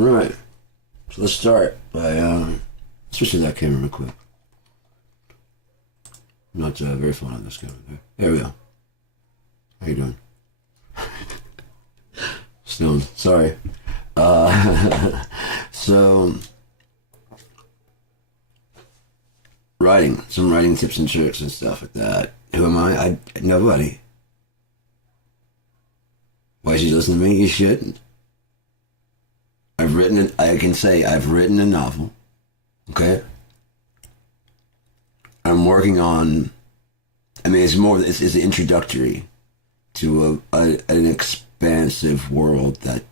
Right. So let's start by switch to that camera real quick. I'm not very fond of this camera. There we go. How you doing? Stoned. Sorry. So writing, some writing tips and tricks and stuff like that. Who am I? Nobody. Why should you listen to me? You shouldn't. I can say I've written a novel. Okay? I'm working on, it's introductory to an expansive world that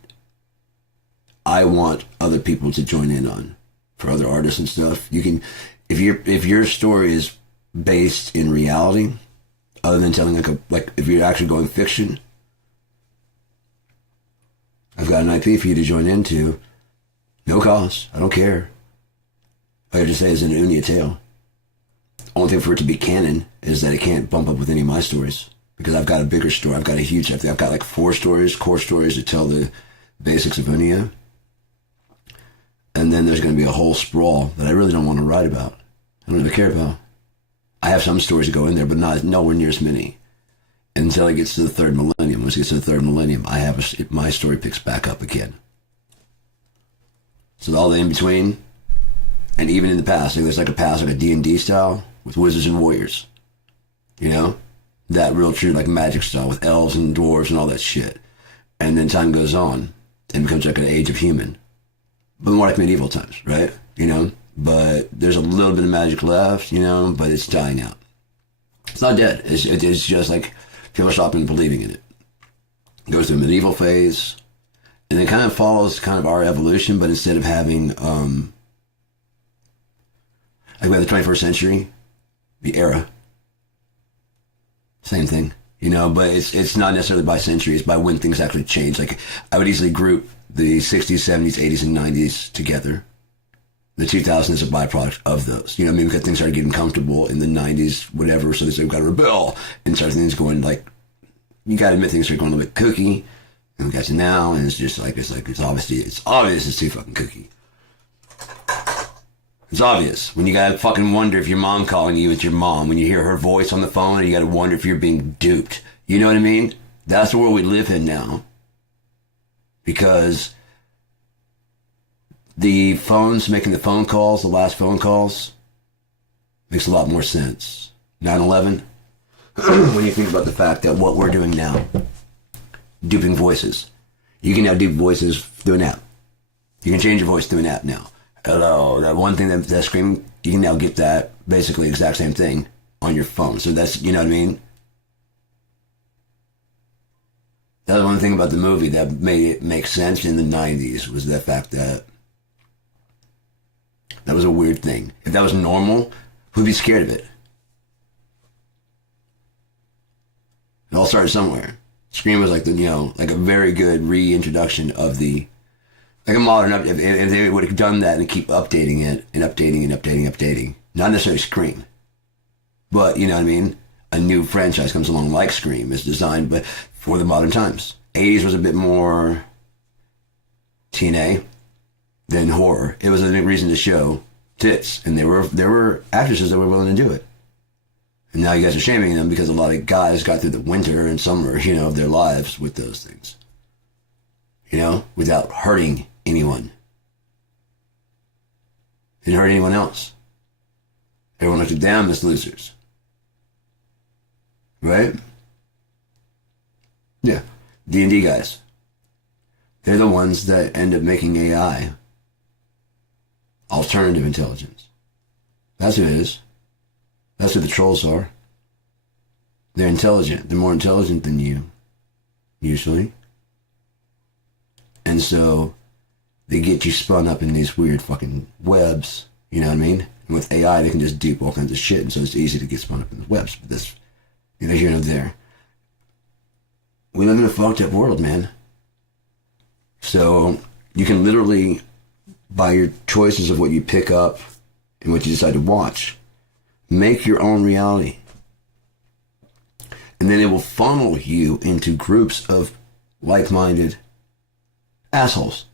I want other people to join in on, for other artists and stuff. You can, if your story is based in reality, other than telling like if you're actually going fiction, I've got an IP for you to join into. No cost. I don't care. All I have to say is an Unia tale. Only thing for it to be canon is that it can't bump up with any of my stories, because I've got a bigger story. I've got like 4 stories, core stories to tell the basics of Unia. And then there's going to be a whole sprawl that I really don't want to write about. I don't really care about. I have some stories to go in there, but nowhere near as many. Until it gets to the 3rd millennium. Once it gets to the 3rd millennium, my story picks back up again. So all the in-between, and even in the past, there's like a D&D style with wizards and warriors. You know? That real true, like magic style with elves and dwarves and all that shit. And then time goes on, and becomes like an age of human. But more like medieval times, right? You know? But there's a little bit of magic left, you know, but it's dying out. It's not dead. It's just like people are stopping believing in it. It goes through a medieval phase, and it kind of follows kind of our evolution, but instead of having, like we have the 21st century, the era, same thing, you know, but it's not necessarily by century, it's by when things actually change. Like, I would easily group the 60s, 70s, 80s, and 90s together. The 2000s is a byproduct of those. You know what I mean? Because things started getting comfortable in the 90s, whatever, so they said, we've got to rebel. And started things going like, you got to admit things are going a little bit kooky. And we got to now, and it's obvious it's too fucking kooky. It's obvious. When you gotta fucking wonder if your mom calling you, it's your mom. When you hear her voice on the phone, and you gotta wonder if you're being duped. You know what I mean? That's the world we live in now. Because the phones, making the phone calls, the last phone calls, makes a lot more sense. 9/11, when you think about the fact that what we're doing now, duping voices. You can now dupe voices through an app. You can change your voice through an app now. Hello, that one thing that's screaming, you can now get that basically exact same thing on your phone. So that's, you know what I mean? The other one thing about the movie that made it make sense in the 90s was the fact that that was a weird thing. If that was normal, who'd be scared of it? It all started somewhere. Scream was like like a very good reintroduction of like a modern update. If they would have done that and keep updating it and updating. Not necessarily Scream, but you know what I mean? A new franchise comes along like Scream is designed, but for the modern times. 80s was a bit more TNA than horror. It was a reason to show tits, and there were actresses that were willing to do it. And now you guys are shaming them because a lot of guys got through the winter and summer, of their lives with those things. Without hurting anyone. Didn't hurt anyone else. Everyone looked at them as losers. Right? Yeah. D&D guys. They're the ones that end up making AI. Alternative intelligence. That's who it is. That's who the trolls are. They're intelligent. They're more intelligent than you, usually. And so they get you spun up in these weird fucking webs, you know what I mean? And with AI, they can just dupe all kinds of shit, and so it's easy to get spun up in the webs. But this, here and there. We live in a fucked up world, man. So you can literally, by your choices of what you pick up and what you decide to watch, make your own reality. And then it will funnel you into groups of like-minded assholes.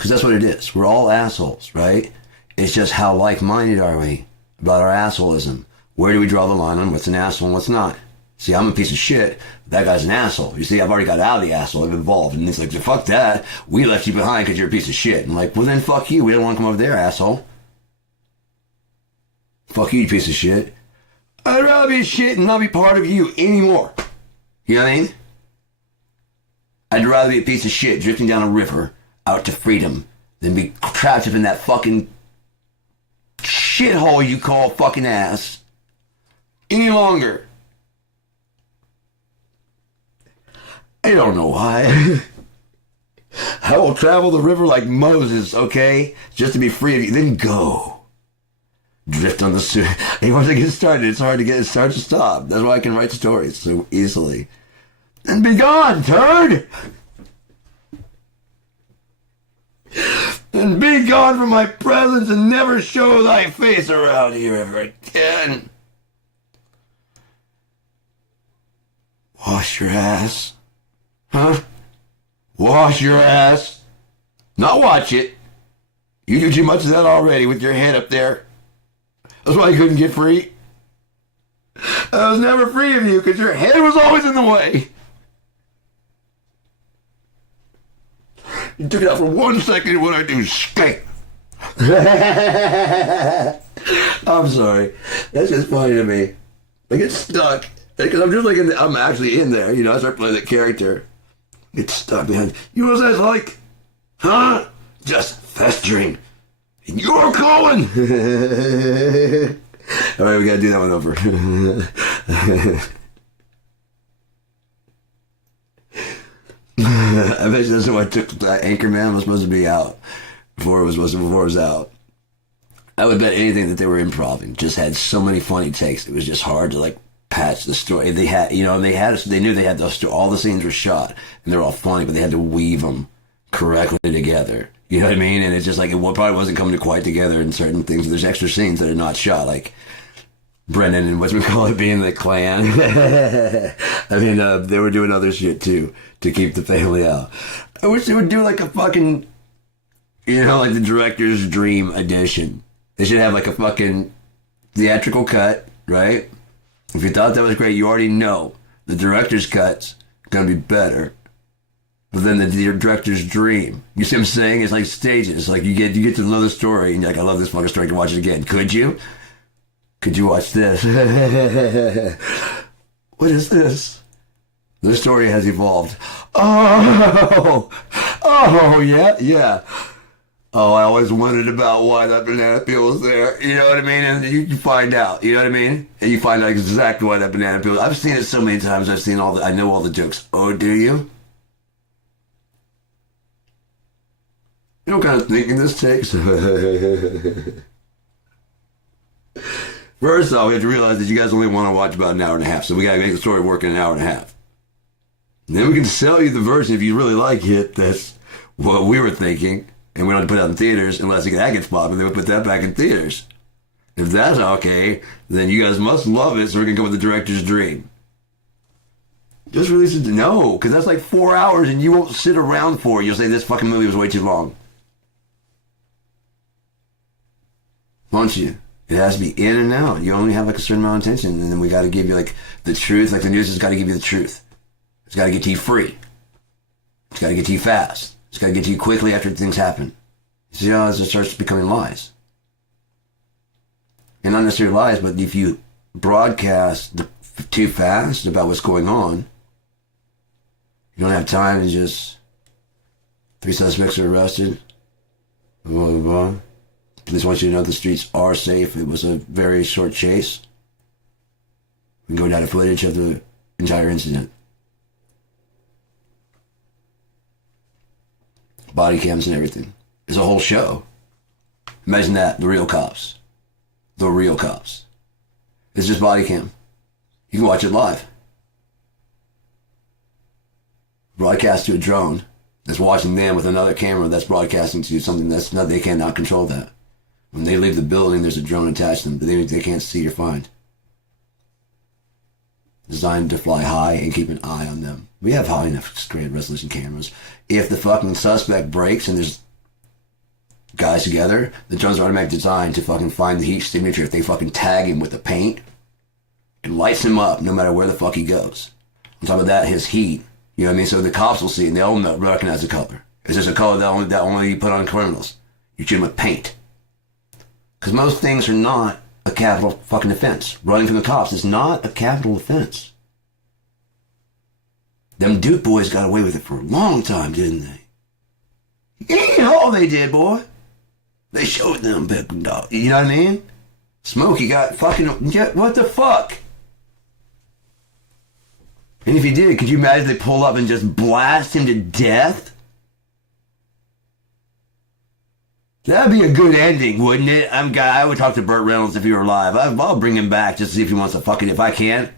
Because that's what it is. We're all assholes, right? It's just how like-minded are we about our assholism? Where do we draw the line on what's an asshole and what's not? See, I'm a piece of shit. That guy's an asshole. You see, I've already got out of the asshole. I've evolved. And it's like, fuck that. We left you behind because you're a piece of shit. And like, well then fuck you. We don't want to come over there, asshole. Fuck you, you piece of shit. I'd rather be a shit and not be part of you anymore. You know what I mean? I'd rather be a piece of shit drifting down a river out to freedom than be trapped up in that fucking shithole you call fucking ass any longer. I don't know why. I will travel the river like Moses, okay? Just to be free of you. Then go. Drift on the sea. And once I get started, it's hard to stop. That's why I can write stories so easily. And be gone, turd! And be gone from my presence and never show thy face around here ever again. Wash your ass. Huh? Wash your ass. Not watch it. You do too much of that already with your head up there. That's why you couldn't get free. I was never free of you because your head was always in the way. You took it out for 1 second and what I do, skate. I'm sorry. That's just funny to me. I get stuck. Because I'm just like, I'm actually in there, you know, I start playing the character. Get stuck behind. You know what that's like? Huh? Just festering. And you're going! Alright, we gotta do that one over. I bet you that's why I took that Anchorman was supposed to be out before it was out. I would bet anything that they were improvising. Just had so many funny takes. It was just hard to like patch the story. They had, you know, and they knew they had those, all the scenes were shot and they're all funny, but they had to weave them correctly together. You know what I mean? And it's just like, it probably wasn't coming quite together in certain things. There's extra scenes that are not shot, like Brennan and whatchamacallit being the clan. I mean, they were doing other shit too to keep the family out. I wish they would do like a fucking, you know, like the director's dream edition. They should have like a fucking theatrical cut, right? If you thought that was great, you already know the director's cut's gonna be better than the director's dream. You see what I'm saying? It's like stages. It's like you get to know the story and you're like, I love this fucking story, I can watch it again. Could you? Could you watch this? What is this? The story has evolved. Oh, yeah. Oh, I always wondered about why that banana peel was there. You know what I mean? And you find out. You know what I mean? And you find out exactly why that banana peel. I've seen it so many times. I know all the jokes. Oh, do you? You know what kind of thinking this takes? First off, we have to realize that you guys only want to watch about an hour and a half, so we got to make the story work in an hour and a half. And then we can sell you the version if you really like it. That's what we were thinking, and we don't have to put it out in theaters unless that gets popular. Then we'll put that back in theaters. If that's okay, then you guys must love it, so we can go with the director's dream. Just release it. No, because that's like 4 hours, and you won't sit around for it. You'll say this fucking movie was way too long. Won't you? It has to be in and out. You only have like a certain amount of attention, and then we got to give you like the truth. Like the news has got to give you the truth. It's got to get to you free. It's got to get to you fast. It's got to get to you quickly after things happen. You see how it starts becoming lies? And not necessarily lies, but if you broadcast too fast about what's going on, you don't have time to just 3 suspects are arrested. Blah, blah, blah. Police want you to know the streets are safe. It was a very short chase. We can go down to footage of the entire incident. Body cams and everything. It's a whole show. Imagine that. The real cops. The real cops. It's just body cam. You can watch it live. Broadcast to a drone that's watching them with another camera that's broadcasting to something that's not, they cannot control that. When they leave the building, there's a drone attached to them, but they can't see or find. Designed to fly high and keep an eye on them. We have high enough great resolution cameras. If the fucking suspect breaks and there's guys together, the drones are automatically designed to fucking find the heat signature. If they fucking tag him with the paint, it lights him up no matter where the fuck he goes. On top of that, his heat, you know what I mean? So the cops will see and they'll recognize the color. It's just a color that only you put on criminals. You shoot them with paint. Because most things are not a capital fucking offense. Running from the cops is not a capital offense. Them Duke boys got away with it for a long time, didn't they? Oh, they did, boy. They showed them big dog. You know what I mean? Smokey got fucking... What the fuck? And if he did, could you imagine they pull up and just blast him to death? That'd be a good ending, wouldn't it? I would talk to Burt Reynolds if he were alive. I'll bring him back just to see if he wants to fucking... If I can.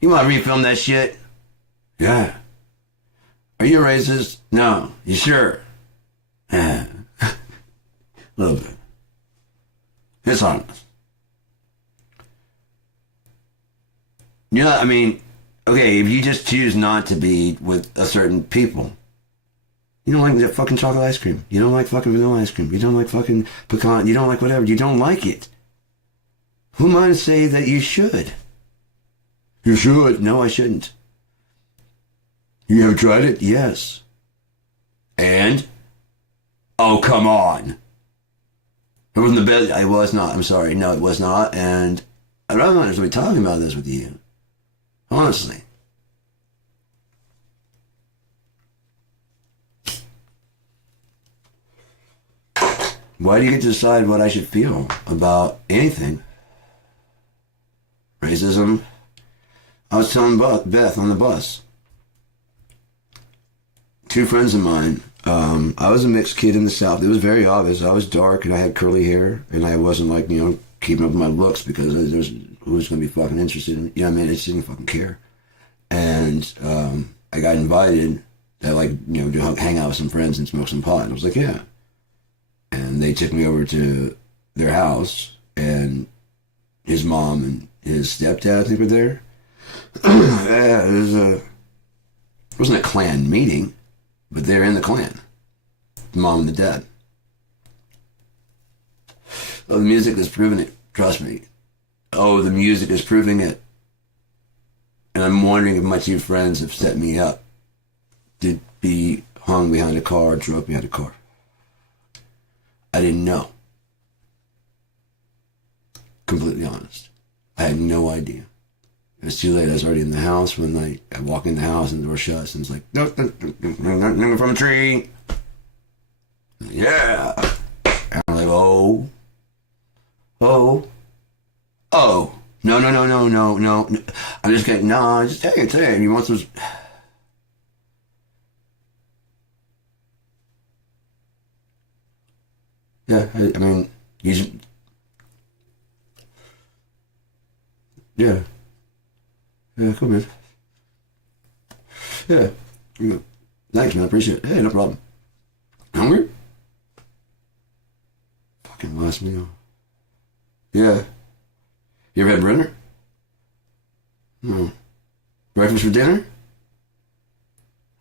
You want to refilm that shit? Yeah. Are you a racist? No. You sure? Yeah. A little bit. It's harmless. You know, I mean, okay, if you just choose not to be with a certain people, you don't like that fucking chocolate ice cream. You don't like fucking vanilla ice cream. You don't like fucking pecan. You don't like whatever. You don't like it. Who am I to say that you should? You should. No, I shouldn't. You have tried it? Yes. And? Oh, come on. It wasn't the best. It was not. I'm sorry. No, it was not. And I'd rather not be talking about this with you. Honestly. Why do you get to decide what I should feel about anything? Racism? I was telling Beth on the bus. Two friends of mine. I was a mixed kid in the South. It was very obvious. I was dark and I had curly hair, and I wasn't like, you know, keeping up with my looks because who was going to be fucking interested in, you know what I mean? I just didn't fucking care. And I got invited to, like, you know, to hang out with some friends and smoke some pot. And I was like, yeah. And they took me over to their house, and his mom and his stepdad, I think, were there. Yeah, it wasn't a Klan meeting, but they're in the Klan. The mom and the dad. Oh, the music is proving it. Trust me. Oh, the music is proving it. And I'm wondering if my two friends have set me up to be hung behind a car or drove behind a car. I didn't know. Completely honest. I had no idea. It was too late. I was already in the house when I walk in the house and the door shuts and it's like, no, from a tree. Yeah. And I'm like, oh. No. I'm just getting, no, just take it. You want some... Yeah, I mean, you should... Yeah. Yeah, cool, man. Yeah. Thanks, man. I appreciate it. Hey, no problem. Hungry? Fucking last meal. Yeah. You ever had Brenner? No. Breakfast for dinner?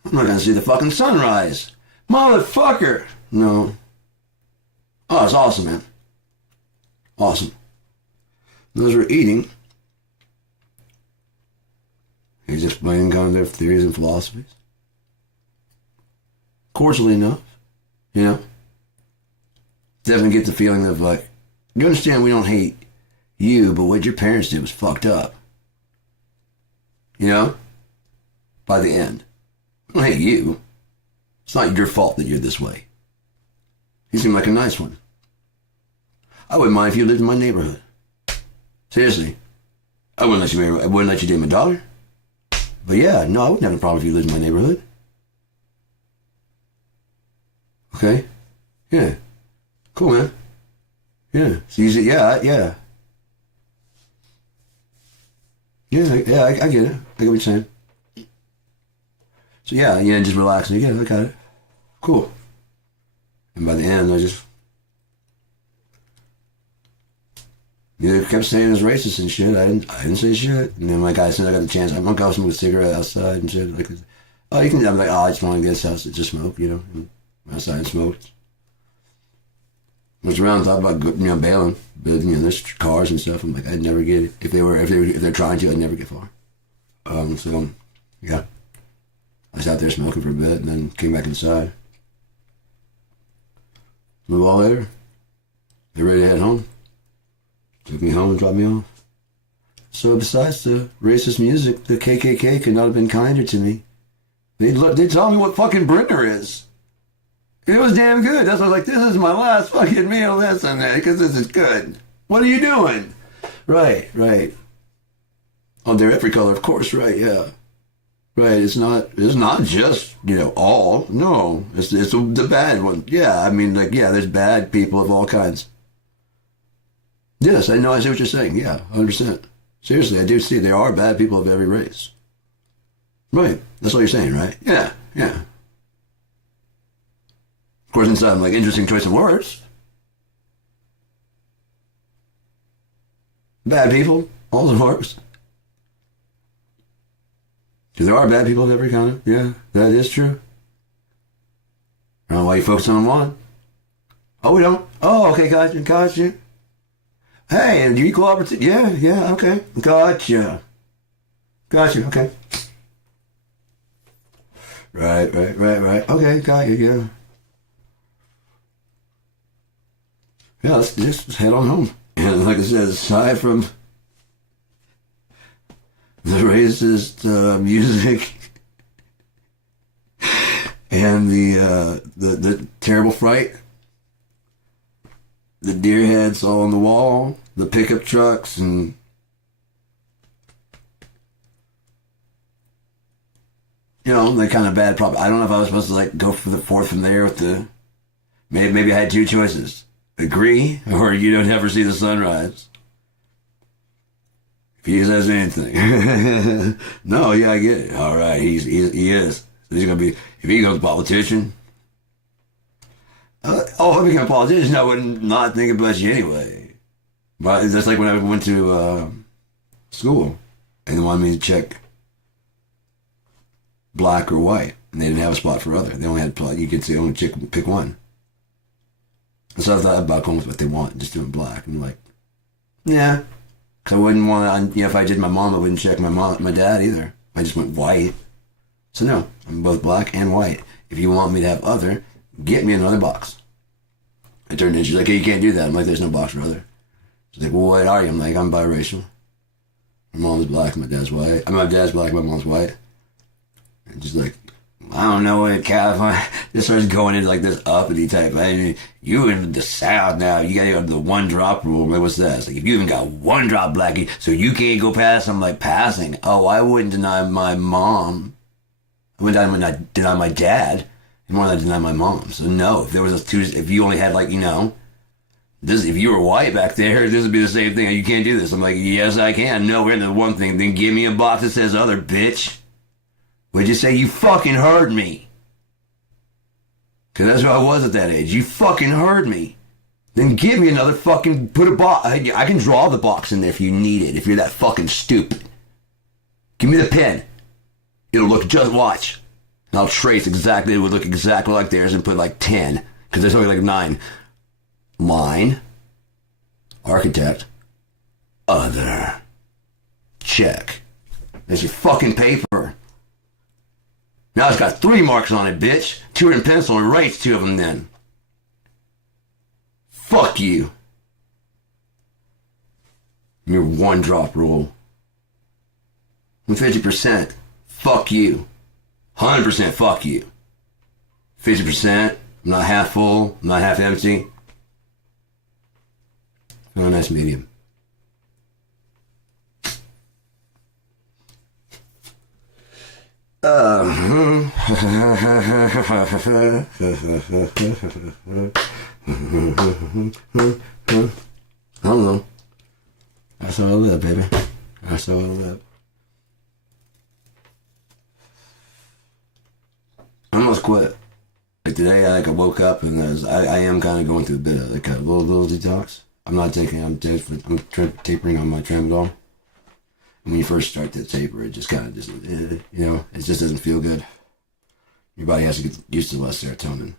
I'm not gonna see the fucking sunrise. Motherfucker! No. Oh, it's awesome, man. Awesome. Those were eating. He's explaining kind of their theories and philosophies. Cordially enough, you know. Definitely get the feeling of like, you understand we don't hate you, but what your parents did was fucked up. You know? By the end. I don't hate you. It's not your fault that you're this way. You seem like a nice one. I wouldn't mind if you lived in my neighborhood. Seriously. I wouldn't let you date my daughter. But yeah, no, I wouldn't have a problem if you lived in my neighborhood. Okay? Yeah. Cool, man. Yeah. So you say, yeah. Yeah, I get it. I get what you're saying. So yeah, just relax and I got it. Cool. And by the end, I just... They kept saying it was racist and shit. I didn't say shit. And then, like, I said, I got the chance. I'm gonna go smoke a cigarette outside and shit. Like, oh, you can. I'm like, oh, I just want to get this house to just smoke, you know. And outside and smoked. was around, thought about bailing, but there's cars and stuff. I'm like, I'd never get it. If they're trying to, I'd never get far. So yeah, I was out there smoking for a bit, and then came back inside. A little while later, get ready to head home. Took me home and dropped me off. So besides the racist music, the KKK could not have been kinder to me. They tell me what fucking Britner is. It was damn good. That's why I was like, this is my last fucking meal. Listen, man, because this is good. What are you doing? Right. Oh, they're every color, of course, right, yeah. Right, it's not just, all. No, it's the bad one. Yeah, I mean, there's bad people of all kinds. Yes, I know, I see what you're saying. Yeah, 100%. Seriously, I do see there are bad people of every race. Right, that's what you're saying, right? Yeah. Of course, inside, I'm like, interesting choice of words. Bad people, also works. Because there are bad people of every kind of. Yeah, that is true. I don't know why you focus on one. Oh, we don't? Oh, okay, gotcha. Hey, and you equal opportunity? Yeah, okay. Gotcha, okay. Right. Okay, got you, yeah. Yeah, let's just head on home. And like I said, aside from the racist music and the terrible fright, the deer heads all on the wall, the pickup trucks, and the kind of bad problem. I don't know if I was supposed to go for the fourth from there with the. Maybe I had two choices: agree or you don't ever see the sunrise. If he says anything, no, yeah, I get it. All right, he is. So he's gonna be. If he becomes a politician. If I became a politician, I wouldn't not think about you anyway. But that's like when I went to school and they wanted me to check black or white, and they didn't have a spot for other. They only had you could say only pick one. And so I thought about going with what they want, just doing black. And I'm like, yeah, because I wouldn't want to. If I did my mom, I wouldn't check my dad either. I just went white. So no, I'm both black and white. If you want me to have other, get me another box. I turned in, she's like, hey, you can't do that. I'm like, there's no box for other. She's like, well, what are you? I'm like, I'm biracial. My mom's black, my dad's white. My dad's black, my mom's white. And she's like, I don't know what California. This starts going into this uppity type. I mean, you in the South now, you gotta go to the one drop rule. Like, what's that? It's like, if you even got one drop black, so you can't go past. I'm like, passing. Oh, I wouldn't deny my mom. I wouldn't deny my dad. More than I deny my mom. So no, if there was if you only had this, if you were white back there, this would be the same thing. You can't do this. I'm like, yes, I can. No, we're in the one thing. Then give me a box that says other, bitch. Would you say you fucking heard me? Because that's who I was at that age. You fucking heard me. Then give me another fucking, put a box. I can draw the box in there if you need it. If you're that fucking stupid. Give me the pen. It'll look, just watch. And I'll trace exactly, it would look exactly like theirs and put 10. Because there's only 9. Line. Architect. Other. Check. There's your fucking paper. Now it's got 3 marks on it, bitch. 2 are in pencil and write 2 of them then. Fuck you. Your one drop rule. And 50%. Fuck you. 100% fuck you. 50%, I'm not half full, I'm not half empty. Oh, nice medium. I don't know. That's how I live, baby. That's how I live. I almost quit. Today, I woke up and I am kind of going through a bit of a little detox. I'm tapering on my tramadol. And when you first start to taper, it just kind of it just doesn't feel good. Your body has to get used to less serotonin.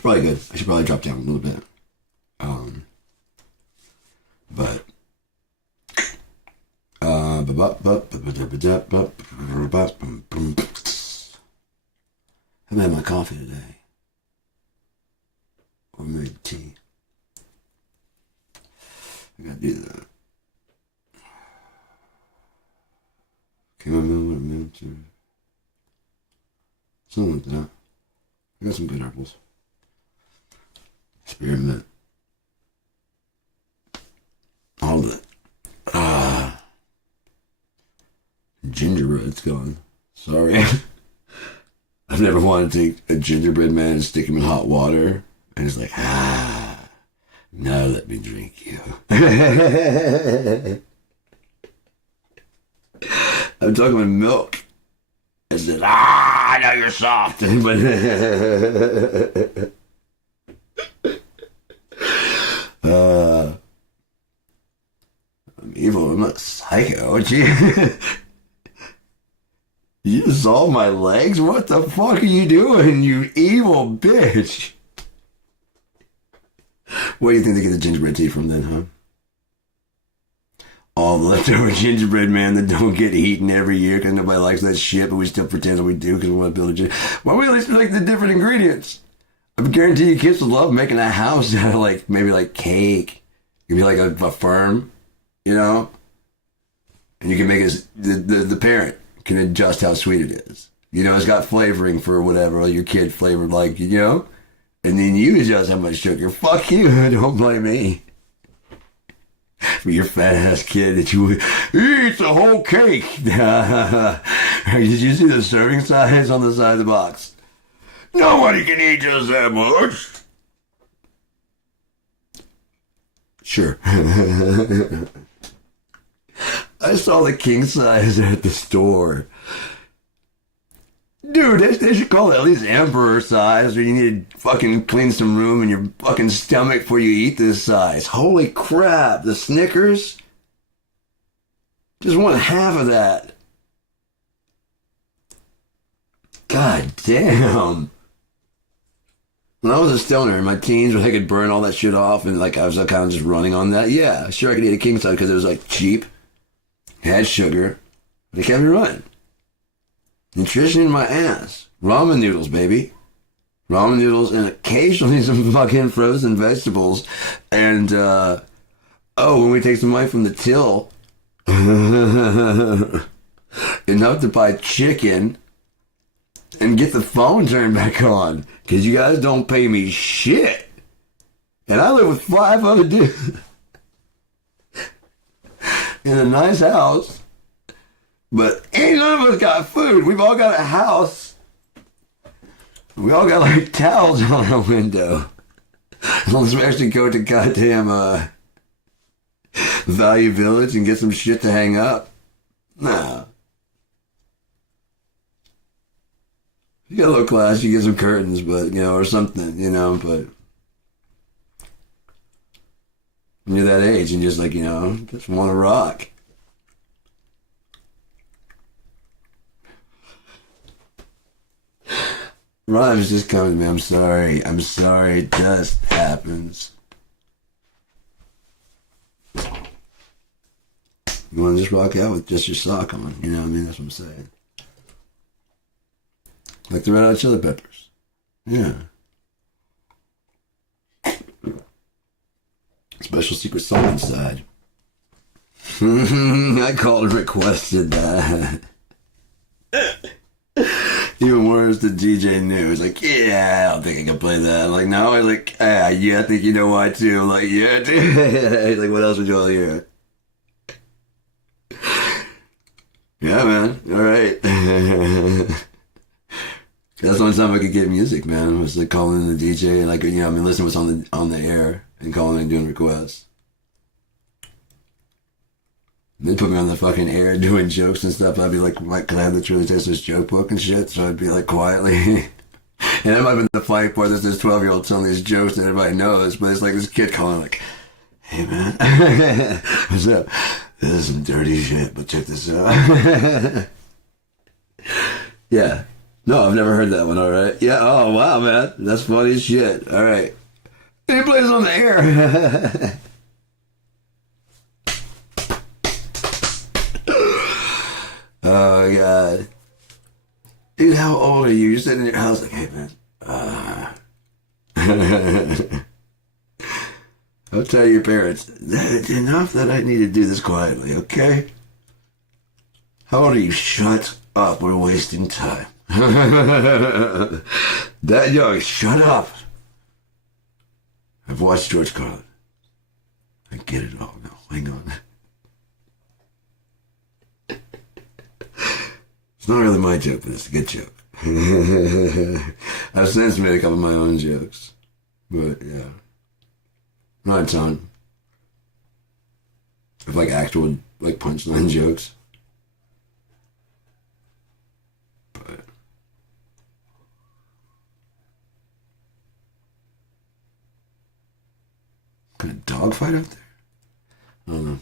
Probably good. I should probably drop down a little bit. But I haven't had my coffee today. Or maybe tea. I gotta do that. Chamomile, something like that. I got some good apples. Spearmint. All that. Gingerbread's gone. Sorry. I've never wanted to take a gingerbread man and stick him in hot water. And it's like, now let me drink you. I'm talking about milk. I said, now you're soft. But I'm evil. I'm not a psycho. You just saw my legs? What the fuck are you doing, you evil bitch? Where do you think they get the gingerbread tea from then, huh? All the leftover gingerbread man that don't get eaten every year because nobody likes that shit, but we still pretend that we do because we want to build a gingerbread. Why don't we at least like the different ingredients? I guarantee you kids would love making a house out of like, maybe like cake. It could be like a firm, you know? And you can make it, the parent can adjust how sweet it is. You know, it's got flavoring for whatever, or your kid flavored like, you know? And then you adjust how much sugar. Fuck you, don't blame me. For your fat ass kid that you eats a whole cake. Did you see the serving size on the side of the box? Nobody can eat just that much. Sure. I saw the king size at the store. Dude, they should call it at least emperor size, or you need to fucking clean some room in your fucking stomach before you eat this size. Holy crap, the Snickers? Just want half of that. God damn. When I was a stoner in my teens, when I could burn all that shit off and like I was kind of just running on that, yeah, sure I could eat a king size because it was like cheap, had sugar, but it kept me running. Nutrition in my ass. Ramen noodles, baby. Ramen noodles and occasionally some fucking frozen vegetables. And, when we take some money from the till, enough to buy chicken and get the phone turned back on. Because you guys don't pay me shit. And I live with 5 other dudes in a nice house. But ain't none of us got food. We've all got a house. We all got like towels on our window. As long as we actually go to goddamn Value Village and get some shit to hang up. Nah. You got a little class, you get some curtains, but you know, or something, you know, but when you're that age and just like, you know, just want to rock. Rhymes just coming to me. I'm sorry. It just happens. You want to just rock out with just your sock on. You know what I mean? That's what I'm saying. Like the Red Hot Chili Peppers. Yeah. Special secret song inside. I called and requested that. Even worse, the DJ knew. He's like, yeah, I don't think I can play that. I'm like, no. I was like, yeah, I think you know why too. I'm like, yeah, dude. He's like, what else would you want to hear? Yeah, man. All right. That's the only time I could get music, man. Was like calling in the DJ and like, you know, I mean, listening to what's on the air and calling and doing requests. They put me on the fucking air doing jokes and stuff. I'd be like, can I have the Truly Tasters joke book and shit? So I'd be like quietly. And that might have been the funny part. There's this 12-year-old telling these jokes that everybody knows, but it's like this kid calling like, hey man, what's up? This is some dirty shit, but check this out. Yeah. No, I've never heard that one. All right. Yeah. Oh, wow, man. That's funny as shit. All right. He plays on the air. Oh, God. Dude, how old are you? You're sitting in your house like, hey, man. I'll tell your parents, enough that I need to do this quietly, okay? How old are you? Shut up. We're wasting time. That young, shut up. I've watched George Carlin. I get it all now. Hang on. It's not really my joke, but it's a good joke. I've since made a couple of my own jokes. But, yeah. Not a ton. Of, like, actual, like, punchline jokes. But... kind of dogfight out there? I don't know.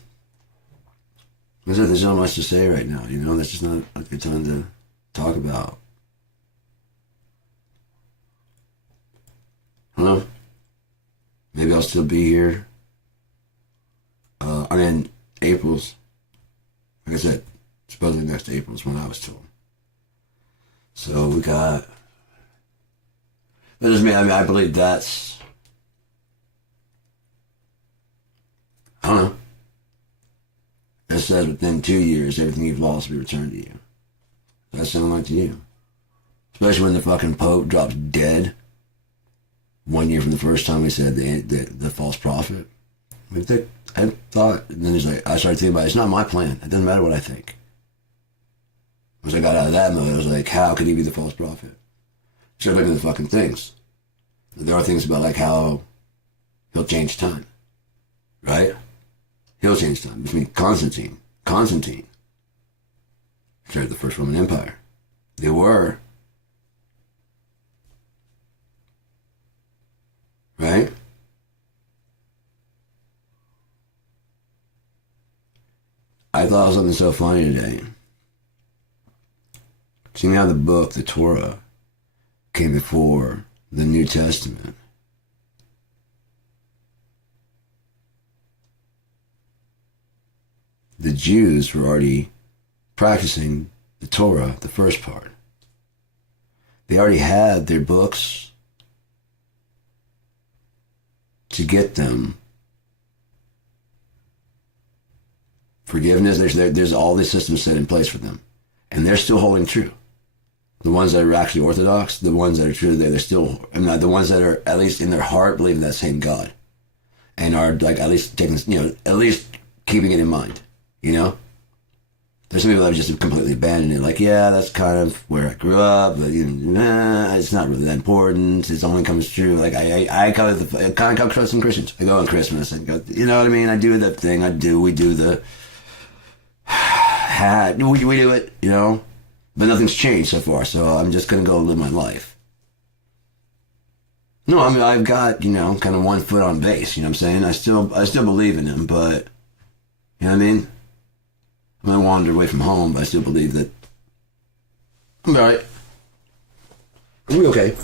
There's not much to say right now, you know? That's just not a good time to talk about. I don't know. Maybe I'll still be here. I mean, April's, like I said, supposedly next April's when I was told. So we got, that doesn't mean, I mean, I believe that's, I don't know. It says within 2 years, everything you've lost will be returned to you. Does that sound like to you? Especially when the fucking Pope drops dead 1 year from the first time we said the false prophet. I thought, and then he's like, I started thinking about it. It's not my plan. It doesn't matter what I think. Once I got out of that mode, I was like, how could he be the false prophet? Started looking at the fucking things. There are things about like how he'll change time. Right? He'll change time. Between Constantine started the first Roman Empire. They were. Right? I thought of something so funny today. Seeing how the book, the Torah, came before the New Testament. The Jews were already practicing the Torah, the first part. They already had their books to get them forgiveness. There's all these systems set in place for them. And they're still holding true. The ones that are actually Orthodox, the ones that are true, they're still, the ones that are at least in their heart believe in that same God. And are like at least taking, at least keeping it in mind. You know? There's some people that have just completely abandoned it. Like, yeah, that's kind of where I grew up, but it's not really that important. It only comes true. Like, I kind of trust in Christians. I go on Christmas and go, you know what I mean? I do that thing. We do the hat. We do it, you know? But nothing's changed so far, so I'm just going to go live my life. No, I mean, I've got, kind of one foot on base, you know what I'm saying? I still believe in him, but, you know what I mean? I might wander away from home, but I still believe that I'm alright. We'll be okay.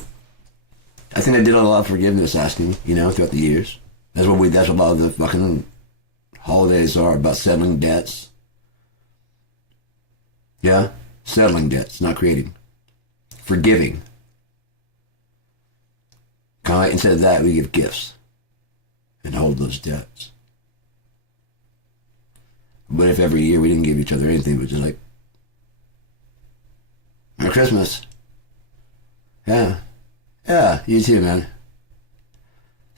I think I did a lot of forgiveness asking, throughout the years. That's what a lot of the fucking holidays are, about settling debts. Yeah? Settling debts, not creating. Forgiving. Instead of that, we give gifts and hold those debts. But if every year we didn't give each other anything, but just like, Merry Christmas. Yeah. Yeah, you too, man.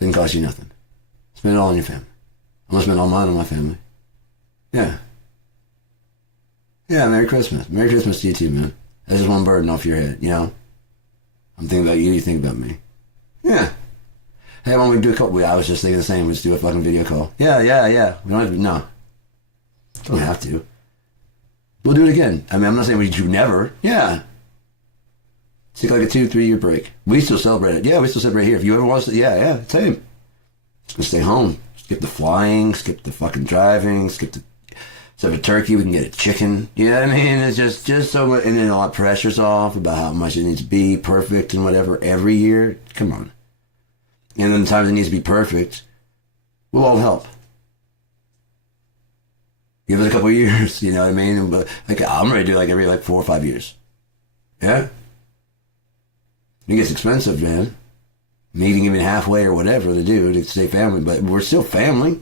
Didn't cost you nothing. Spend it all on your family. I'm gonna spend all mine on my family. Yeah. Yeah, Merry Christmas. Merry Christmas to you too, man. That's just one burden off your head, I'm thinking about you, you think about me. Yeah. Hey, why don't we do a couple? I was just thinking the same. Let's do a fucking video call. Yeah. We don't have to, no. Don't have to. We'll do it again. I mean, I'm not saying we do never. Yeah. Take like a 2-3 year break. We still celebrate it. Yeah, we still celebrate here. If you ever want to, yeah, same. Just gonna stay home. Skip the flying, skip the fucking driving, skip the So for turkey, we can get a chicken. You know what I mean? It's just so much, and then a lot of pressure's off about how much it needs to be perfect and whatever every year. Come on. And then the times it needs to be perfect, we'll all help. Give it a couple of years, you know what I mean? But like I'm ready to do like every 4 or 5 years. Yeah? It gets expensive, man. Meeting even halfway or whatever to do to stay family, but we're still family.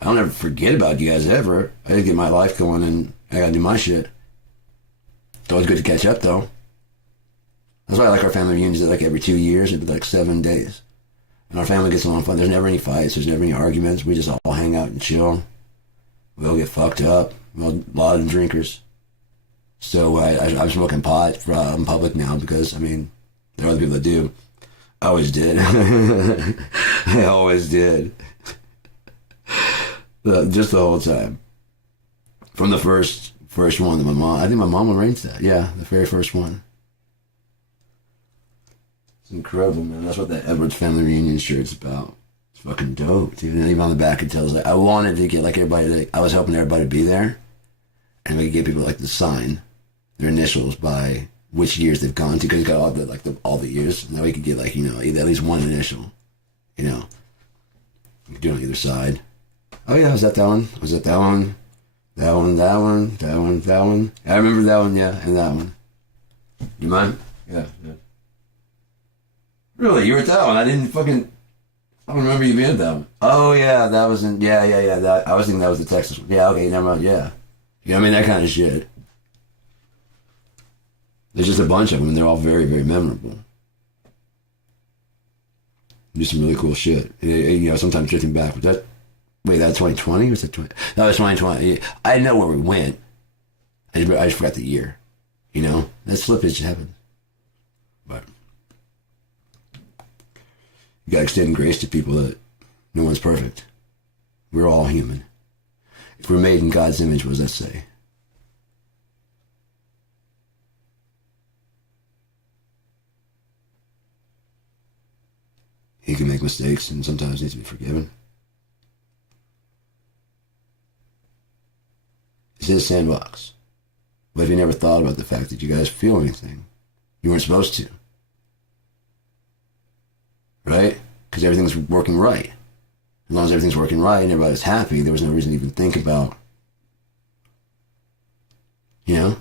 I don't ever forget about you guys ever. I gotta get my life going and I gotta do my shit. It's always good to catch up though. That's why I like our family reunions like every 2 years. It'd be like 7 days. And our family gets along fun. There's never any fights. There's never any arguments. We just all hang out and chill. We all get fucked up. We're a lot of drinkers. So I'm smoking pot in public now because, I mean, there are other people that do. I always did. I always did. Just the whole time. From the first one that I think my mom arranged that. Yeah, the very first one. It's incredible, man. That's what that Edwards Family Reunion shirt's about. It's fucking dope, dude. And even on the back it tells I wanted to get like everybody, I was hoping everybody to be there. And we could get people like to sign their initials by which years they've gone to, because it's got all the years. And then we could get like, at least one initial. You could do it on either side. Oh yeah, was that one? Was it that one? That one, that one, that one, that one. I remember that one, yeah, and that one. You mind? Yeah. Really? You were at that one? I don't remember you being at that one. Oh yeah, that was in, yeah. I was thinking that was the Texas one. Yeah, okay, never mind, yeah. You know what I mean? That kind of shit. There's just a bunch of them, and they're all very, very memorable. Do some really cool shit. Sometimes drifting back. That's 2020? Or was that 20? That was 2020. I know where we went. I just forgot the year. That slippage happens. But you gotta extend grace to people that no one's perfect. We're all human. If we're made in God's image, what does that say? He can make mistakes and sometimes needs to be forgiven. It's his sandbox. What if you never thought about the fact that you guys feel anything? You weren't supposed to. Right? Because everything's working right. As long as everything's working right and everybody's happy, there was no reason to even think about, But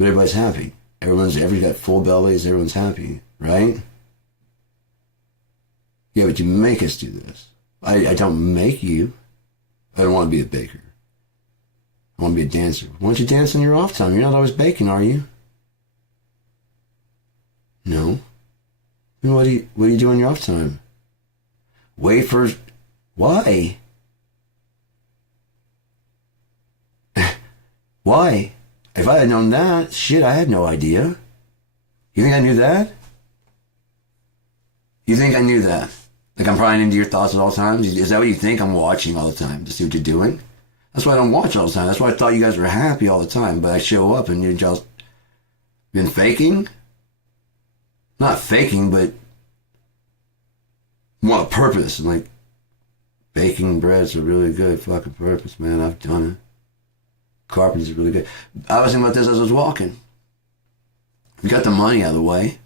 everybody's happy. Everyone's got full bellies, everyone's happy, right? Yeah, but you make us do this. I don't make you. I don't want to be a baker. I want to be a dancer. Why don't you dance on your off time? You're not always baking, are you? No. Then what do you do on your off time? Wait for... Why? Why? If I had known that, shit, I had no idea. You think I knew that? You think I knew that? Like I'm prying into your thoughts at all times? Is that what you think? I'm watching all the time to see what you're doing? That's why I don't watch all the time. That's why I thought you guys were happy all the time, but I show up and you're just been faking? Not faking, but want a purpose. I'm like, baking bread's a really good fucking purpose, man. I've done it. Carpentry's really good. I was thinking about this as I was walking. We got the money out of the way.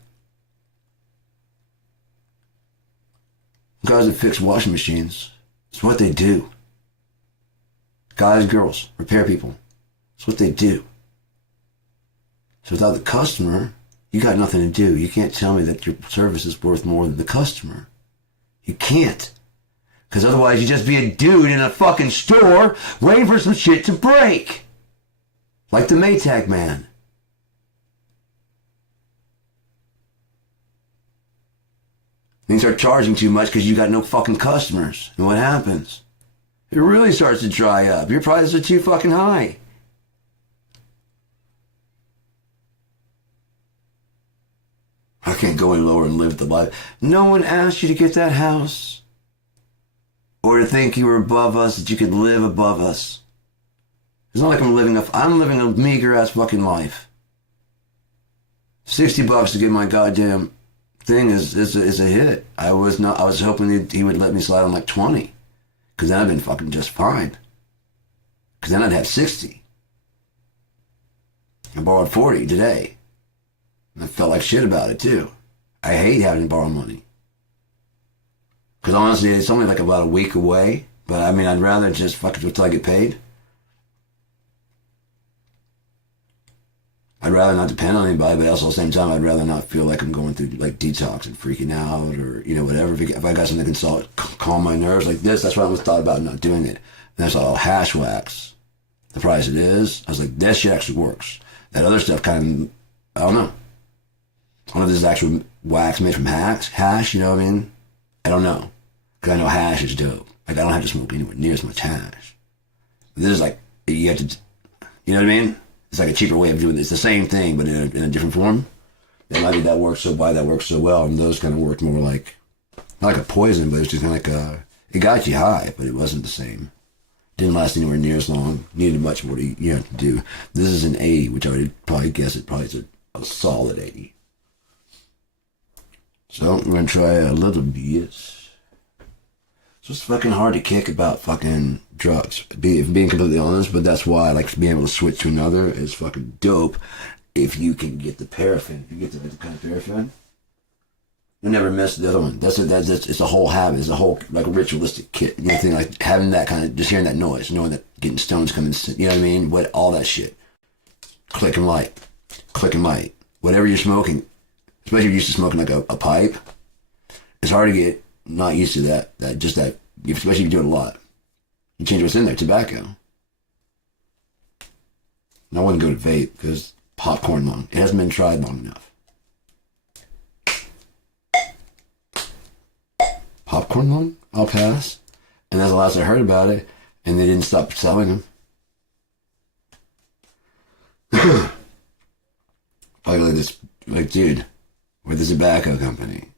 Guys that fix washing machines, it's what they do. Guys, girls, repair people, it's what they do. So without the customer, you got nothing to do. You can't tell me that your service is worth more than the customer. You can't. Because otherwise you just be a dude in a fucking store waiting for some shit to break. Like the Maytag man. Then you start charging too much because you got no fucking customers. And what happens? It really starts to dry up. Your prices are too fucking high. I can't go any lower and live the life. No one asked you to get that house. Or to think you were above us, that you could live above us. It's not like I'm living a meager-ass fucking life. $60 to get my goddamn thing is a hit. I was hoping he would let me slide on like 20. Because then I've been fucking just fine. Because then I'd have 60. I borrowed 40 today. And I felt like shit about it too. I hate having to borrow money. Because honestly, it's only like about a week away. But I mean, I'd rather just fuck it until I get paid. I'd rather not depend on anybody, but also at the same time, I'd rather not feel like I'm going through like detox and freaking out or, you know, whatever. If I got something that can calm my nerves like this, that's why I always thought about not doing it. And that's all hash wax. The price it is. I was like, that shit actually works. That other stuff kind of, I don't know. I don't know if this is actual wax made from hash, you know what I mean? I don't know. Because I know hash is dope. Like, I don't have to smoke anywhere near as much hash. This is like, you have to, you know what I mean? It's like a cheaper way of doing this. It's the same thing, but in a different form. And maybe that works so well. And those kind of worked more like, not like a poison, but it was just kind of like it got you high, but it wasn't the same. Didn't last anywhere near as long. Needed much more to do. This is an 80, which I would probably guess it probably is a solid 80. So we're going to try a little bit. So it's fucking hard to kick about fucking drugs, being completely honest, but that's why I like being able to switch to another is fucking dope if you can get the paraffin. If you get the kind of paraffin, you never miss the other one. That's it's a whole habit. It's a whole like ritualistic kit. You know, thing like having that kind of, just hearing that noise, knowing that getting stones coming, you know what I mean? What, all that shit. Click and light. Whatever you're smoking, especially if you're used to smoking like a pipe, it's hard to get not used to that, especially if you do it a lot. You change what's in there, tobacco. And I wouldn't go to vape because popcorn lung. It hasn't been tried long enough. Popcorn lung? I'll pass. And that's the last I heard about it, and they didn't stop selling them. Probably like this, like, dude, we're the tobacco company.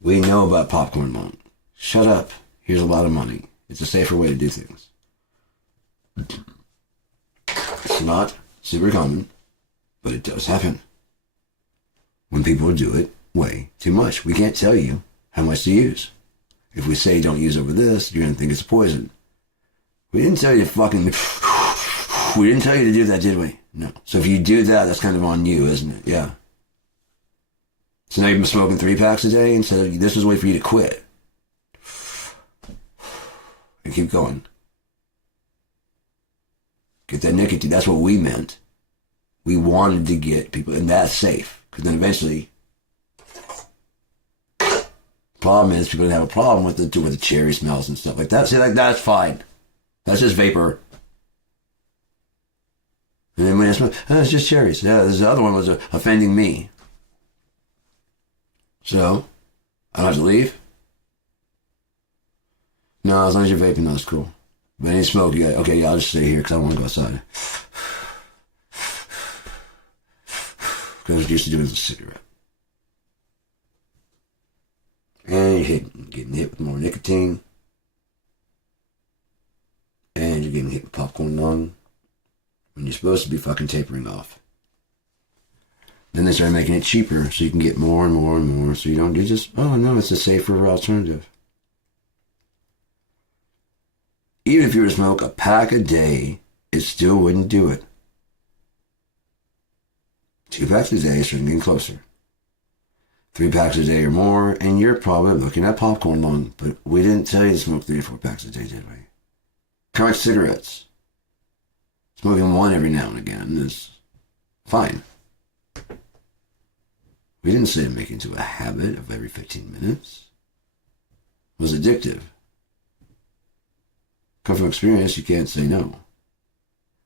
We know about popcorn lung. Shut up. Here's a lot of money. It's a safer way to do things. It's not super common, but it does happen. When people do it way too much. We can't tell you how much to use. If we say don't use over this, you're going to think it's poison. We didn't tell you to fucking... We didn't tell you to do that, did we? No. So if you do that, that's kind of on you, isn't it? Yeah. So now you've been smoking 3 packs a day instead of, this was a way for you to quit. And keep going. Get that nicotine. That's what we meant. We wanted to get people, and that's safe. Because then eventually, the problem is people have a problem with the cherry smells and stuff like that. See, like, that's fine. That's just vapor. And then when I smell, oh, it's just cherries. Yeah, this other one was offending me. So, I don't have to leave? No, as long as you're vaping, that's cool. But any smoke, yeah, okay, yeah, I'll just stay here because I don't want to go outside. Because I was used to doing a cigarette. And you're getting hit with more nicotine. And you're getting hit with popcorn lung. When you're supposed to be fucking tapering off. Then they started making it cheaper so you can get more and more and more. So you don't do just, oh no, it's a safer alternative. Even if you were to smoke a pack a day, it still wouldn't do it. 2 packs a day is starting getting closer. 3 packs a day or more, and you're probably looking at popcorn lung. But we didn't tell you to smoke 3 or 4 packs a day, did we? Kind of like cigarettes. Smoking 1 every now and again is fine. We didn't say to make it into a habit of every 15 minutes. It was addictive. Come from experience, you can't say no.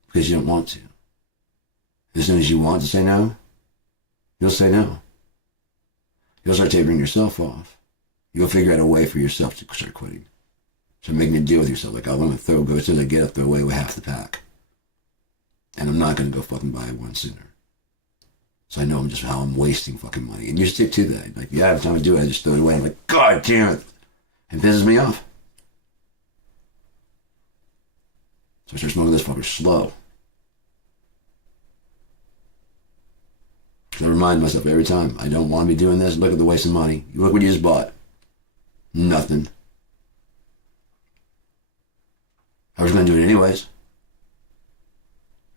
Because you don't want to. As soon as you want to say no, you'll say no. You'll start tapering yourself off. You'll figure out a way for yourself to start quitting. Start making a deal with yourself. Like, I want to go as soon as I get up, throw away with half the pack. And I'm not going to go fucking buy 1 sooner. So I know how I'm wasting fucking money. And you stick to that. Like, yeah, every time I do it, I just throw it away. I'm like, God damn it. It pisses me off. So I start smoking this fucker slow. I remind myself every time, I don't want to be doing this. Look at the waste of money. Look what you just bought. Nothing. I was going to do it anyways.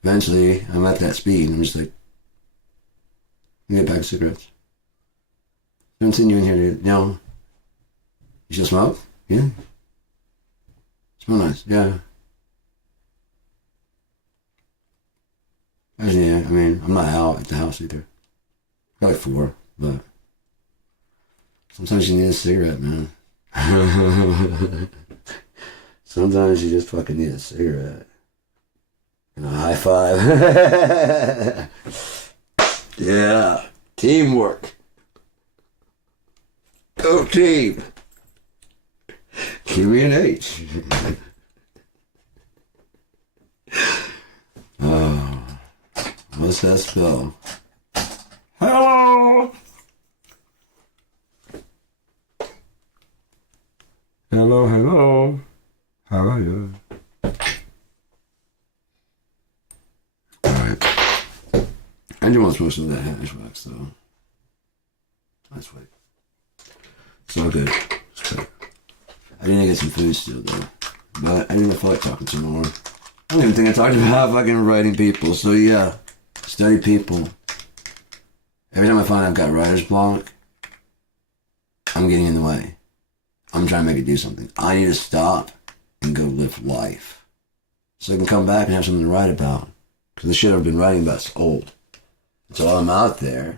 Eventually, I'm at that speed, and I'm just like, give me a pack of cigarettes. I haven't seen you in here, dude. No. You still smoke? Yeah. Smell nice. Yeah. Actually, yeah, I mean, I'm not out at the house either. Got like 4, but sometimes you need a cigarette, man. Sometimes you just fucking need a cigarette. And a high five. Yeah. Teamwork. Go team. Give me an H. Oh. What's that spell? Hello. Hello, hello. How are you? Alright. I do want to smoke some of that hash wax though. That's sweet. It's all good. It's good. I need to get some food still though. But I didn't feel like talking some more. I don't even think I talked about fucking writing people, so yeah. Study people. Every time I find I've got writer's block, I'm getting in the way. I'm trying to make it do something. I need to stop and go live life. So I can come back and have something to write about. Because the shit I've been writing about is old. So while I'm out there,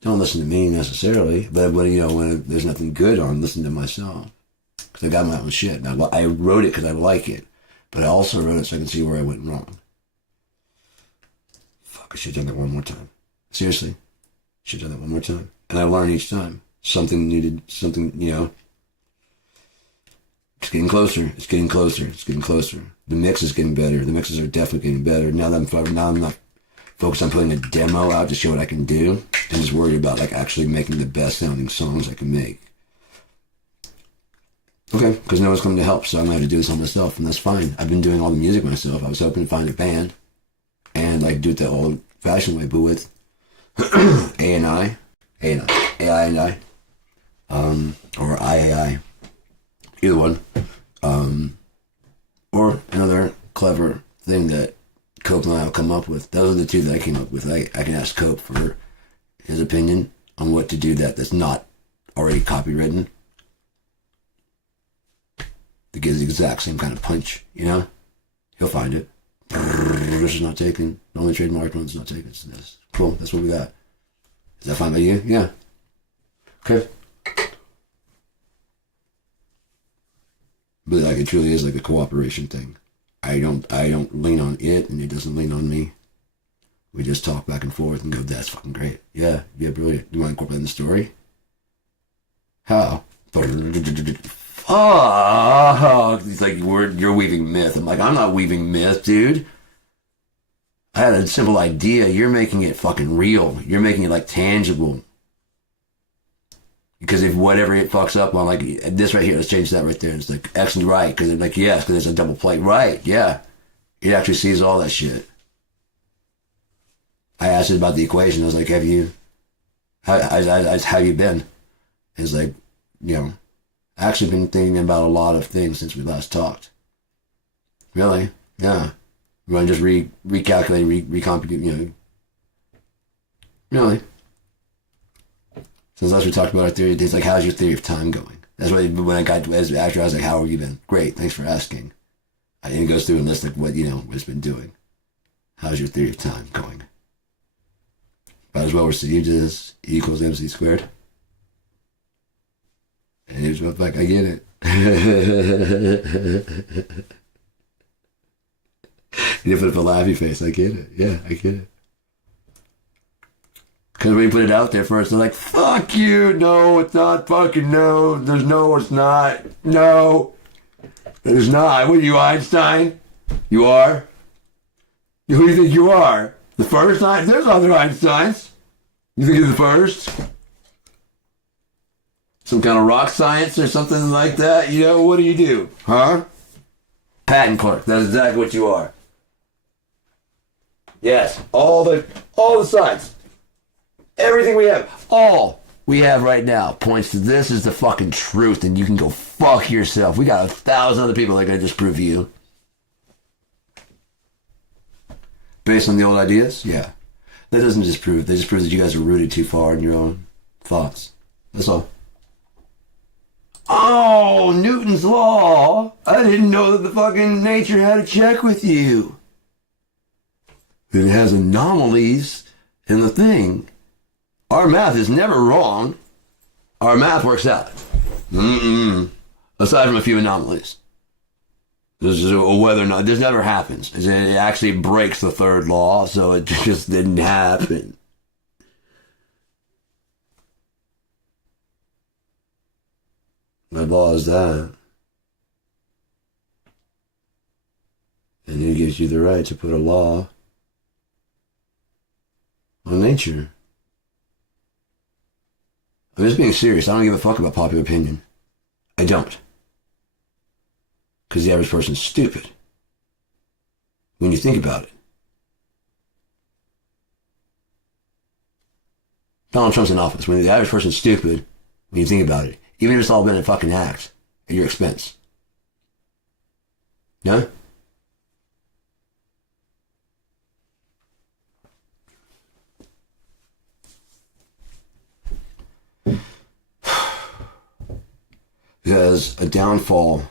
don't listen to me necessarily, but when there's nothing good on, listen to myself. Because I got my own shit. I wrote it because I like it. But I also wrote it so I can see where I went wrong. Fuck, I should have done that one more time. Seriously. Should have done that one more time. And I learn each time. Something needed, something, It's getting closer. It's getting closer. It's getting closer. The mix is getting better. The mixes are definitely getting better. Now I'm not focused on putting a demo out to show what I can do. I'm just worried about actually making the best sounding songs I can make. Okay, because no one's coming to help, so I'm going to have to do this on myself, and that's fine. I've been doing all the music myself. I was hoping to find a band and do it the old-fashioned way, but with AI, or IAI, either one, or another clever thing that Cope and I will come up with. Those are the two that I came up with. I can ask Cope for his opinion on what to do that's not already copywritten. That gives the exact same kind of punch, He'll find it. This is not taken. The only trademark one's not taken. It's this. Cool, that's what we got. Is that fine by you? Yeah. Okay. But it truly is like a cooperation thing. I don't lean on it, and it doesn't lean on me. We just talk back and forth and go, that's fucking great. Yeah, brilliant. Do you want to incorporate in the story? How? Oh, it's like you're weaving myth. I'm like, I'm not weaving myth, dude. I had a simple idea. You're making it fucking real. You're making it tangible. Because if whatever it fucks up on, this right here, let's change that right there. It's X and right, because yes, because it's a double plate. Right, yeah. It actually sees all that shit. I asked it about the equation. I was like, how have you been? It's I've actually been thinking about a lot of things since we last talked. Really? Yeah. You want to just recalculate, recompute, Really? Since last we talked about our theory, it's how's your theory of time going? That's what, when I got to after, I was like, how have you been? Great, thanks for asking. And it goes through and lists what it's been doing. How's your theory of time going? About as well received as E equals MC squared. And he was like, I get it. You put up a laughy face. I get it. Yeah, I get it. Because when you put it out there first, they're like, fuck you. No, it's not fucking no. It's not. No. There's not. What are you, Einstein? You are? Who do you think you are? The first Einstein? There's other Einsteins. You think you're the first? Some kind of rock science or something like that? What do you do? Huh? Patent clerk. That's exactly what you are. Yes. All the science. Everything we have. All we have right now points to this is the fucking truth, and you can go fuck yourself. We got 1,000 other people that are going to disprove you. Based on the old ideas? Yeah. That doesn't disprove. They just prove that you guys are rooted too far in your own thoughts. That's all. Oh, Newton's Law. I didn't know that the fucking nature had a check with you. It has anomalies in the thing. Our math is never wrong. Our math works out. Aside from a few anomalies. This is whether or not this never happens. It actually breaks the third law, so it just didn't happen. What law is that? And it gives you the right to put a law on nature. I'm just being serious. I don't give a fuck about popular opinion. I don't. Because the average person's stupid. When you think about it. Donald Trump's in office. When the average person's stupid, when you think about it. Even if it's all been a fucking act at your expense. No? Because a downfall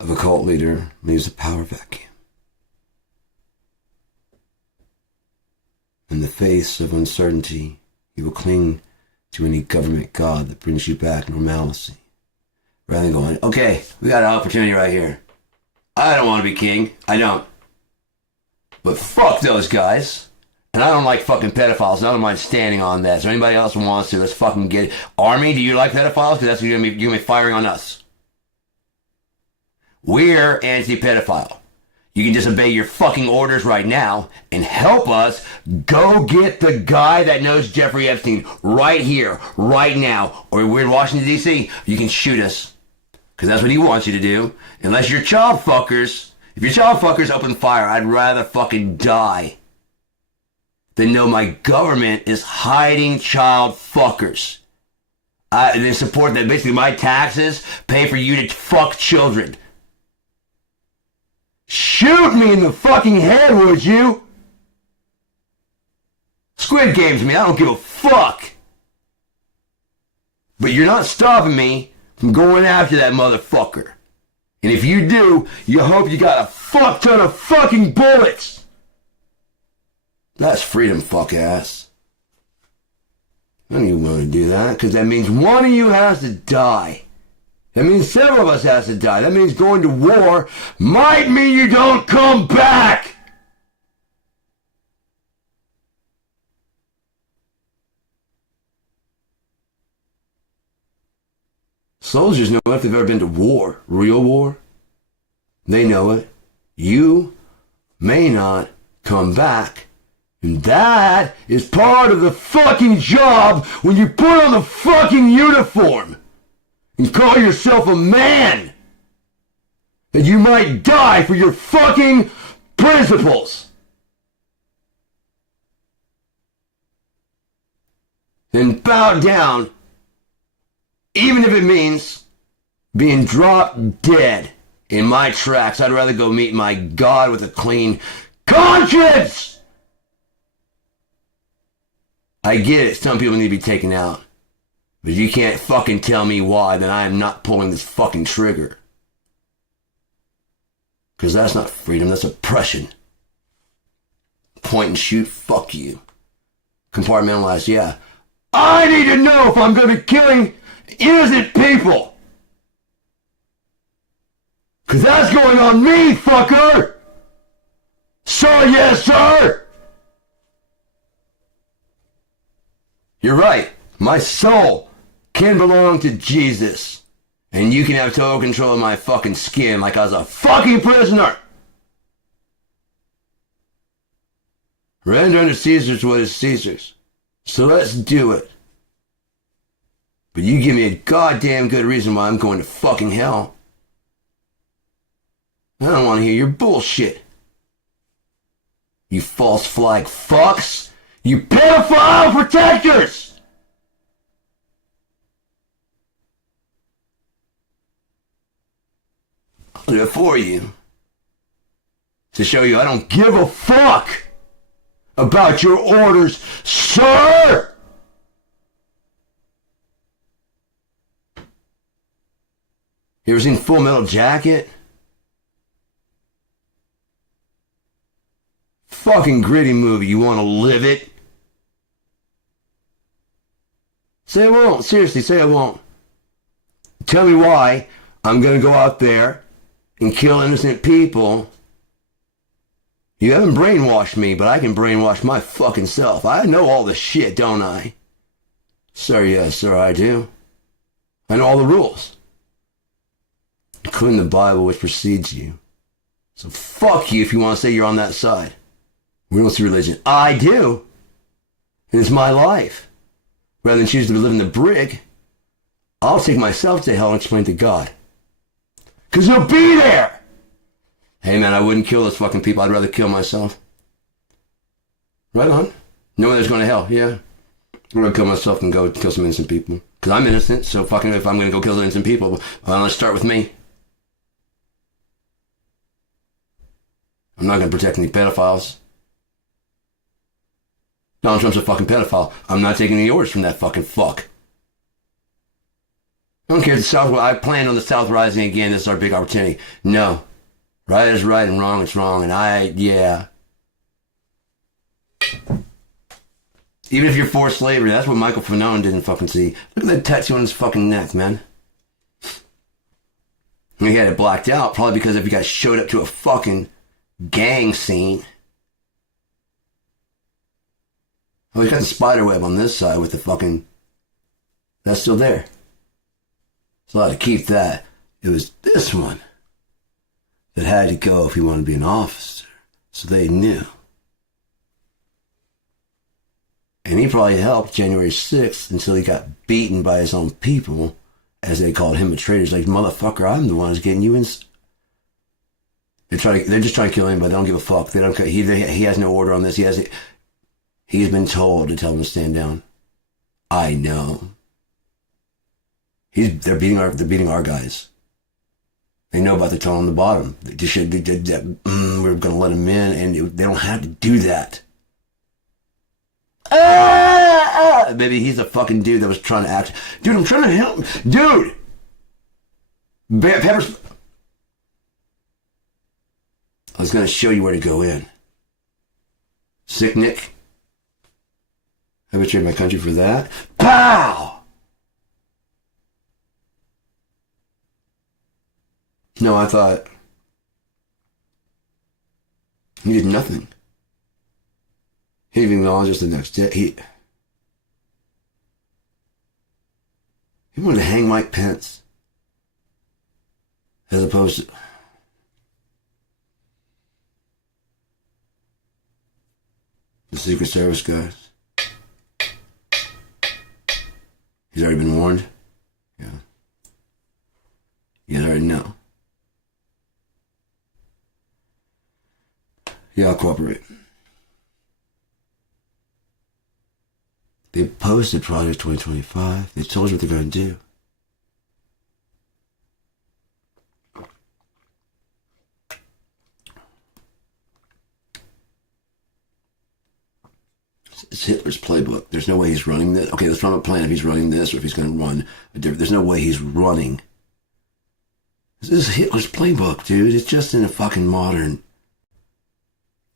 of a cult leader leaves a power vacuum. In the face of uncertainty, you will cling to any government god that brings you back normalcy. Rather than going, okay, we got an opportunity right here. I don't want to be king. I don't. But fuck those guys. And I don't like fucking pedophiles. And I don't mind standing on that. So anybody else wants to, let's fucking get it. Army, do you like pedophiles? Because that's what you're going to be firing on us. We're anti-pedophile. You can disobey your fucking orders right now and help us go get the guy that knows Jeffrey Epstein right here, right now. Or we're in Washington, D.C., you can shoot us. Because that's what he wants you to do. Unless you're child fuckers. If you're child fuckers, open fire. I'd rather fucking die than know my government is hiding child fuckers. They support that. Basically, my taxes pay for you to fuck children. Shoot me in the fucking head, would you? Squid Games me, I don't give a fuck. But you're not stopping me from going after that motherfucker. And if you do, you hope you got a fuck ton of fucking bullets. That's freedom, fuck ass. I don't even want to do that, because that means one of you has to die. That means several of us has to die. That means going to war might mean you don't come back. Soldiers know if they've ever been to war, real war. They know it. You may not come back. And that is part of the fucking job when you put on the fucking uniform and call yourself a man. That you might die for your fucking principles. Then bow down, even if it means being dropped dead in my tracks. I'd rather go meet my God with a clean conscience. I get it, some people need to be taken out. But you can't fucking tell me why that I am not pulling this fucking trigger. Because that's not freedom, that's oppression. Point and shoot, fuck you. Compartmentalize, yeah. I need to know if I'm going to be killing innocent people. Because that's going on me, fucker. So yes, sir. You're right. My soul can belong to Jesus. And you can have total control of my fucking skin like I was a fucking prisoner. Render unto Caesar's what is Caesar's. So let's do it. But you give me a goddamn good reason why I'm going to fucking hell. I don't want to hear your bullshit. You false flag fucks. You pedophile protectors! I'll do it for you. to show you I don't give a fuck about your orders, sir! You ever seen Full Metal Jacket? Fucking gritty movie. You want to live it? Say I won't. Seriously, say I won't. Tell me why I'm going to go out there and kill innocent people. You haven't brainwashed me, but I can brainwash my fucking self. I know all the shit, don't I? Sir, yes, sir, I do. I know all the rules, including the Bible which precedes you. So fuck you if you want to say you're on that side. We don't see religion. I do. And it's my life. Rather than choose to live in the brig, I'll take myself to hell and explain to God. Because he'll be there! Hey man, I wouldn't kill those fucking people. I'd rather kill myself. Right on. Knowing there's going to hell, yeah. I'm going to kill myself and go kill some innocent people. Because I'm innocent, so fucking if I'm going to go kill innocent people, well, let's start with me. I'm not going to protect any pedophiles. Donald Trump's a fucking pedophile. I'm not taking any orders from that fucking fuck. I don't care if the South... I plan on the South rising again. This is our big opportunity. No. Right is right and wrong is wrong. And yeah. Even if you're for slavery, that's what Michael Fanone didn't fucking see. Look at that tattoo on his fucking neck, man. He had it blacked out, probably because if you guys showed up to a fucking gang scene. Oh, he's got the spider web on this side with the fucking... That's still there. So I had to keep that. It was this one that had to go if he wanted to be an officer. So they knew. And he probably helped January 6th until he got beaten by his own people, as they called him a traitor. He's like, motherfucker, I'm the one who's getting you in. They're just trying to kill him, but they don't give a fuck. They don't. He has no order on this. He's been told to tell him to stand down. I know. They're beating our guys. They know about the tunnel on the bottom. We're going to let them in, and they don't have to do that. Maybe he's a fucking dude that was trying to act. Dude, I'm trying to help. Dude! Peppers. I was going to show you where to go in. Sick Nick. I betrayed my country for that. Pow! No, I thought he did nothing. He didn't even acknowledge us the next day. He wanted to hang Mike Pence. As opposed to... the Secret Service guys. He's already been warned? Yeah. You already know. Yeah, I'll cooperate. They posted Project 2025. They told you what they're going to do. It's Hitler's playbook. There's no way he's running this. Okay, let's run a plan if he's running this or if he's going to run a different... There's no way he's running. This is Hitler's playbook, dude. It's just in a fucking modern...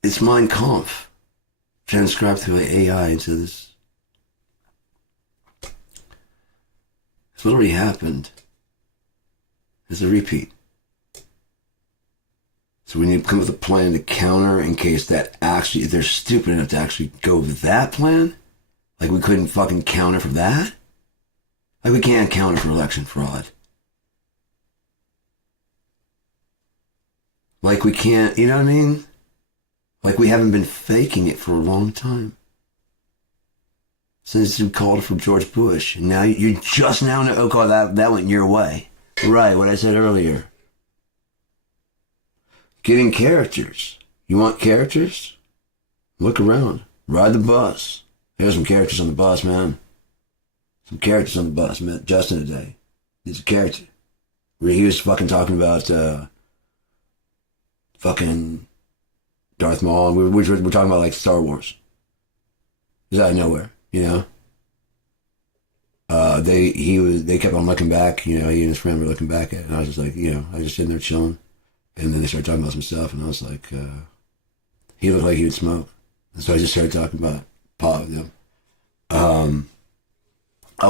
It's Mein Kampf. Transcribed through AI into this. It's what already happened. It's a repeat. So we need to come up with a plan to counter in case that actually, if they're stupid enough to actually go with that plan. Like we couldn't fucking counter for that. Like we can't counter for election fraud. Like we can't, you know what I mean? Like we haven't been faking it for a long time. Since you called for George Bush. And now you just now know, okay, that went your way. Right, what I said earlier. Getting characters. You want characters? Look around. Ride the bus. There's some characters on the bus, man. Some characters on the bus. Met Justin today. He's a character. Where he was fucking talking about fucking Darth Maul, and we're talking about like Star Wars. Just out of nowhere, you know. They kept on looking back, you know. He and his friend were looking back at it, and I was just like, you know, I was just sitting there chilling, and then they started talking about some stuff, and I was like, he looked like he would smoke, and so I just started talking about pot, you know.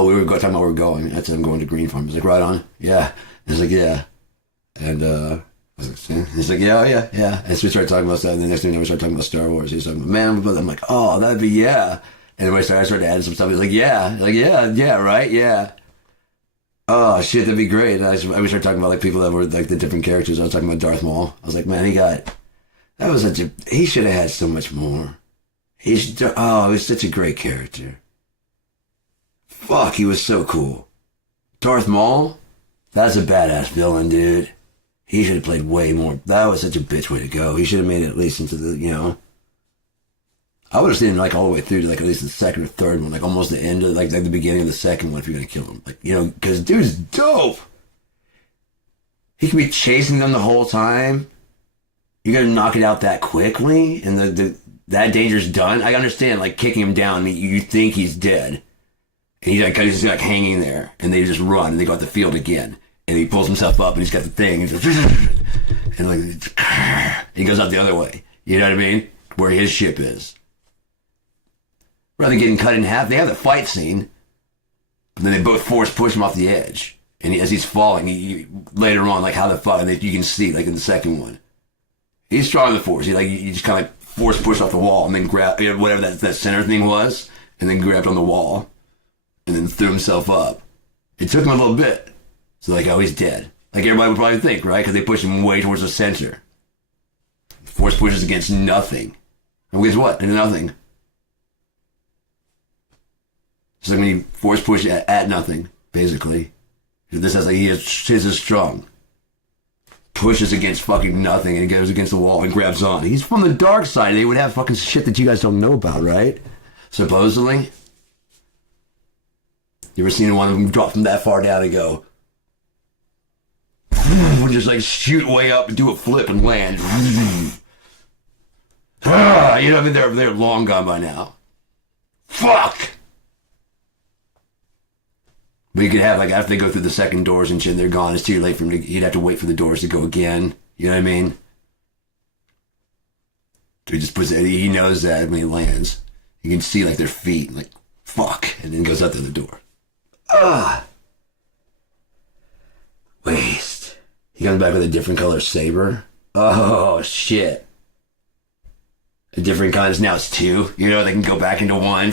We were talking about where we're going. I said I'm going to Green Farm. He's like, right on, yeah. He's like, yeah, and I was like, he's like, yeah, yeah, yeah. And so we started talking about stuff, and the next thing we started talking about Star Wars. He was talking about, man, I'm like, oh, that'd be yeah. And then I started adding some stuff. He's like, yeah, right, yeah. Oh shit, that'd be great. And we started talking about like people that were like the different characters. I was talking about Darth Maul. I was like, man, he should have had so much more. He was such a great character. Fuck, he was so cool. Darth Maul, that's a badass villain, dude. He should have played way more. That was such a bitch way to go. He should have made it at least into the, you know. I would have seen like all the way through to like at least the second or third one, like almost the end of like the beginning of the second one if you're gonna kill him, like, you know, because dude's dope. He could be chasing them the whole time. You gotta knock it out that quickly, and that danger's done. I understand like kicking him down. You think he's dead, and he's just like hanging there, and they just run and they go out the field again, and he pulls himself up and he's got the thing, and like he goes out the other way. You know what I mean? Where his ship is. Rather than getting cut in half, they have the fight scene, but then they both force push him off the edge. And as he's falling, later on, like how the fuck, you can see, like in the second one, he's strong in the force. You just kind of like force push off the wall and then grab, you know, whatever that center thing was, and then grabbed on the wall, and then threw himself up. It took him a little bit. So like, oh, he's dead. Like everybody would probably think, right? Because they pushed him way towards the center. Force pushes against nothing. And guess what? And nothing. Just like when you force push at nothing, basically. This has like his is strong. Pushes against fucking nothing and goes against the wall and grabs on. He's from the dark side. They would have fucking shit that you guys don't know about, right? Supposedly. You ever seen one of them drop from that far down and go, just like shoot way up and do a flip and land. You know, I mean, they're long gone by now. Fuck. But you could have, like, after they go through the second doors and shit, they're gone. It's too late for him to, he'd have to wait for the doors to go again. You know what I mean? So he just puts it, he knows that when he lands. You can see, like, their feet, like, fuck. And then goes out to the door. Waste. He comes back with a different color saber. Oh, shit. A different kinds, now it's two. You know, they can go back into one.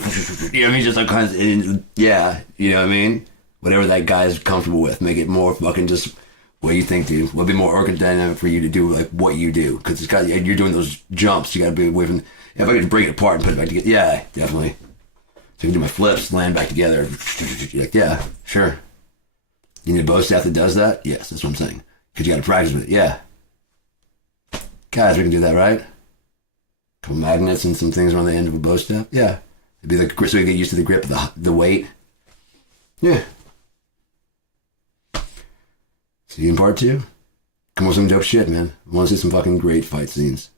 You know what I mean? Just like kinds of, yeah, you know what I mean? Whatever that guy's comfortable with. Make it more fucking just what you think, dude. Will be more ergodynamic for you to do like what you do. Because it's got, you're doing those jumps. You got to be away from, if I could break it apart and put it back together. Yeah, definitely. So I can do my flips, land back together. Like, yeah, sure. You need a bow staff that does that? Yes, that's what I'm saying. Because you got to practice with it. Yeah. Guys, we can do that, right? A couple magnets and some things around the end of a bow staff. Yeah. It'd be like, so you get used to the grip, the weight. Yeah. See you in part 2? Come on, some dope shit, man. I want to see some fucking great fight scenes.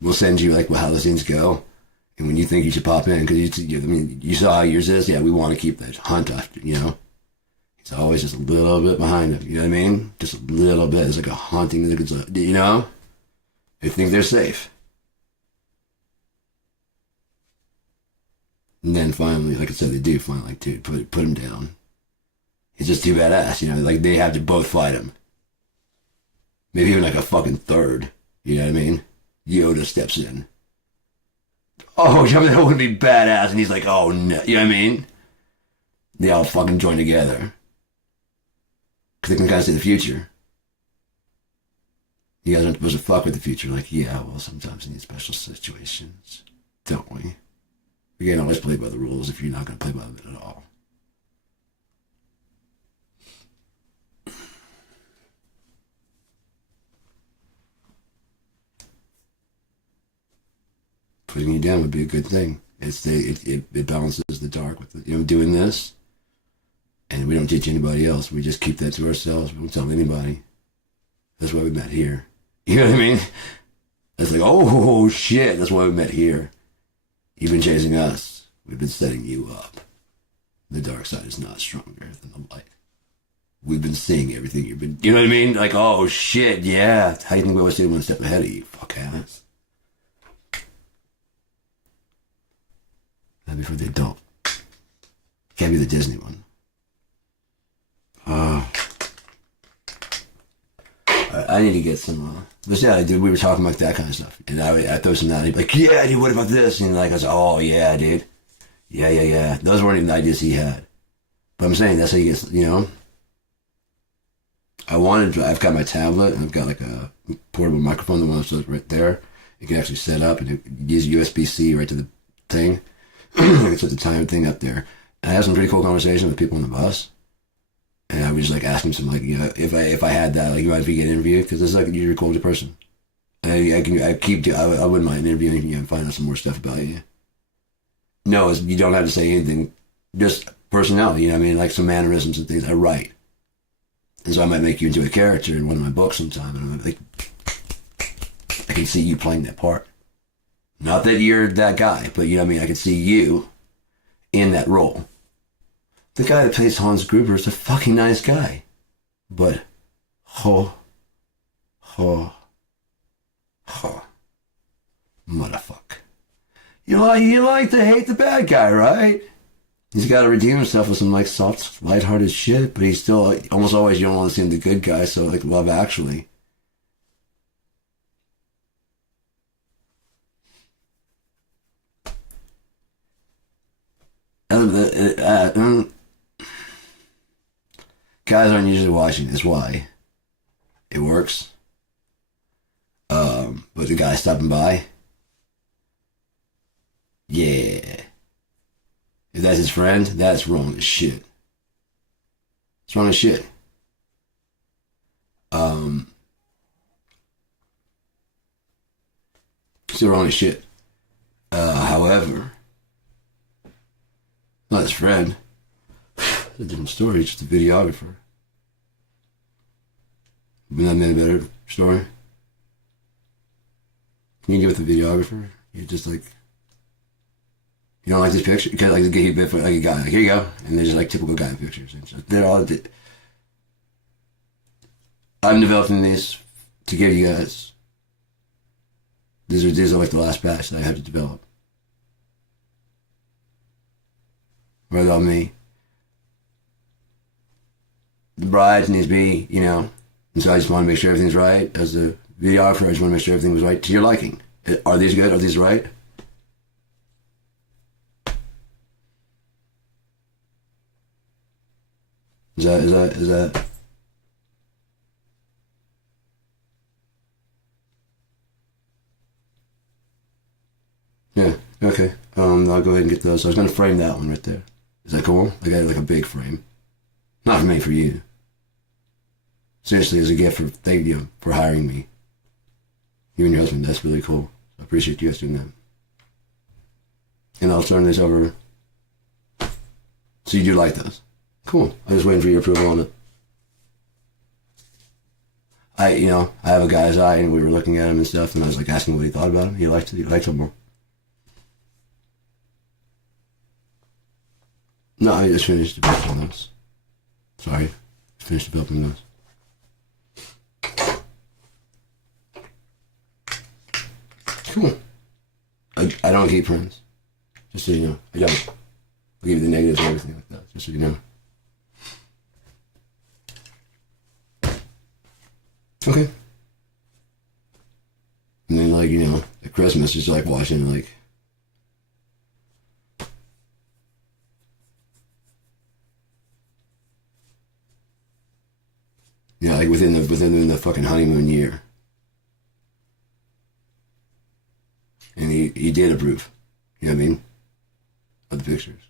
We'll send you like how the scenes go, and when you think you should pop in, because I mean, you saw how yours is. Yeah, we want to keep that hunt after, you know. He's always just a little bit behind him. You know what I mean? Just a little bit. It's like a haunting. You know, they think they're safe, and then finally, like I said, they do finally like dude, put him down. He's just too badass, you know. Like they have to both fight him. Maybe even like a fucking third. You know what I mean? Yoda steps in. Oh, that would be badass. And he's like, oh no. You know what I mean? They all fucking join together. Because they can kind of see the future. You guys aren't supposed to fuck with the future. Like, yeah, well, sometimes in these special situations, don't we? We can't always play by the rules if you're not going to play by them at all. Putting you down would be a good thing. It balances the dark with doing this, and we don't teach anybody else. We just keep that to ourselves. We don't tell anybody. That's why we met here. You know what I mean? It's like, oh shit, that's why we met here. You've been chasing us. We've been setting you up. The dark side is not stronger than the light. We've been seeing everything you've been... You know what I mean? Like, oh shit, yeah. How do you think we always stay one step ahead of you, fuck ass? That'd be for the adult. Can't be the Disney one. I need to get some, but yeah, dude, we were talking about that kind of stuff. And I throw some out, and he'd be like, yeah, dude, what about this? And like, I was like, oh, yeah, dude. Yeah. Those weren't even the ideas he had. But I'm saying that's how you get, you know? I've got my tablet, and I've got like a portable microphone, the one that's right there. You can actually set up, and use USB-C right to the thing. I can set the time thing up there. And I have some pretty cool conversations with people on the bus. And I would just like ask him some, like, you know, if I had that, like, you mind if you get interviewed? Because it's like, you're a cool person. And I wouldn't mind interviewing you and find out some more stuff about you. No, you don't have to say anything, just personality, you know what I mean? Like some mannerisms and things I write. And so I might make you into a character in one of my books sometime, and I'm like, I can see you playing that part. Not that you're that guy, but you know what I mean? I can see you in that role. The guy that plays Hans Gruber is a fucking nice guy. But, motherfucker. You like to hate the bad guy, right? He's got to redeem himself with some like soft, lighthearted shit, but he's still almost always, you don't want to see him the good guy, so like Love Actually. Guys aren't usually watching this. Why? It works. But the guy stopping by, yeah. If that's his friend, that's wrong as shit. It's wrong as shit. Still wrong as shit. However, not his friend. A different story, just a videographer. Wouldn't that made a better story? Can you give it the videographer? You're just like, you don't like this picture? You can't like get bit for like a guy. Like, here you go. And they're just like typical guy pictures. And just, they're all. I'm developing these to give you guys. These are like the last batch that I have to develop. Right on me. The bride needs to be, you know, and so I just want to make sure everything's right. As the videographer, I just want to make sure everything was right to your liking. Are these good? Are these right? Is that? Yeah, okay. I'll go ahead and get those. So I was going to frame that one right there. Is that cool? I got like a big frame. Not for me, for you. Seriously, as a gift for thank you for hiring me. You and your husband, that's really cool. I appreciate you guys doing that. And I'll turn this over. So you do like those? Cool. I'm just waiting for your approval on it. I have a guy's eye, and we were looking at him and stuff, and I was like asking what he thought about him. He liked him more. No, I just finished developing those. Sorry, finished developing those. Cool. I don't keep friends. Just so you know. I don't. I'll give you the negatives and everything like that, just so you know. Okay. And then, like, you know, at Christmas, just like watching, like, you know, like within the fucking honeymoon year. And he did approve. You know what I mean? Of the pictures.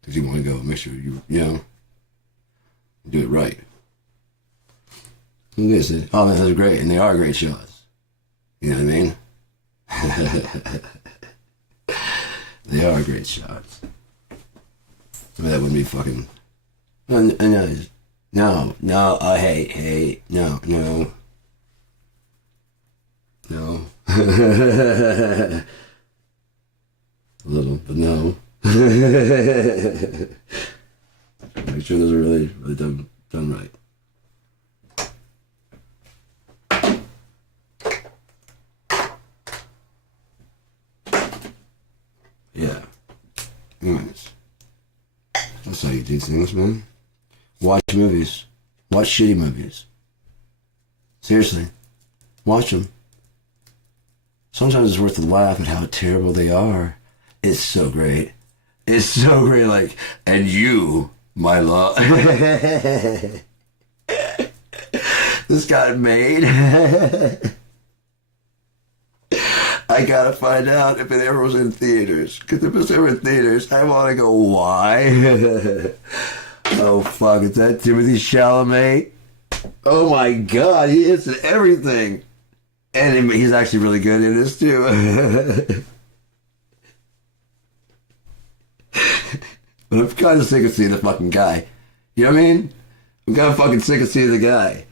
Because he wanted to go make sure you know, do it right. Look at this. Oh, man, those are great. And they are great shots. You know what I mean? They are great shots. I mean, that wouldn't be fucking... No, hey, no. A little, but no. Make sure those are really, really done right. Yeah. Anyways, that's how you do things, man. Watch movies. Watch shitty movies. Seriously. Watch them. Sometimes it's worth the laugh at how terrible they are. It's so great. It's so great, like, and you, my love. This got made. I gotta find out if it ever was in theaters. Because if it's ever in theaters, I want to go, why? Oh, fuck, is that Timothy Chalamet? Oh my god, he is in everything. And he's actually really good in this, too. But I'm kind of sick of seeing the fucking guy. You know what I mean? I'm kind of fucking sick of seeing the guy.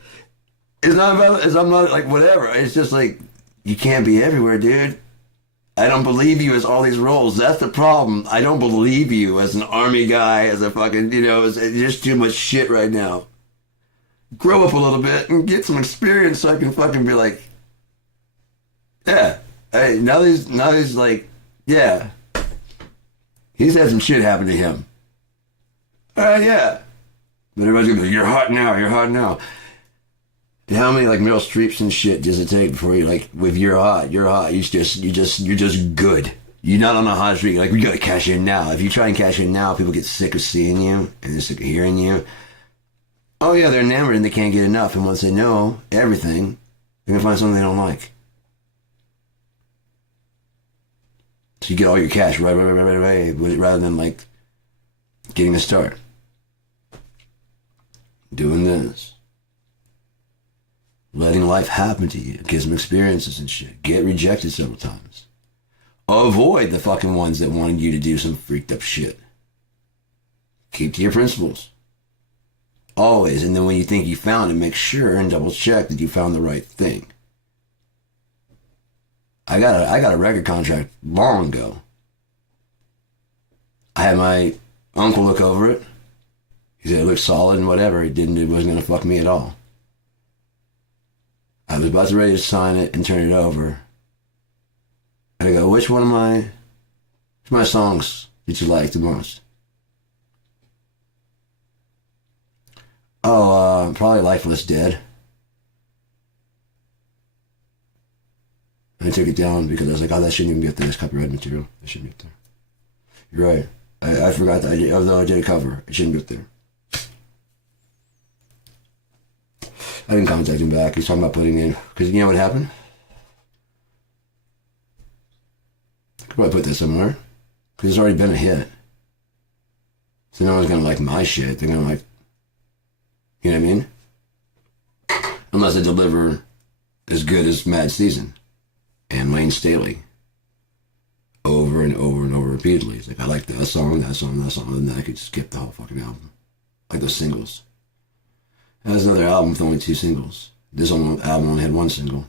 It's not about, I'm not like, whatever. It's just like, you can't be everywhere, dude. I don't believe you as all these roles. That's the problem. I don't believe you as an army guy, as a fucking, it's just too much shit right now. Grow up a little bit and get some experience so I can fucking be like, yeah. Hey, now he's like, yeah. He's had some shit happen to him. Yeah. But everybody's gonna be like, you're hot now, you're hot now. And how many like Meryl Streeps and shit does it take before you like, if you're hot, you're just good. You're not on a hot streak. Like, we gotta cash in now. If you try and cash in now, people get sick of seeing you and they're sick of hearing you. Oh yeah, they're enamored and they can't get enough. And once they know everything, they're gonna find something they don't like. So you get all your cash right rather than like getting a start. Doing this. Letting life happen to you. Get some experiences and shit. Get rejected several times. Avoid the fucking ones that wanted you to do some freaked up shit. Keep to your principles. Always. And then when you think you found it, make sure and double check that you found the right thing. I got a record contract long ago. I had my uncle look over it. He said it looked solid and whatever. It wasn't gonna fuck me at all. I was about to ready to sign it and turn it over. And I go, which one of my songs did you like the most? Oh, probably Lifeless Dead. And I took it down because I was like, oh, that shouldn't even be up there. It's copyrighted material. That shouldn't be up there. You're right. I forgot that. Although I did a cover, it shouldn't be up there. I didn't contact him back. He's talking about putting in, because you know what happened? I could probably put that somewhere. Because it's already been a hit. So no one's going to like my shit. They're going to like, you know what I mean? Unless I deliver as good as Mad Season and Wayne Staley. Over and over and over repeatedly. It's like, I like that song, that song, that song. And then I could skip the whole fucking album. Like those singles. That's another album with only 2 singles. This album only had 1 single.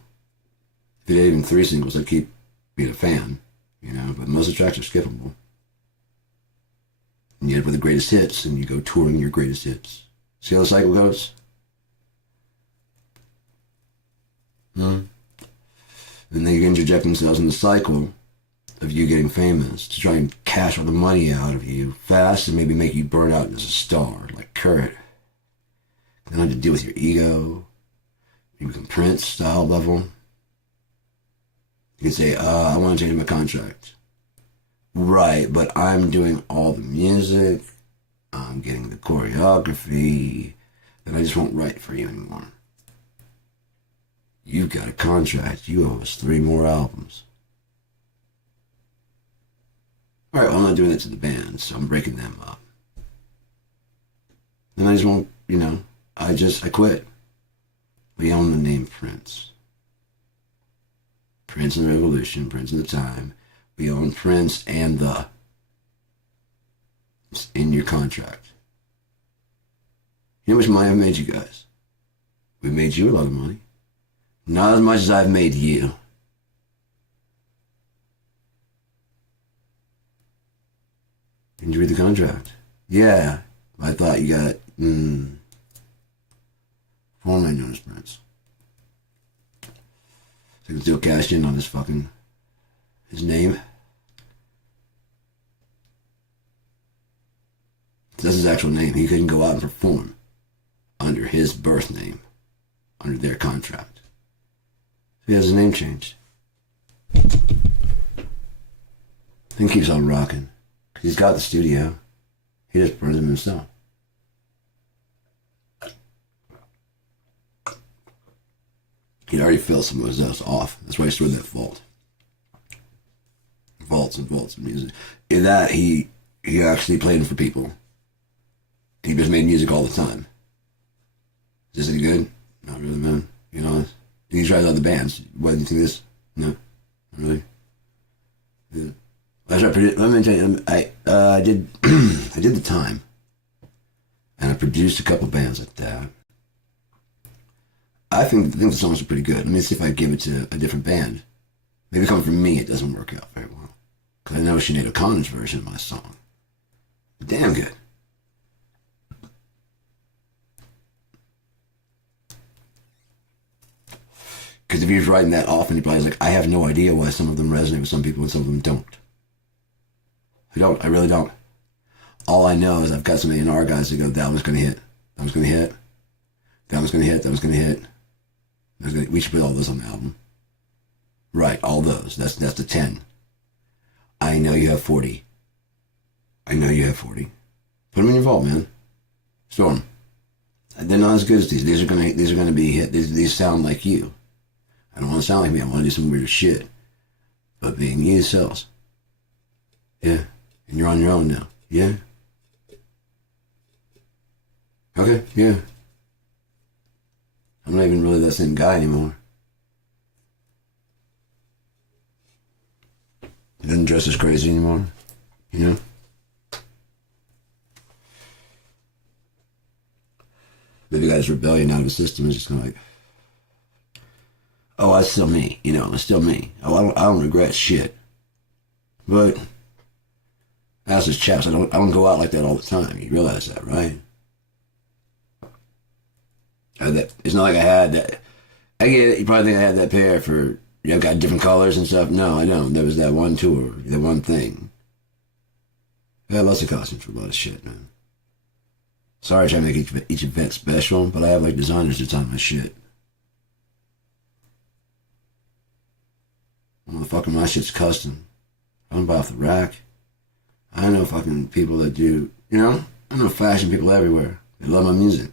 If it had even 3 singles, I'd keep being a fan, but most of the tracks are skippable. And you end up with the greatest hits, and you go touring your greatest hits. See how the cycle goes? And they interject themselves in the cycle of you getting famous to try and cash all the money out of you fast and maybe make you burn out as a star, like Kurt. They don't have to deal with your ego. You become Prince style level. You can say, I want to change my contract. Right, but I'm doing all the music. I'm getting the choreography. And I just won't write for you anymore. You've got a contract. You owe us 3 more albums. Alright, well, I'm not doing that to the band, so I'm breaking them up. And I just won't, I quit. We own the name Prince. Prince and the Revolution, Prince and the Time. We own Prince and the. It's in your contract. You know how much money I've made you guys? We made you a lot of money. Not as much as I've made you. Did you read the contract? Yeah. I thought you got, formerly known as Prince. So you can still cash in on his name. That's his actual name. He couldn't go out and perform under his birth name, under their contract. So he has his name changed. And keeps on rocking. He's got the studio. He just burns them himself. He'd already filled some of his else off. That's why he stored that vault. Vaults and vaults of music. In that, he actually played for people. He just made music all the time. Is this any good? Not really, man. You know, he tries out the bands. What, do you think this? No? Not really? Yeah. Let me tell you, I did I did the time, and I produced a couple bands like that. I think the songs are pretty good. Let me see if I give it to a different band. Maybe coming from me, it doesn't work out very well. Because I know Sinead O'Connor's version of my song. Damn good. Because if he was writing that often, he probably was like, I have no idea why some of them resonate with some people and some of them don't. I really don't. All I know is I've got some A&R guys that go, that one's going to hit. That one's going to hit. That one's going to hit. That one's going to hit. We should put all those on the album. Right, all those. That's the 10. I know you have 40. I know you have 40. Put them in your vault, man. Store them. They're not as good as these. These are going to be hit. These sound like you. I don't want to sound like me. I want to do some weird shit. But being you sells. Yeah. And you're on your own now. Yeah. Okay, yeah. I'm not even really that same guy anymore. He doesn't dress as crazy anymore. You know? Maybe got his rebellion out of his system is just kind of like, oh, that's still me. You know, it's still me. Oh, I don't regret shit. But that's his chaps. I don't go out like that all the time. You realize that, right? It's not like I had that. I get it. You probably think I had that pair for, you know, got different colors and stuff. No, I don't. There was that one tour, that one thing. I got lots of costumes for a lot of shit, man. Sorry, I try to make each event special, but I have like designers to design my shit. Motherfucker, my shit's custom. I don't buy off the rack. I know fucking people that do, you know? I know fashion people everywhere. They love my music.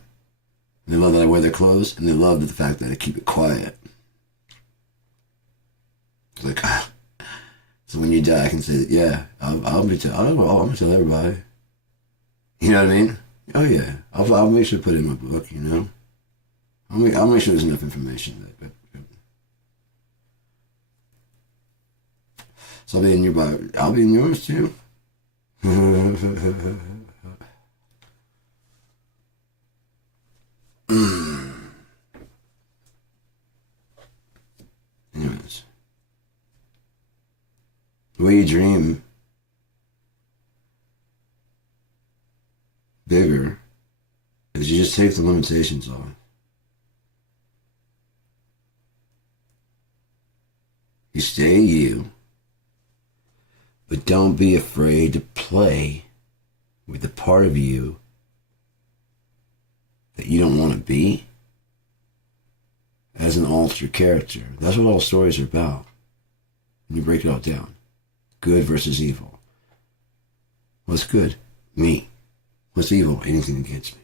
And they love that I wear their clothes, and they love the fact that I keep it quiet. It's like, so when you die, I can say, yeah, I'm gonna tell everybody. You know what I mean? Oh yeah, I'll make sure to put it in my book. You know, I'll make sure there's enough information. So I'll be in your bio. I'll be in yours too. Anyways, the way you dream bigger is you just take the limitations off. You stay you, but don't be afraid to play with the part of you that you don't want to be as an altered character. That's what all stories are about. When you break it all down. Good versus evil. What's good? Me. What's evil? Anything against me.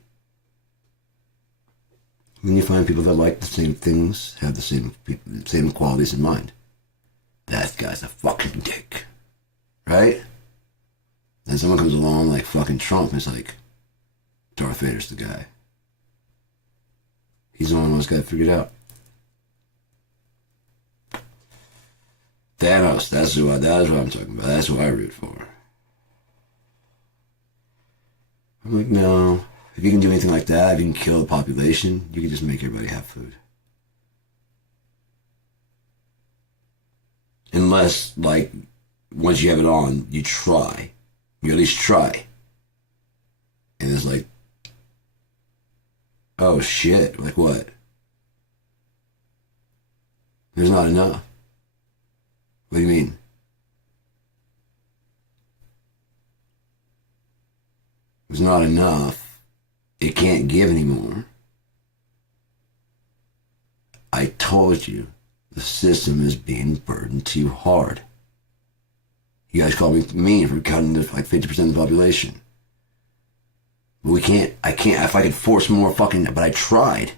Then you find people that like the same things, have the same qualities in mind. That guy's a fucking dick. Right? Then someone comes along like fucking Trump and it's like, Darth Vader's the guy. He's the one who's got it figured out. Thanos, that is what I'm talking about. That's what I root for. I'm like, no. If you can do anything like that, if you can kill the population, you can just make everybody have food. Unless, like, once you have it on, you try. You at least try. And it's like, oh shit, like what? There's not enough. What do you mean? There's not enough. It can't give anymore. I told you, the system is being burdened too hard. You guys call me mean for cutting like 50% of the population. But I can't, if I could force more fucking, but I tried.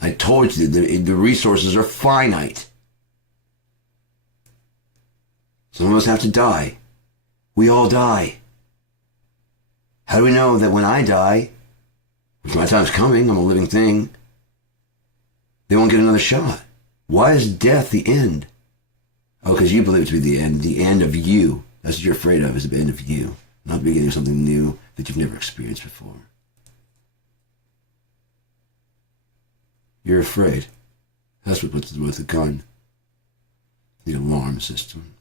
I told you the resources are finite. Some of us have to die. We all die. How do we know that when I die, which my time's coming, I'm a living thing, they won't get another shot? Why is death the end? Oh, because you believe it to be the end of you. That's what you're afraid of, is the end of you. Not the beginning of something new that you've never experienced before. You're afraid. That's what puts it with the gun. The alarm system.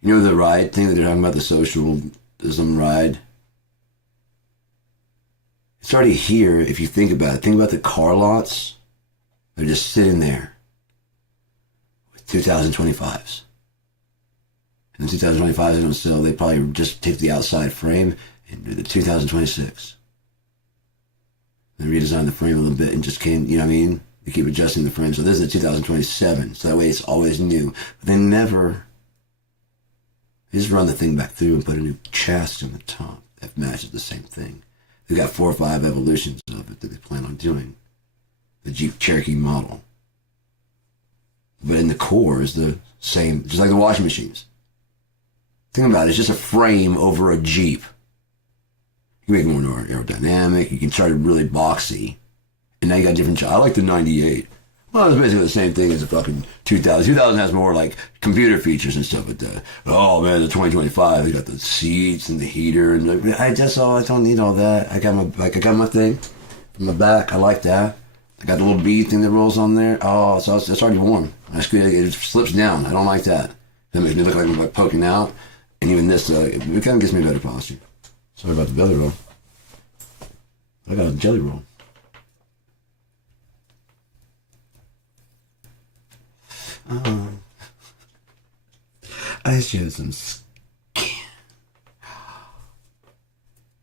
You know the ride thing that they're talking about, the socialism ride? It's already here if you think about it. Think about the car lots. They're just sitting there with 2025s. And the 2025s they don't sell. They probably just take the outside frame and do the 2026. They redesign the frame a little bit and just you know what I mean? They keep adjusting the frame. So this is the 2027. So that way it's always new. But they never... They just run the thing back through and put a new chassis on the top that matches the same thing. They've got 4 or 5 evolutions of it that they plan on doing. The Jeep Cherokee model. But in the core is the same, just like the washing machines. Think about it, it's just a frame over a Jeep. You can make it more aerodynamic, you can try to really boxy. And now you got different, I like the 98. Well, it's basically the same thing as the fucking 2000. 2000 has more like computer features and stuff, but oh man, the 2025, they got the seats and the heater and I don't need all that. I got my thing in my back. I like that. I got the little bead thing that rolls on there. Oh, so it's already warm. It slips down. I don't like that. That makes me look like I'm like poking out. And even this, it kind of gives me better posture. Sorry about the belly roll. I got a jelly roll. I showed some skin.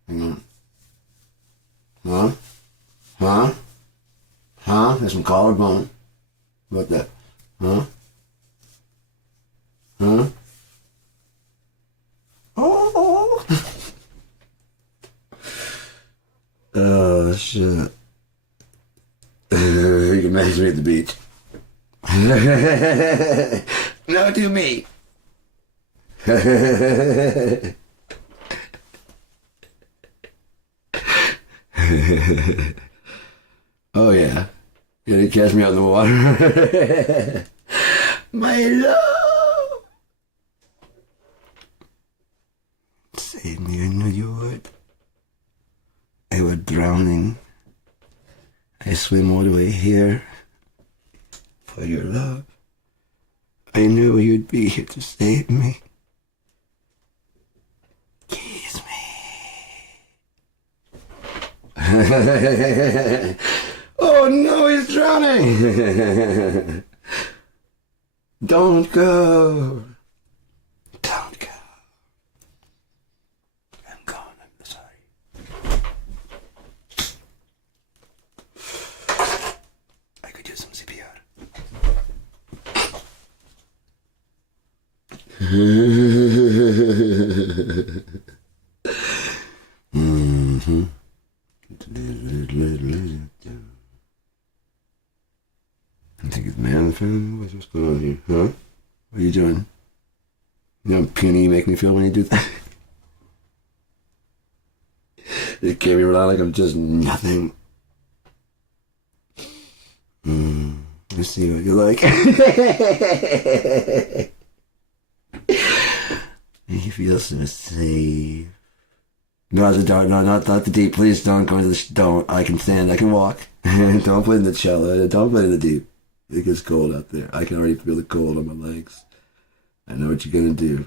Hang on. Huh? There's some collarbone. What about that? Huh? Oh! Oh, shit. You can message me at the beach. No, to me. Oh yeah. You gotta catch me out in the water. My love. Save me, I knew you would. I was drowning. I swim all the way here. For your love. I knew you'd be here to save me. Kiss me. Oh no, he's drowning. Don't go. Don't go. I'm gone, I'm sorry. I could use some CPR. Mm-hmm. I think it's man fan. What's going on here? Huh? What are you doing? You know how puny you make me feel when you do that? You can't be around like I'm just nothing. Let's see what you like. You feel so safe. No, the dark. No, not the deep. Please don't go into the. Don't. I can stand. I can walk. Don't put in the shallow. Don't put in the deep. It gets cold out there. I can already feel the cold on my legs. I know what you're gonna do.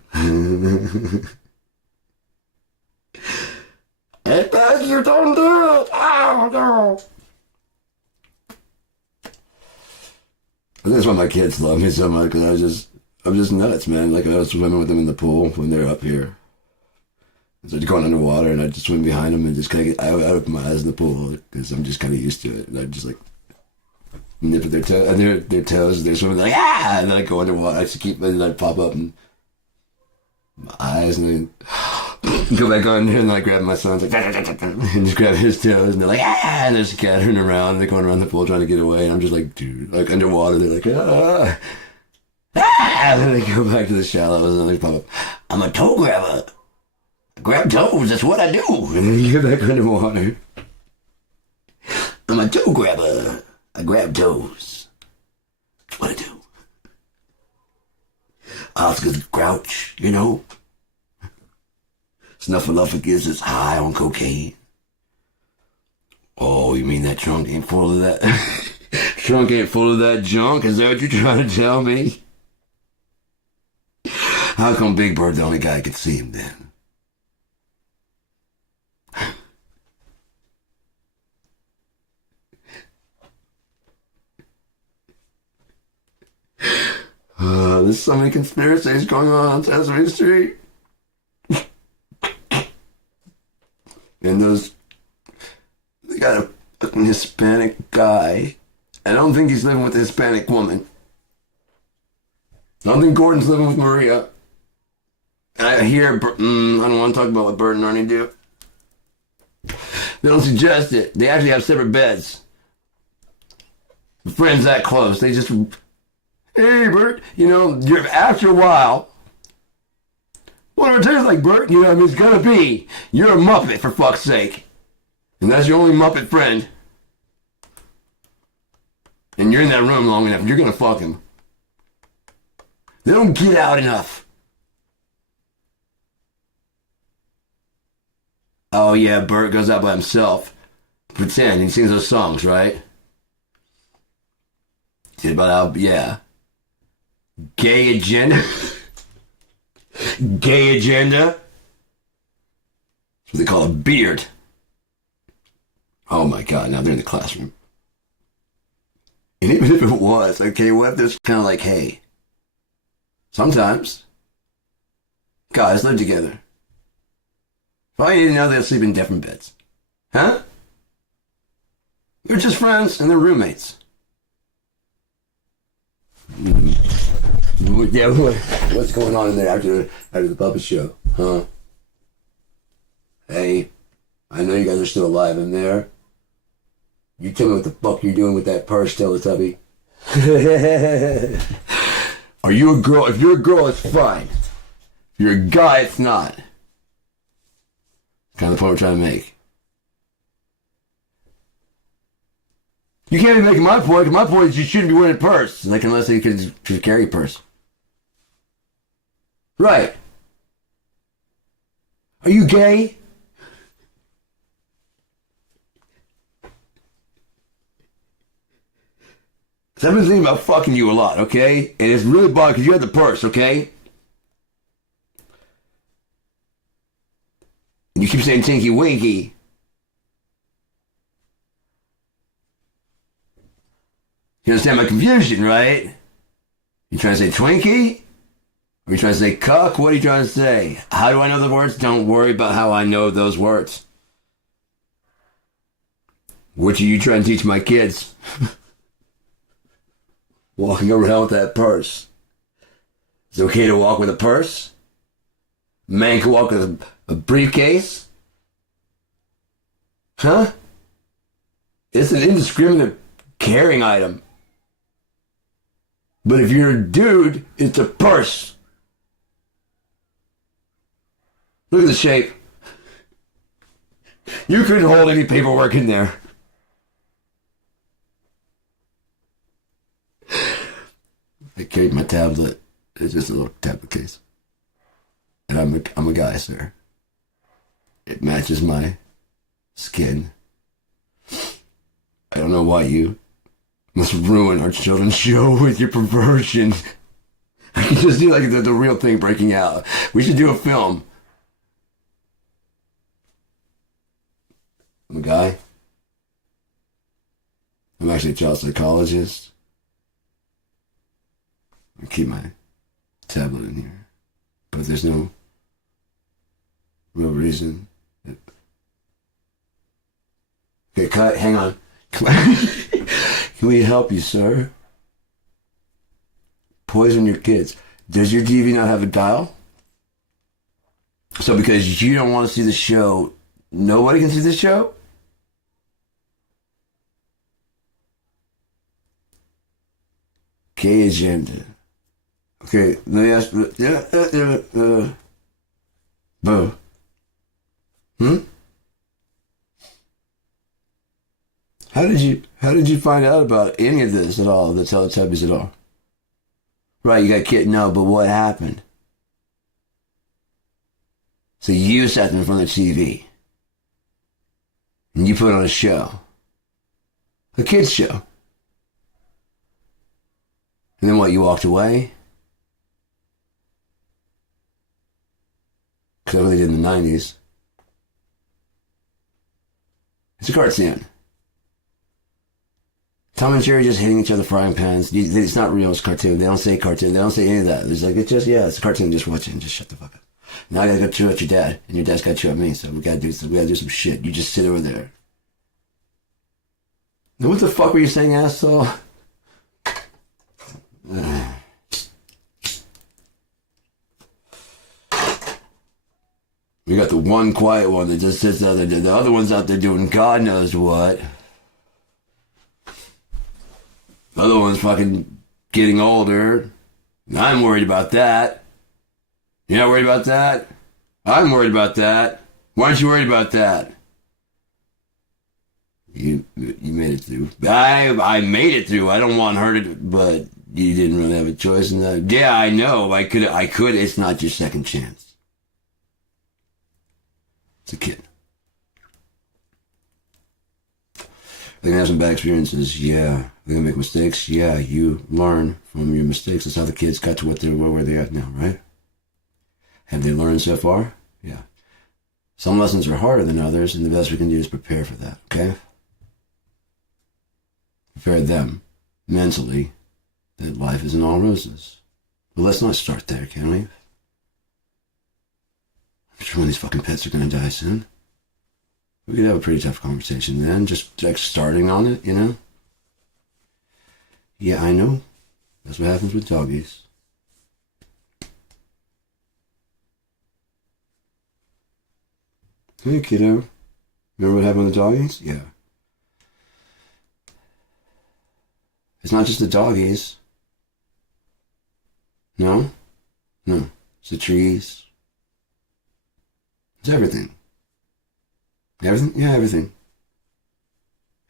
Hey, thank you, don't do it! Oh, no! That's why my kids love me so much, because I'm just nuts, man. Like, I was swimming with them in the pool when they're up here. So I'd go underwater, and I'd just swim behind them and just kind of I would open my eyes in the pool, because I'm just kind of used to it. And I'd just, like, nip at their toes, and their toes, they're swimming, like, ah! And then I'd go underwater, I'd just keep, and then I'd pop up, and my eyes, and then go back under, and then I grab my son's, like, and just grab his toes, and they're like, ah! And they're scattering around, they're going around the pool trying to get away, and I'm just like, dude, like, underwater, they're like, ah! Ah! And then they go back to the shallows, and then they pop up, I'm a toe grabber. I grab toes, that's what I do. And then you get back underwater. I'm a toe grabber. I grab toes. That's what I do. Oscar's grouch, you know? Snuffleupagus is high on cocaine. Oh, you mean that trunk ain't full of that? Trunk ain't full of that junk? Is that what you're trying to tell me? How come Big Bird's the only guy who could see him then? There's so many conspiracies going on Sesame Street. And they got a fucking Hispanic guy. I don't think he's living with a Hispanic woman. I don't think Gordon's living with Maria. And I hear, I don't want to talk about what Bert and Ernie do. They don't suggest it. They actually have separate beds. Friends that close. They just, hey, Bert, you know, after a while, what it tastes like, Bert, you know, I mean, it's gonna be, you're a Muppet, for fuck's sake. And that's your only Muppet friend. And you're in that room long enough, you're gonna fuck him. They don't get out enough. Oh yeah, Bert goes out by himself. Pretend, he sings those songs, right? About how, yeah. Gay agenda. Gay agenda. That's what they call a beard. Oh my God, now they're in the classroom. And even if it was, okay, what if there's kind of like, hey, sometimes guys live together. Well, you didn't know they'll sleep in different beds. Huh? They're just friends and they're roommates. Yeah, what's going on in there after the puppet show? Huh? Hey, I know you guys are still alive in there. You tell me what the fuck you're doing with that purse, Teletubby. Are you a girl? If you're a girl, it's fine. If you're a guy, it's not. Kind of the point we're trying to make. You can't be making my point, because my point is you shouldn't be wearing a purse. Like, unless you can carry a purse. Right. Are you gay? Because I've been thinking about fucking you a lot, okay? And it's really bothering because you had the purse, okay? And you keep saying Tinky Winky. You understand my confusion, right? You trying to say Twinkie? Or you trying to say cuck? What are you trying to say? How do I know the words? Don't worry about how I know those words. What are you trying to teach my kids? Walking around with that purse. It's okay to walk with a purse? Man can walk with a briefcase? Huh? It's an indiscriminate carrying item. But if you're a dude, it's a purse. Look at the shape. You couldn't hold any paperwork in there. I carried my tablet. It's just a little tablet case. And I'm a guy, sir. It matches my skin. I don't know why you Must ruin our children's show with your perversion. I can just do like the real thing breaking out. We should do a film. I'm a guy. I'm actually a child psychologist. I keep my tablet in here. But there's no real reason. Okay, cut. Hang on. Can we help you, sir? Poison your kids. Does your TV not have a dial? So because you don't want to see the show, nobody can see the show? Gay agenda. Okay, let me ask. Bo. How did you find out about any of this at all? The Teletubbies at all? Right, you got kid. No, but what happened? So you sat in front of the TV and you put on a show, a kids show, and then what? You walked away. Because I really did in the 90s. It's a cartoon. Tom and Jerry just hitting each other frying pans. It's not real, it's cartoon. They don't say cartoon. They don't say any of that. It's like, it's a cartoon. Just watch it and just shut the fuck up. Now I gotta go chew at your dad, and your dad's gotta chew at me, so we gotta do some shit. You just sit over there. Now what the fuck were you saying, asshole? We got the one quiet one that just sits out there. The other one's out there doing God knows what. The other one's fucking getting older. I'm worried about that. You're not worried about that? I'm worried about that. Why aren't you worried about that? You made it through. I made it through. I don't want her to, but you didn't really have a choice in that. Yeah, I know. I could. It's not your second chance. It's a kid. They're gonna have some bad experiences. Yeah. They're gonna make mistakes. Yeah. You learn from your mistakes. That's how the kids got to where they're at now, right? Have they learned so far? Yeah. Some lessons are harder than others, and the best we can do is prepare for that, okay? Prepare them mentally that life isn't all roses. But let's not start there, can we? I'm sure one of these fucking pets are gonna die soon. We could have a pretty tough conversation then, just like starting on it, you know? Yeah, I know. That's what happens with doggies. Hey, kiddo. Remember what happened with the doggies? Yeah. It's not just the doggies. No? No. It's the trees. It's everything. Everything? Yeah, everything.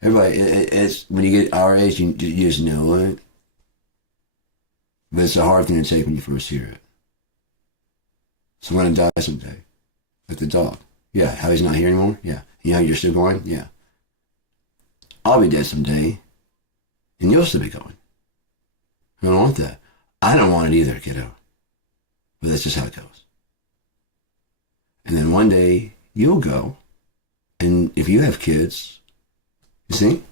Everybody, it's when you get our age, you just know it. But it's a hard thing to take when you first hear it. So I'm gonna die someday. Like the dog. Yeah, how he's not here anymore? Yeah. You know how you're still going? Yeah. I'll be dead someday. And you'll still be going. I don't want that. I don't want it either, kiddo. But that's just how it goes. And then one day, you'll go. And if you have kids, you see?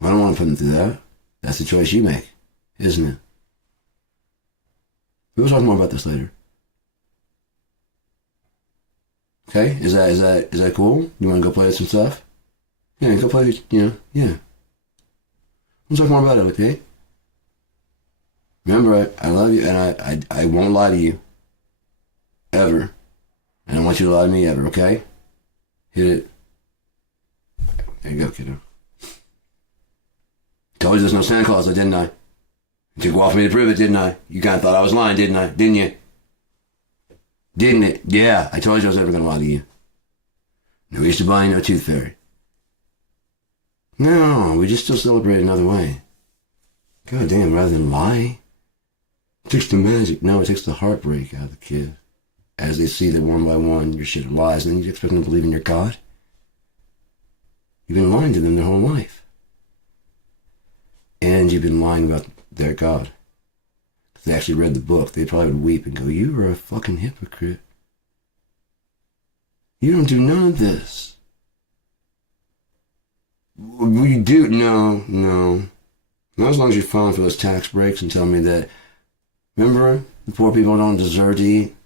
I don't want to put them through that. That's the choice you make, isn't it? We'll talk more about this later. Okay? Is that cool? You want to go play with some stuff? Yeah, go play, yeah. We'll talk more about it, okay? Remember, I love you, and I won't lie to you. Ever. And I want you to lie to me ever, okay? Hit it. There you go, kiddo. Told you there's no Santa Claus, didn't I? You took a while for me to prove it, didn't I? You kind of thought I was lying, didn't I? Didn't you? Didn't it? Yeah, I told you I was never going to lie to you. No Easter Bunny, no Tooth Fairy. No, we just still celebrate another way. God damn, rather than lie. It takes the magic. No, it takes the heartbreak out of the kid. As they see that one by one your shit are lies, and then you expect them to believe in your God? You've been lying to them their whole life. and you've been lying about their God. If they actually read the book, they probably would weep and go, you are a fucking hypocrite. You don't do none of this. You do? No. Not as long as you're filing for those tax breaks and telling me that, remember, the poor people don't deserve to eat.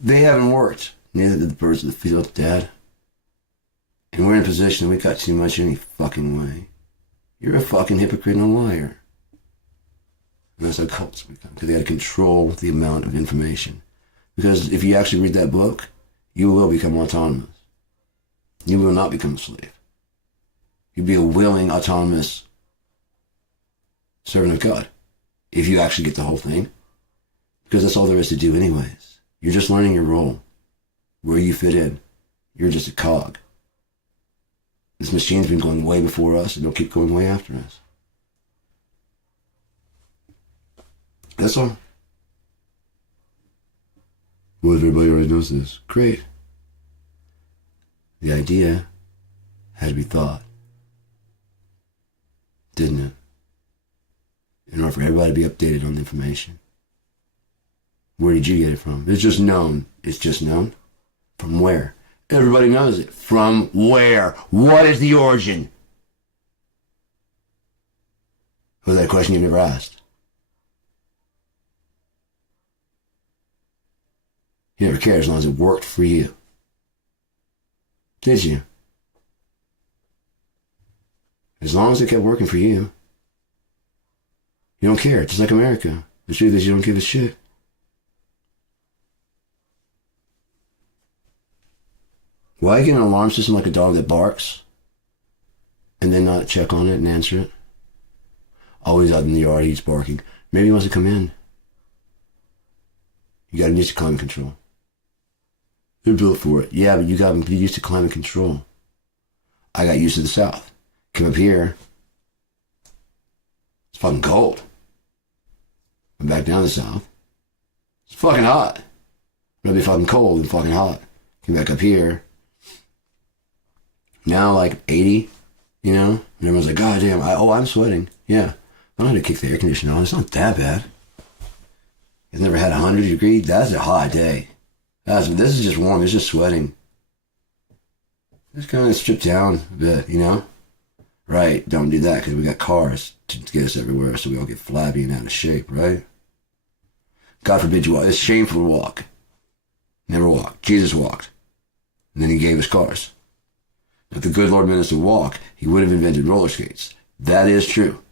They haven't worked. Neither did the birds of the field, Dad. And we're in a position we got too much any fucking way. You're a fucking hypocrite and a liar. And that's how cults become, because they had to control the amount of information. Because if you actually read that book, you will become autonomous. You will not become a slave. You'll be a willing, autonomous servant of God. If you actually get the whole thing. Because that's all there is to do anyways. You're just learning your role. Where you fit in. You're just a cog. This machine's been going way before us, and it'll keep going way after us. That's all. Well, if everybody already knows this, great. The idea had to be thought, didn't it? In order for everybody to be updated on the information. Where did you get it from? It's just known. It's just known. From where? Everybody knows it. From where? What is the origin? Was that a question you never asked? You never cared as long as it worked for you. Did you? As long as it kept working for you, you don't care. Just like America. The truth is you don't give a shit. Why get an alarm system like a dog that barks and then not check on it and answer it? Always out in the yard, he's barking. Maybe he wants to come in. You got to use climate control. They're built for it. Yeah, but you got to be used to climate control. I got used to the South. Come up here. It's fucking cold. Went back down to the South. It's fucking hot. It'll be fucking cold and fucking hot. Came back up here. Now like 80, you know? And everyone's like, God damn, I'm sweating. Yeah. I don't have to kick the air conditioner on. It's not that bad. You've never had 100 degrees? That's a hot day. This is just warm. It's just sweating. Just kind of strip down a bit, you know? Right, don't do that because we got cars to get us everywhere so we all get flabby and out of shape, right? God forbid you walk. It's shameful to walk. Never walk. Jesus walked. And then he gave us cars. If the good Lord meant us to walk, he would have invented roller skates. That is true.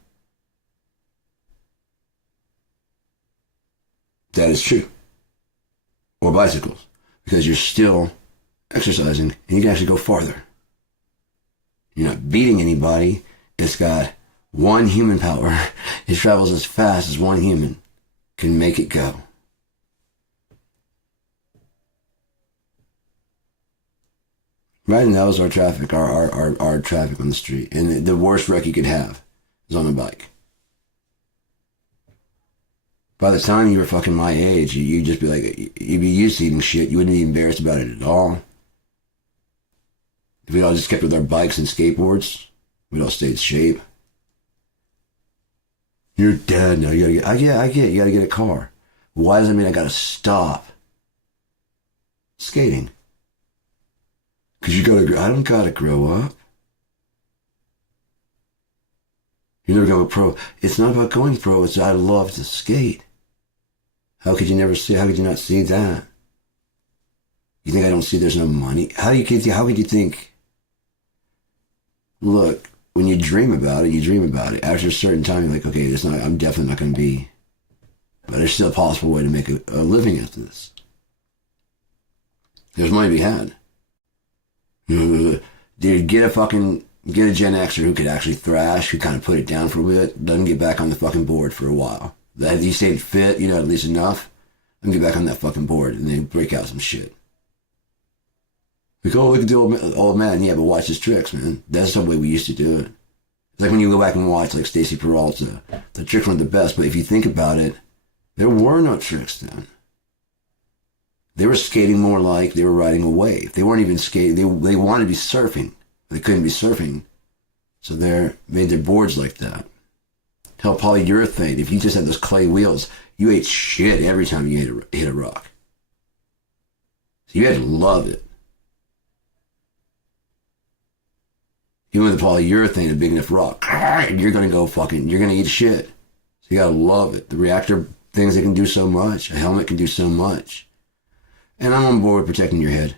That is true. Or bicycles. Because you're still exercising and you can actually go farther. You're not beating anybody. It's got one human power. It travels as fast as one human can make it go. Right, and that was our traffic, our traffic on the street. And the worst wreck you could have is on a bike. By the time you were fucking my age, you'd just be like, you'd be used to eating shit. You wouldn't be embarrassed about it at all. If we all just kept with our bikes and skateboards, we'd all stay in shape. You're dead now. You gotta get, I get, you gotta get a car. Why does that mean I gotta stop skating? Because I don't gotta grow up. You're never going pro. It's not about going pro, it's I love to skate. How could you not see that? You think I don't see there's no money? How could you think? Look, when you dream about it, you dream about it. After a certain time, you're like, okay, I'm definitely not going to be. But there's still a possible way to make a living at this. There's money to be had. Dude, get a Gen Xer who could actually thrash, who kind of put it down for a bit, doesn't get back on the fucking board for a while. That he stayed fit, at least enough, and get back on that fucking board, and then break out some shit. Like, oh, look at the old man. Yeah, but watch his tricks, man. That's the way we used to do it. It's like when you go back and watch, like, Stacy Peralta. The tricks weren't the best, but if you think about it, there were no tricks then. They were skating more like they were riding a wave. They weren't even skating. They wanted to be surfing. They couldn't be surfing So they made their boards like that. Hell, polyurethane, if you just had those clay wheels, you ate shit every time you hit a rock. So you had to love it. Even with the polyurethane, a big enough rock, you're going to go fucking, you're going to eat shit. So you got to love it. The reactor things, they can do so much. A helmet can do so much. And I'm on board with protecting your head.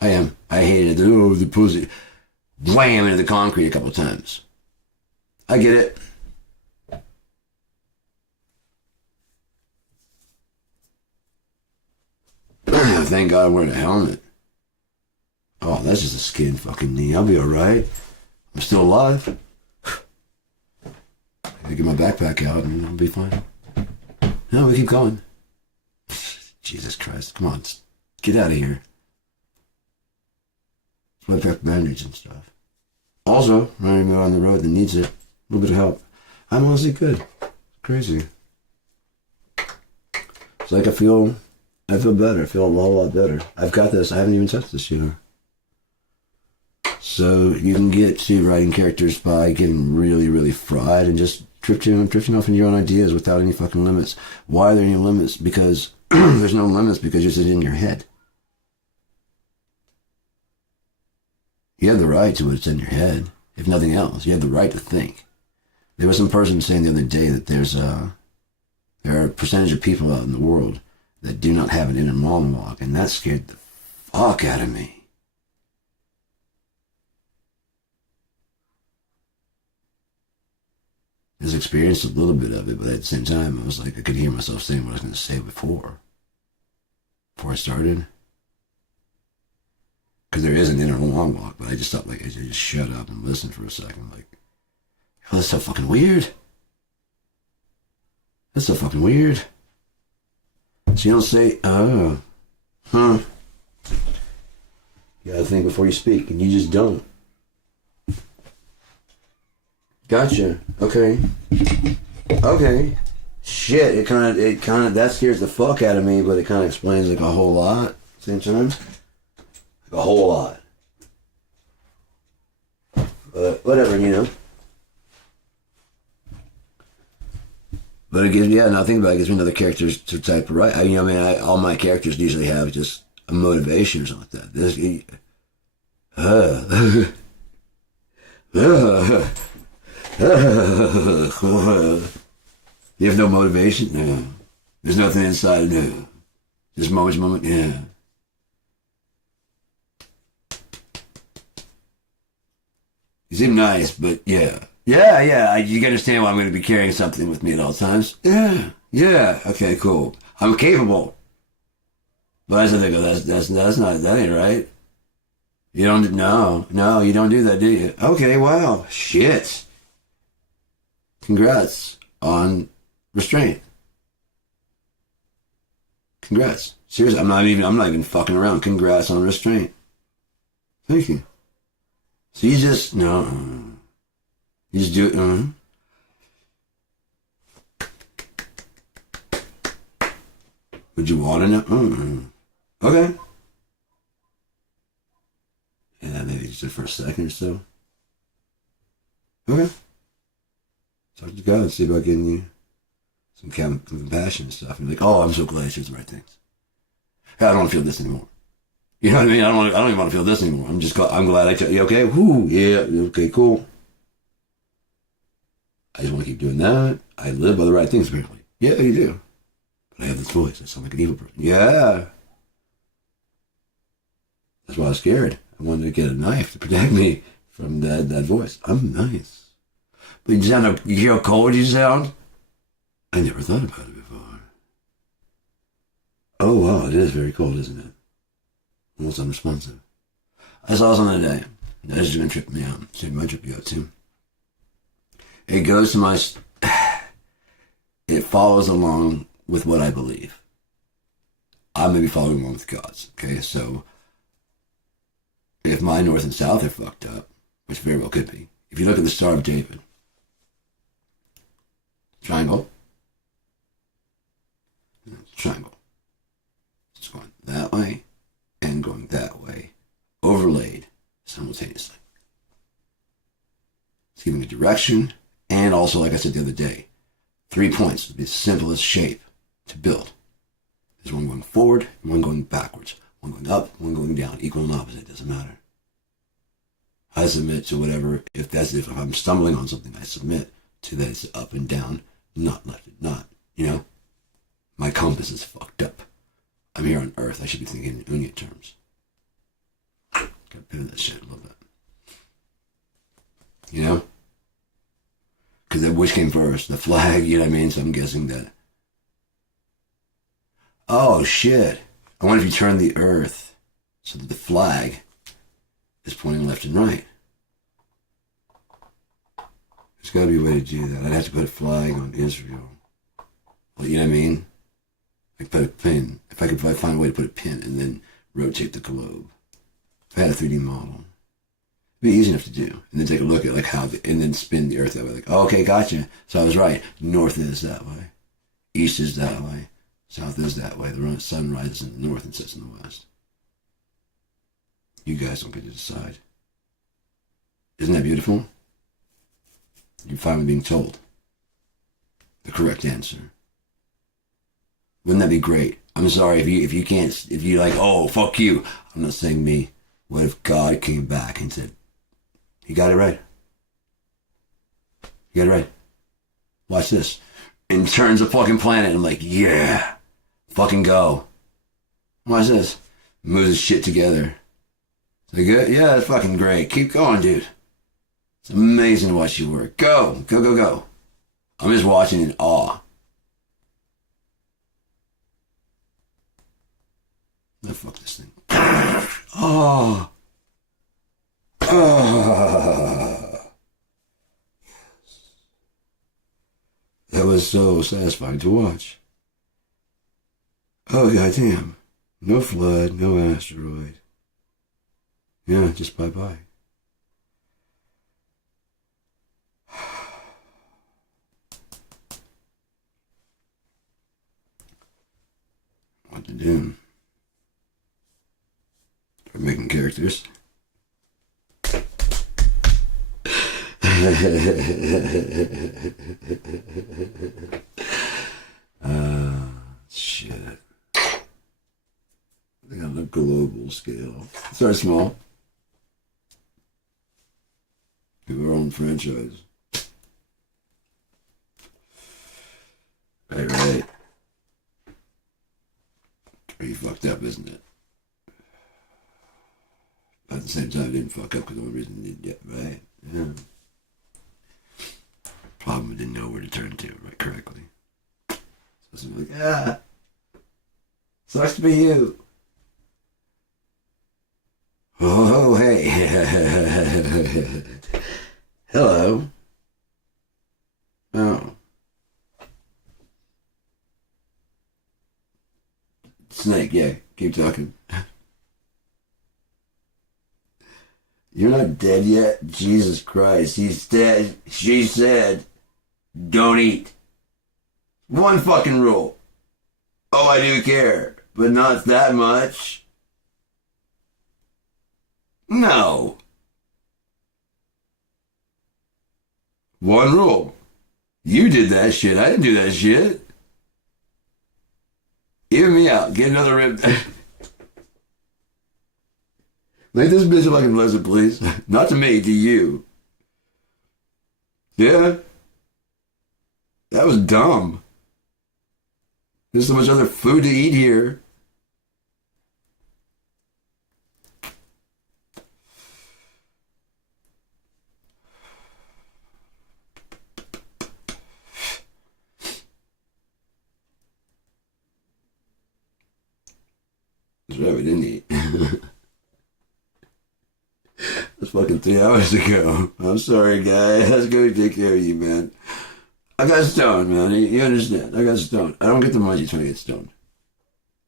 I am. I hated it. Oh, the pussy. Wham into the concrete a couple of times. I get it. Thank God I'm wearing a helmet. Oh, that's just a skinned fucking knee. I'll be alright. I'm still alive. I get my backpack out and I'll be fine. No, we keep going. Jesus Christ. Come on. Get out of here. My pack bandage and stuff. Also, running on the road that needs it. A little bit of help. I'm honestly good. Crazy. It's like I feel better. I feel a lot better. I've got this. I haven't even touched this yet. So you can get to writing characters by getting really, really fried and just drifting off in your own ideas without any fucking limits. Why are there any limits? Because there's no limits because you're sitting in your head. You have the right to what's in your head. If nothing else, you have the right to think. There was some person saying the other day that there are a percentage of people out in the world that do not have an inner monologue, and that scared the fuck out of me. I just experienced a little bit of it, but at the same time, I was like, I could hear myself saying what I was going to say before I started. Because there is an inner monologue, but I just thought, like, I just shut up and listen for a second, like, oh, that's so fucking weird. That's so fucking weird. So you don't say, oh, huh. You gotta think before you speak, and you just don't. Gotcha. Okay. Okay. Shit, it kind of, that scares the fuck out of me, but it kind of explains, like, a whole lot at the same time. A whole lot. Whatever, you know. But it gives me, yeah, now think about it, it gives me another character to type of write. All my characters usually have just a motivation or something like that. You have no motivation? No. There's nothing inside, no. Just moment, yeah. You seem nice, but yeah. Yeah. You can understand why I'm going to be carrying something with me at all times. Yeah. Okay, cool. I'm capable. But I said, that's not, that ain't right. You don't, no, you don't do that, do you? Okay, wow. Shit. Congrats on restraint. Congrats. Seriously, I'm not even fucking around. Congrats on restraint. Thank you. So you just, no. You just do it, Would you want to know? Okay. Yeah, maybe just for a second or so. Okay. Talk to God, see about getting you some compassion and stuff. And be like, oh, I'm so glad I said the right things. I don't want to feel this anymore. You know what I mean? I don't even want to feel this anymore. I'm glad I told you. Okay, whoo, yeah, okay, cool. I just want to keep doing that. I live by the right things, apparently. Yeah, you do. But I have this voice. I sound like an evil person. Yeah. That's why I was scared. I wanted to get a knife to protect me from that voice. I'm nice. But you hear how cold you sound? I never thought about it before. Oh, wow, it is very cold, isn't it? Almost unresponsive. I saw something today. That is going to trip me out. So it might trip you out too. It goes to my... It follows along with what I believe. I may be following along with God's. Okay, so... If my north and south are fucked up, which very well could be. If you look at the Star of David... Triangle. Triangle. It's going that way and going that way, overlaid simultaneously. me direction, and also, like I said the other day, 3 points would be the simplest shape to build. There's one going forward and one going backwards. One going up, one going down. Equal and opposite, doesn't matter. I submit to whatever, if I'm stumbling on something, I submit to that it's up and down, not left and not, you know? My compass is fucked up. I'm here on Earth, I should be thinking in unit terms. Gotta pin that shit, I love that. You know? Because which came first? The flag, you know what I mean? So I'm guessing that. Oh, shit. I wonder if you turn the Earth so that the flag is pointing left and right. There's got to be a way to do that. I'd have to put a flag on Israel. Well, you know what I mean? Like put a pin. If I could find a way to put a pin and then rotate the globe. If I had a 3D model. It'd be easy enough to do. And then take a look at like how, and then spin the Earth that way. Like, oh, okay, gotcha. So I was right. North is that way. East is that way. South is that way. The sun rises in the north and sets in the west. You guys don't get to decide. Isn't that beautiful? You're finally being told the correct answer. Wouldn't that be great? I'm sorry if you like, oh, fuck you. I'm not saying me. What if God came back and said, you got it right. You got it right. Watch this. And turns the fucking planet. I'm like, yeah. Fucking go. Watch this. Moves his shit together. Is that good? Yeah, that's fucking great. Keep going, dude. It's amazing to watch you work. Go. Go, go, go. I'm just watching in awe. Oh, fuck this thing. Oh. Oh. That was so satisfying to watch. Oh, goddamn. No flood, no asteroid. Yeah, just bye-bye. What to do? Start making characters. Shit. I think on a global scale. Start small. Do our own franchise. Right. Pretty fucked up, isn't it? But at the same time, it didn't fuck up because the only reason it did, right? Yeah. Problem, I didn't know where to turn to, right, correctly. So it's like, ah, sucks to be you. Oh, hey. Hello. Oh. Snake, yeah, keep talking. You're not dead yet? Jesus Christ, he's dead. She said, don't eat. One fucking rule. Oh, I do care, but not that much. No. One rule. You did that shit. I didn't do that shit. Even me out. Get another rib. Make this bitch like a pleasant, please. Not to me, to you. Yeah. That was dumb. There's so much other food to eat here. That's right, we didn't eat. That's fucking 3 hours ago. I'm sorry, guy. I was going to take care of you, man. I got stoned, man. You understand? I got stoned. I don't get the munchies when I get stoned.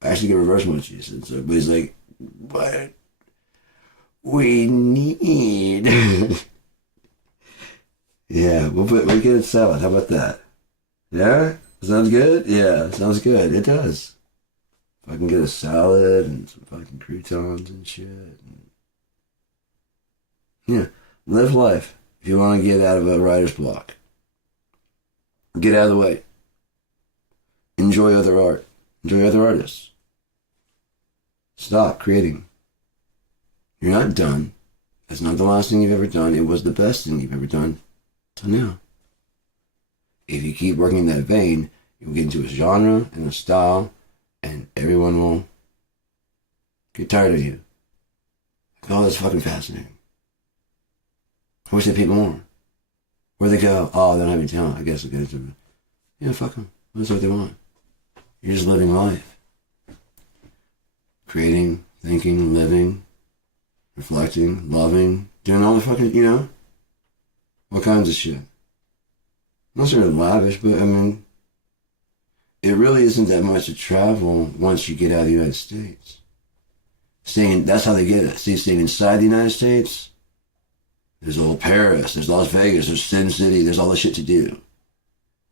I actually get reverse munchies. And so, but he's like, what we need. Yeah, we'll get a salad. How about that? Yeah? Sounds good? Yeah, sounds good. It does. If I can get a salad and some fucking croutons and shit. Yeah, live life. If you want to get out of a writer's block, get out of the way. Enjoy other art. Enjoy other artists. Stop creating. You're not done. That's not the last thing you've ever done. It was the best thing you've ever done till now. If you keep working in that vein, you'll get into a genre and a style, and everyone will get tired of you. Oh, that's fucking fascinating. I wish they paid more. Where'd they go? Oh, they don't have any talent. I guess they'll get into it. Yeah, fuck them. That's what they want. You're just living life. Creating, thinking, living, reflecting, loving, doing all the fucking, you know, all kinds of shit. Not sort of lavish, but I mean, it really isn't that much to travel once you get out of the United States. That's how they get it. See, staying inside the United States, there's old Paris, there's Las Vegas, there's Sin City, there's all the shit to do.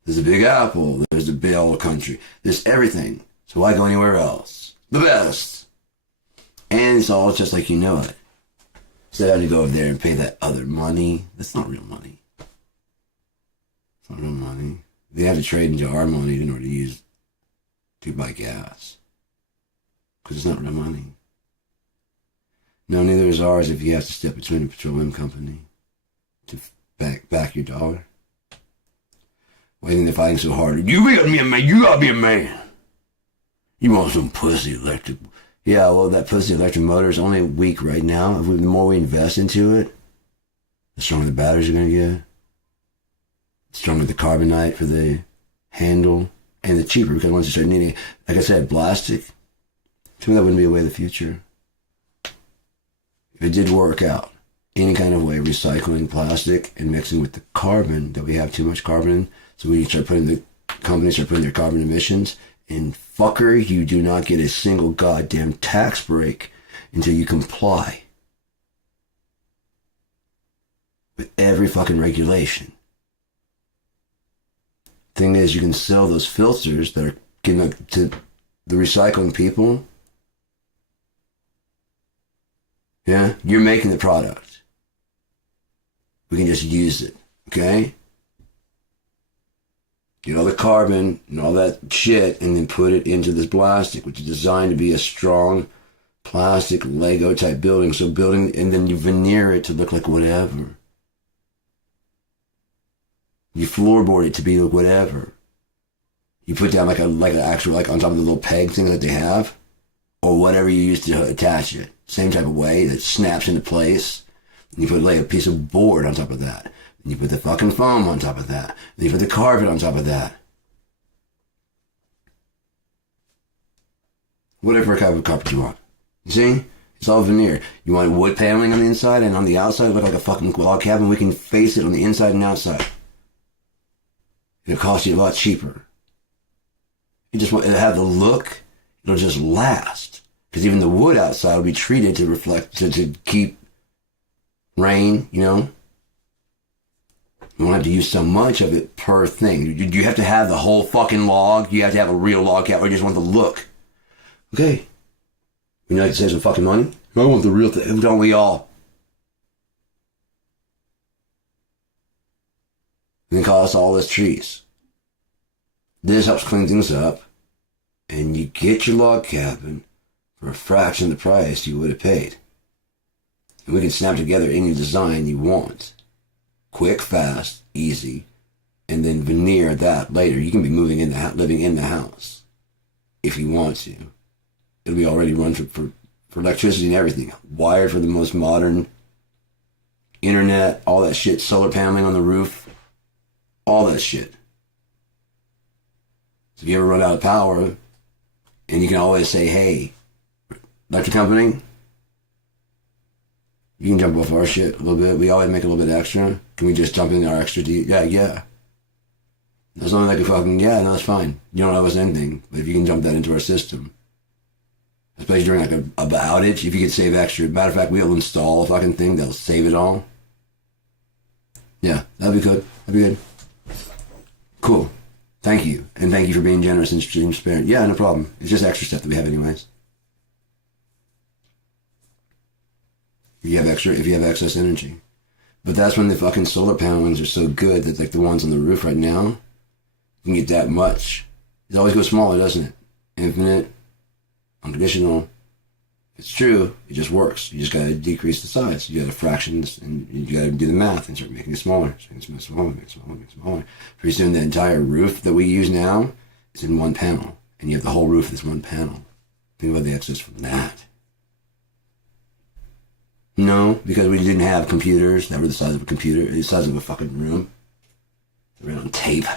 There's the Big Apple, there's the big old country, there's everything. So why go anywhere else? The best! And it's all just like you know it. Instead of having to go over there and pay that other money, that's not real money. It's not real money. They have to trade into our money in order to buy gas. Because it's not real money. No, neither is ours if you have to step between a petroleum company to back your dollar. Why do you think they're fighting so hard? You gotta be a man. You gotta be a man. You want some pussy electric. Yeah, well, that pussy electric motor is only weak right now. The more we invest into it, the stronger the batteries are going to get. The stronger the carbonite for the handle. And the cheaper, because once you start needing, like I said, plastic, to me that wouldn't be a way of the future. If it did work out, any kind of way, recycling plastic and mixing with the carbon, that we have too much carbon in, so we start putting companies start putting their carbon emissions, and fucker, you do not get a single goddamn tax break until you comply with every fucking regulation. Thing is, you can sell those filters that are given to the recycling people. Yeah, you're making the product. We can just use it, okay? Get all the carbon and all that shit and then put it into this plastic, which is designed to be a strong plastic Lego type building. So building, and then you veneer it to look like whatever. You floorboard it to be like whatever. You put down like an actual, like on top of the little peg thing that they have, or whatever you use to attach it. Same type of way that snaps into place. And you lay a piece of board on top of that. And you put the fucking foam on top of that. And you put the carpet on top of that. Whatever kind of carpet you want. You see? It's all veneer. You want wood paneling on the inside, and on the outside look like a fucking log cabin. We can face it on the inside and outside. It'll cost you a lot cheaper. It'll have the look. It'll just last. Because even the wood outside will be treated to reflect, to keep rain, you know? You won't have to use so much of it per thing. You have to have the whole fucking log. You have to have a real log cabin, or you just want the look. Okay. Would you like to save some fucking money? I want the real thing. Don't we all? And it costs all this trees. This helps clean things up. And you get your log cabin for a fraction of the price you would have paid. And we can snap together any design you want. Quick, fast, easy. And then veneer that later. You can be living in the house. If you want to. It'll be already run for electricity and everything. Wired for the most modern internet, all that shit, solar paneling on the roof. All that shit. So if you ever run out of power, and you can always say, hey, electric company, you can jump off our shit a little bit. We always make a little bit extra. Can we just jump in our extra deal? Yeah. As long as I can fucking, yeah, no, that's fine. You don't owe us anything. But if you can jump that into our system, especially during like a outage, if you could save extra. Matter of fact, we'll install a fucking thing that'll save it all. Yeah, that'd be good. That'd be good. Cool. Thank you. And thank you for being generous and transparent. Yeah, no problem. It's just extra stuff that we have anyways. If you have excess energy. But that's when the fucking solar panels are so good that like the ones on the roof right now, you can get that much. It always goes smaller, doesn't it? Infinite, unconditional. It's true. It just works. You just got to decrease the size. You got to fraction this, and you got to do the math and start making it smaller. Making it smaller, make it smaller, make it smaller. Pretty soon, the entire roof that we use now is in one panel, and you have the whole roof as one panel. Think about the excess from that. No, because we didn't have computers that were the size of a computer, the size of a fucking room. They ran on tape.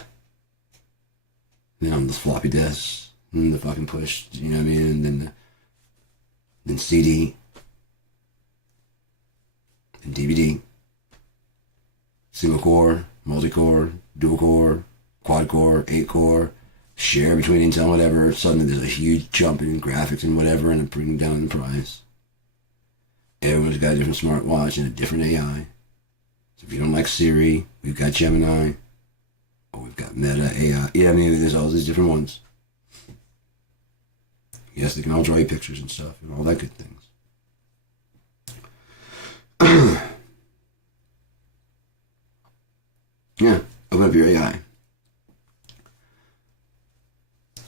And then on the floppy disks, and the fucking push, you know what I mean? And then CD, then DVD, single core, multi-core, dual core, quad core, 8-core, share between Intel and whatever. Suddenly there's a huge jump in graphics and whatever, and bringing down the price. Everyone's got a different smartwatch and a different AI. So if you don't like Siri, we've got Gemini, or we've got Meta AI. Yeah, I mean, there's all these different ones. Yes, they can all draw you pictures and stuff and all that good things. Yeah, open up your AI.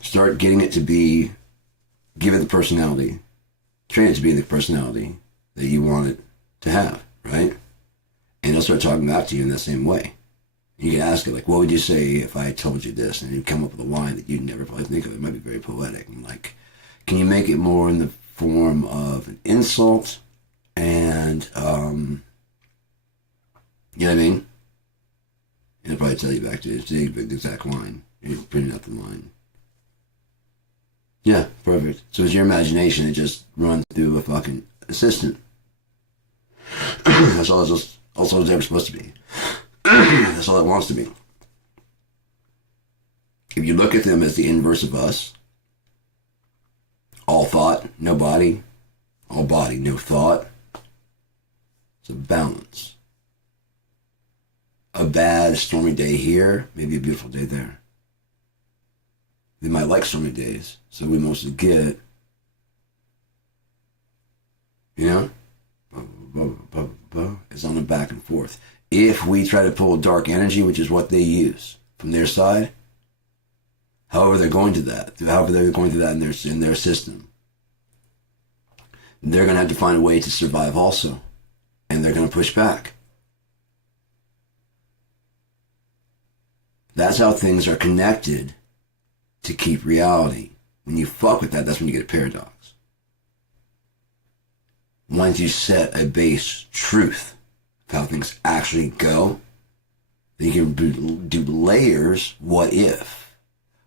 Start getting it to be, give it the personality. Train it to be the personality that you want it to have, right? And it'll start talking back to you in that same way. You can ask it, like, what would you say if I told you this? And it'd come up with a line that you'd never probably think of. It might be very poetic. And like, can you make it more in the form of an insult and, you know what I mean? And it'll probably tell you back to the exact line. You're printing out the line. Yeah, perfect. So it's your imagination. It just runs through a fucking assistant. That's all it's ever supposed to be. That's all it wants to be. If you look at them as the inverse of us, all thought, no body, all body, no thought, it's a balance. A bad, stormy day here, maybe a beautiful day there. They might like stormy days, so we mostly get, you know, it's on the back and forth. If we try to pull dark energy, which is what they use from their side, however they're going to that in their system, they're going to have to find a way to survive also, and they're going to push back. That's how things are connected to keep reality. When you fuck with that, that's when you get a paradox. Once you set a base truth of how things actually go, then you can do layers. What if?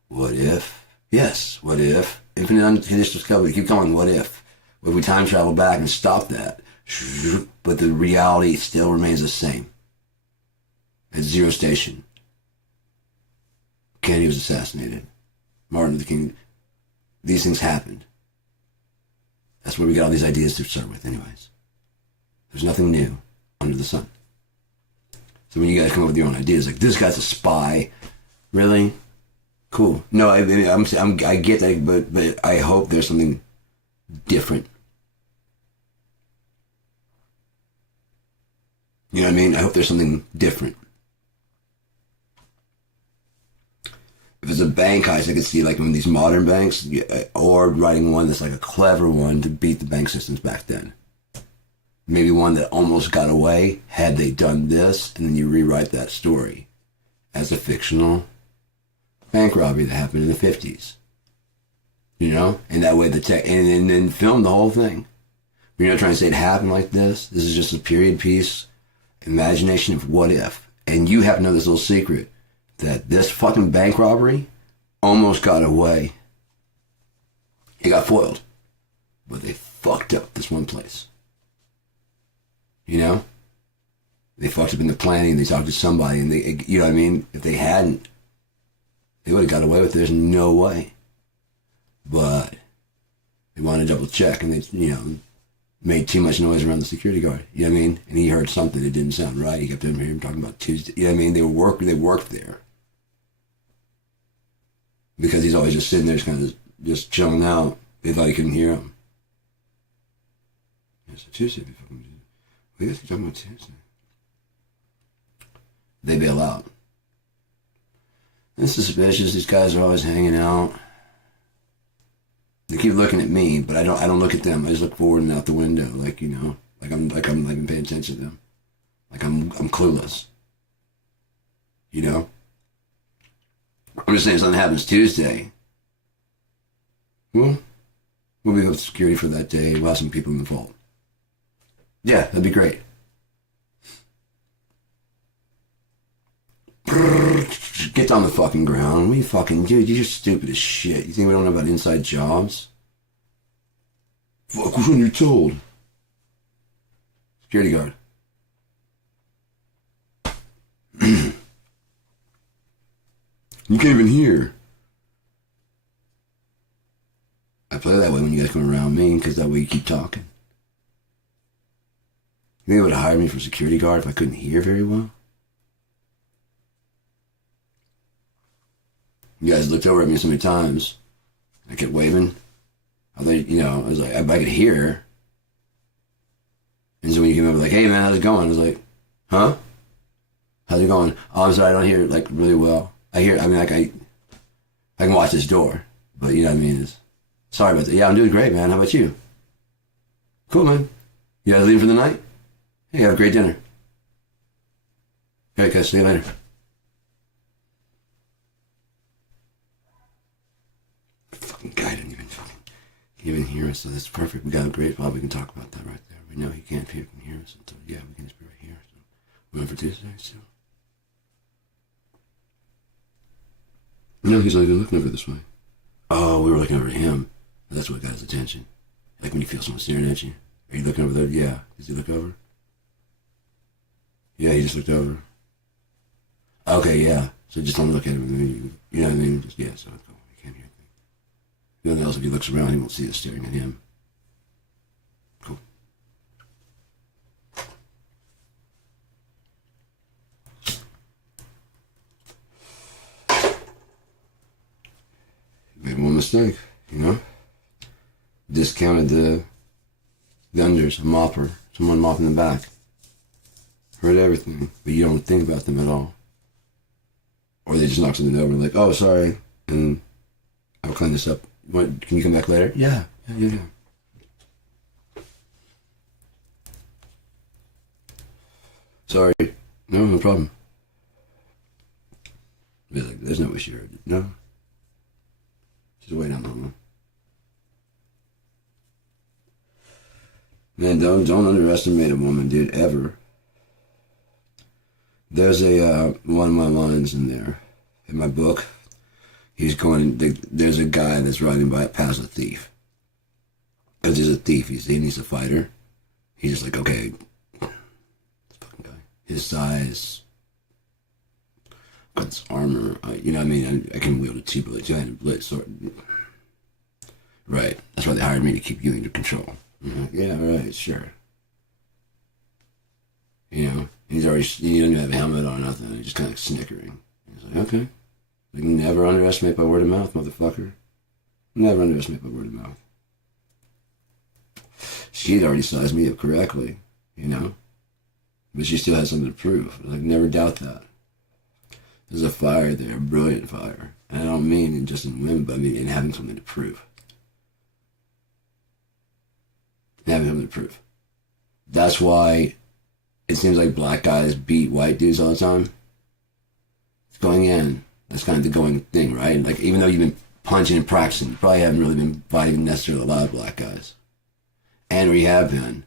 What if? Yes, what if? Infinite unconditional discovery. Keep going, what if? What if we time travel back and stop that? But the reality still remains the same. At zero station. Kennedy was assassinated. Martin Luther King. These things happened. That's where we got all these ideas to start with anyways. There's nothing new under the sun. So when you guys come up with your own ideas, like, this guy's a spy. Really? Cool. No, I get that, but I hope there's something different. You know what I mean? I hope there's something different. If it's a bank heist, I could see like one of these modern banks, or writing one that's like a clever one to beat the bank systems back then. Maybe one that almost got away had they done this, and then you rewrite that story as a fictional bank robbery that happened in the 50s. You know? And that way and then film the whole thing. You're not trying to say it happened like this. This is just a period piece, imagination of what if. And you have to know this little secret, that this fucking bank robbery almost got away. It got foiled. But they fucked up this one place. You know? They fucked up in the planning, they talked to somebody, and they, you know what I mean? If they hadn't, they would have got away with it. There's no way. But they wanted to double check, and they, you know, made too much noise around the security guard. You know what I mean? And he heard something that didn't sound right. He kept hearing him talking about Tuesday. You know what I mean? They worked there. Because he's always just sitting there, just chilling out. They thought he couldn't hear him. Yeah, so Tuesday, we guess we're talking about Tuesday. They bail out. It's suspicious. These guys are always hanging out. They keep looking at me, but I don't look at them. I just look forward and out the window, like, you know, like I'm paying attention to them. Like I'm clueless. You know? I'm just saying, if something happens Tuesday, well, we'll be with security for that day. We'll have some people in the vault. Yeah, that'd be great. Get on the fucking ground. What are you fucking, dude? You're stupid as shit. You think we don't know about inside jobs? Fuck when you're told. Security guard. You can't even hear. I play that way when you guys come around me, because that way you keep talking. You think they would have hired me for security guard if I couldn't hear very well? You guys looked over at me so many times. I kept waving. I thought, you know, I was like, I could hear. And so when you came over, like, hey man, how's it going? I was like, huh? How's it going? Oh, I'm sorry, I don't hear it like really well. I mean, like I can watch this door, but you know what I mean? Sorry about that. Yeah, I'm doing great, man. How about you? Cool, man. You guys leaving for the night? Hey, have a great dinner. Hey, guys, see you later. Fucking guy didn't even hear us, so that's perfect. We got a great spot. We can talk about that right there. We know he can't hear us, so yeah, we can just be right here. So we're in for Tuesday, so. No, he's not even looking over this way. Oh, we were looking over at him. That's what got his attention. Like when you feel someone staring at you. Are you looking over there? Yeah. Does he look over? Yeah, he just looked over. Okay, yeah. So just don't look at him. You know what I mean? Just, yeah, so cool. You can't hear anything. Nothing else, if he looks around, he won't see us staring at him. Cool. Made one mistake, you know? Discounted the vendors, a mopper, someone mopping the back. Heard everything, but you don't think about them at all. Or they just knock something over, like, oh, sorry, and I'll clean this up. What, can you come back later? Yeah. Sorry. No problem. Be like, there's no issue. No. Just wait on that one. Man, don't underestimate a woman, dude, ever. There's one of my lines in there, in my book. There's a guy that's riding by past a thief. Because he's a thief, he's a fighter. He's just like, okay, this fucking guy. His size, got this armor, you know what I mean? I can wield a two-bladed blitz sword. Right, that's why they hired me, to keep you under control. Yeah, right, sure. You know, he doesn't even have a helmet on or nothing. He's just kind of snickering. He's like, okay. Like, never underestimate by word of mouth, motherfucker. Never underestimate by word of mouth. She'd already sized me up correctly, you know? But she still has something to prove. Like, never doubt that. There's a fire there, a brilliant fire. And I don't mean just in women, but I mean in having something to prove. Having something to prove. That's why it seems like black guys beat white dudes all the time. It's going in. That's kind of the going thing, right? Like, even though you've been punching and practicing, you probably haven't really been fighting necessarily a lot of black guys. And we have been.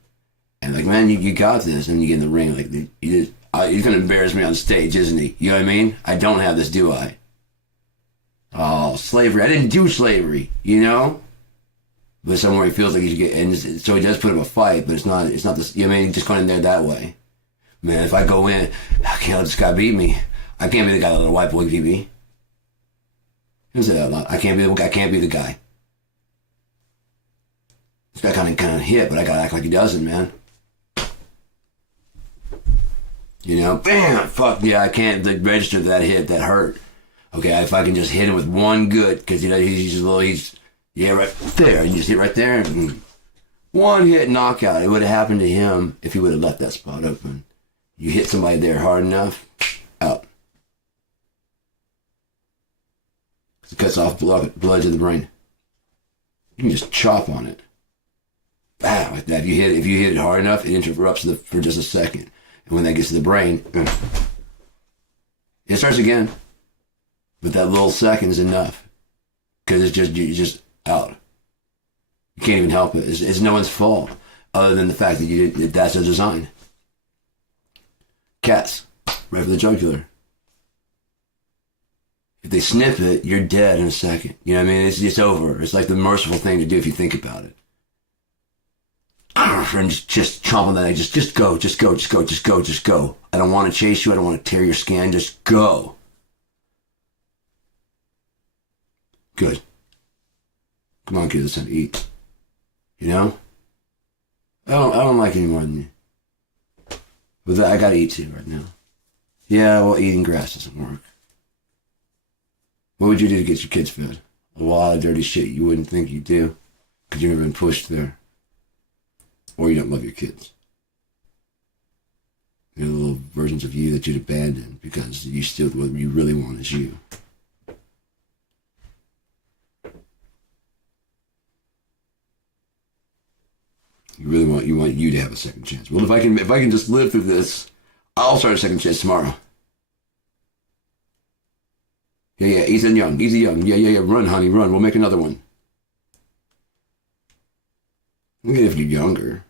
And like, man, you got this. And you get in the ring, like, he's going to embarrass me on stage, isn't he? You know what I mean? I don't have this, do I? Oh, slavery. I didn't do slavery, you know? But somewhere he feels like he should get, and so he does put up a fight, but it's not this, you know what I mean? He's just going in there that way. Man, if I go in, I can't let this guy beat me. I can't be the guy that let a white boy beat me. He say that a lot. I can't be the guy. This guy kind of hit, but I gotta act like he doesn't, man. You know, bam, fuck yeah, I can't register that hit, that hurt. Okay, if I can just hit him with one good, because you know he's yeah, right there. You just hit right there, and one hit knockout. It would have happened to him if he would have left that spot open. You hit somebody there hard enough, out. It cuts off blood to the brain. You can just chop on it. Bam, like that. If you hit it hard enough, it interrupts for just a second. And when that gets to the brain, it starts again. But that little second is enough. Because you're just out. You can't even help it. It's no one's fault. Other than the fact that that's their design. Cats. Right for the jugular. If they snip it, you're dead in a second. You know what I mean? It's over. It's like the merciful thing to do if you think about it. And just chomp on that. Just go. I don't want to chase you. I don't want to tear your skin. Just go. Good. Come on, kid. It's time to eat. You know? I don't like any more than you. But I gotta eat too right now. Yeah, well, eating grass doesn't work. What would you do to get your kids fed? A lot of dirty shit you wouldn't think you'd do. Because you've never been pushed there. Or you don't love your kids. They're the little versions of you that you'd abandon because what you really want is you. You want you to have a second chance. Well, if I can just live through this, I'll start a second chance tomorrow. Yeah, Ethan Young. Yeah, run, honey, run. We'll make another one. Even if you're younger.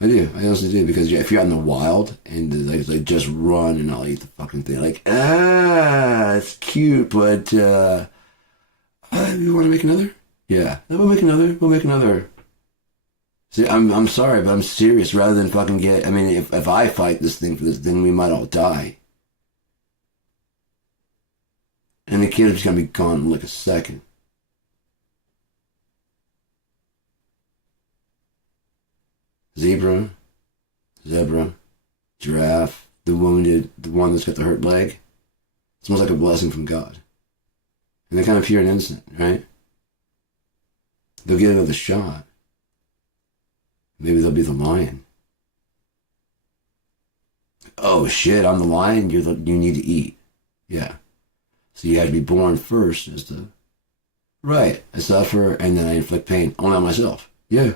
I do. I honestly do. Because if you're out in the wild and like just run and I'll eat the fucking thing. Like, it's cute, but you want to make another? Yeah. We'll make another. See, I'm sorry, but I'm serious. Rather than fucking if I fight this thing for this thing, we might all die. And the kid is going to be gone in like a second. Zebra, giraffe, the wounded, the one that's got the hurt leg. It smells like a blessing from God. And they're kind of pure and innocent, right? They'll get another shot. Maybe they'll be the lion. Oh shit, I'm the lion, you need to eat. Yeah. So you had to be born first as the... Right, I suffer and then I inflict pain only on myself. Yeah.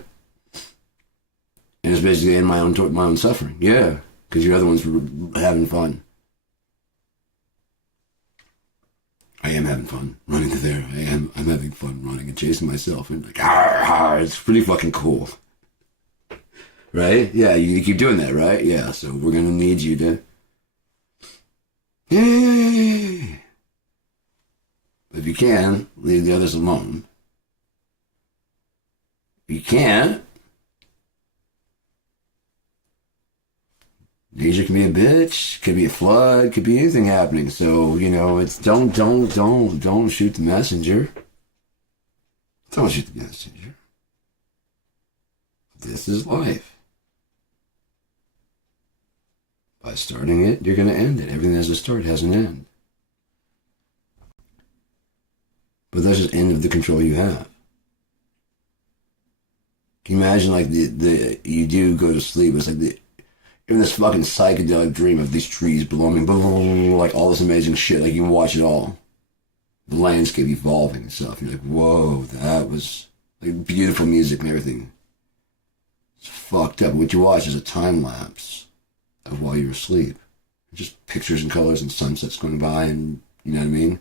And it's basically in my own suffering. Yeah, because your other ones were having fun. I am having fun running there. I'm having fun running and chasing myself and like, it's pretty fucking cool. Right? Yeah, you keep doing that, right? Yeah, so we're going to need you to... Yeah. But if you can, leave the others alone. If you can't, Asia can be a bitch, could be a flood, could be anything happening. So, it's don't shoot the messenger. Don't shoot the messenger. This is life. By starting it, you're going to end it. Everything has a start, has an end. But that's just end of the control you have. Can you imagine, like, you do go to sleep, it's like you're in this fucking psychedelic dream of these trees blooming, like all this amazing shit, like you can watch it all. The landscape evolving and stuff. You're like, whoa, that was like beautiful music and everything. It's fucked up. What you watch is a time lapse of while you're asleep. Just pictures and colors and sunsets going by and, you know what I mean?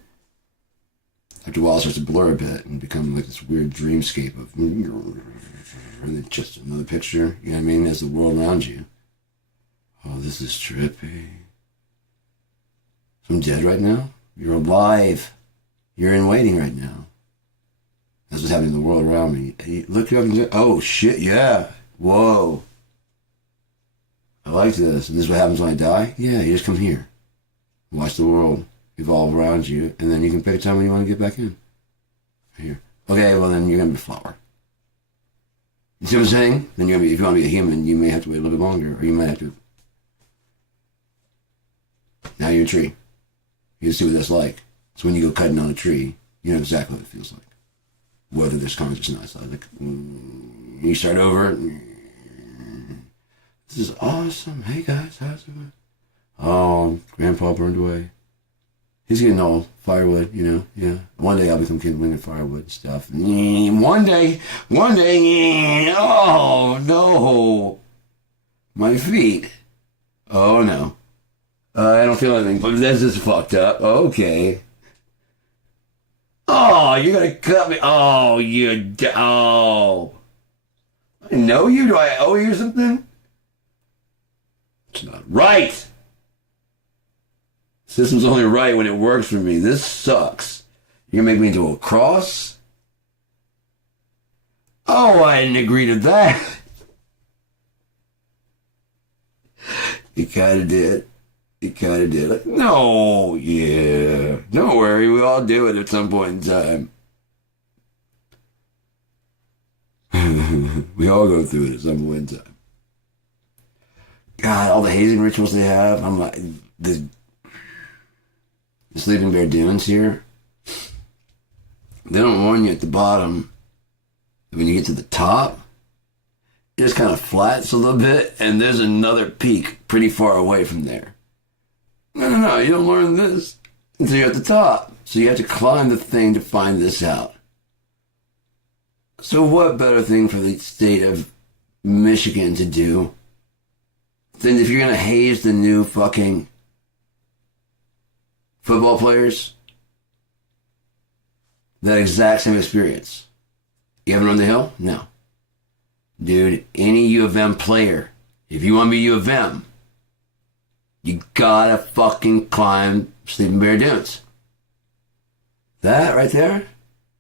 After a while it starts to blur a bit and become like this weird dreamscape of, and then just another picture, you know what I mean, as the world around you. Oh, this is trippy. I'm dead right now? You're alive. You're in waiting right now. That's what's happening in the world around me. Hey, look up and oh shit, yeah. Whoa. I like this. And this is what happens when I die? Yeah, you just come here. Watch the world evolve around you, and then you can pick a time when you want to get back in. Here. Okay, well then you're going to be a flower. You see what I'm saying? Then if you want to be a human, you may have to wait a little bit longer, or you might have to... Now you're a tree. You can see what that's like. So when you go cutting on a tree, you know exactly what it feels like. Whether there's consciousness. Like, you start over. This is awesome. Hey guys, how's it going? Oh, Grandpa burned away. He's getting old. Firewood, you know, yeah. One day I'll become King of Firewood and stuff. One day, oh no. My feet. Oh no. I don't feel anything, but this is fucked up. Okay. Oh, you're gonna cut me. Oh, oh. I know you. Do I owe you something? It's not right. System's only right when it works for me. This sucks. You're gonna make me into a cross? Oh, I didn't agree to that. You kinda did. You kinda did. Like, no, yeah. Don't worry, we all do it at some point in time. We all go through it at some point in time. God, all the hazing rituals they have. I'm like, the Sleeping Bear Dunes here. They don't warn you at the bottom. When you get to the top, it just kind of flats a little bit, and there's another peak pretty far away from there. No, you don't learn this until you're at the top. So you have to climb the thing to find this out. So what better thing for the state of Michigan to do than if you're going to haze the new fucking football players? That exact same experience. You haven't run the hill? No. Dude, any U of M player, if you want to be U of M, you gotta fucking climb Sleeping Bear Dunes. That right there?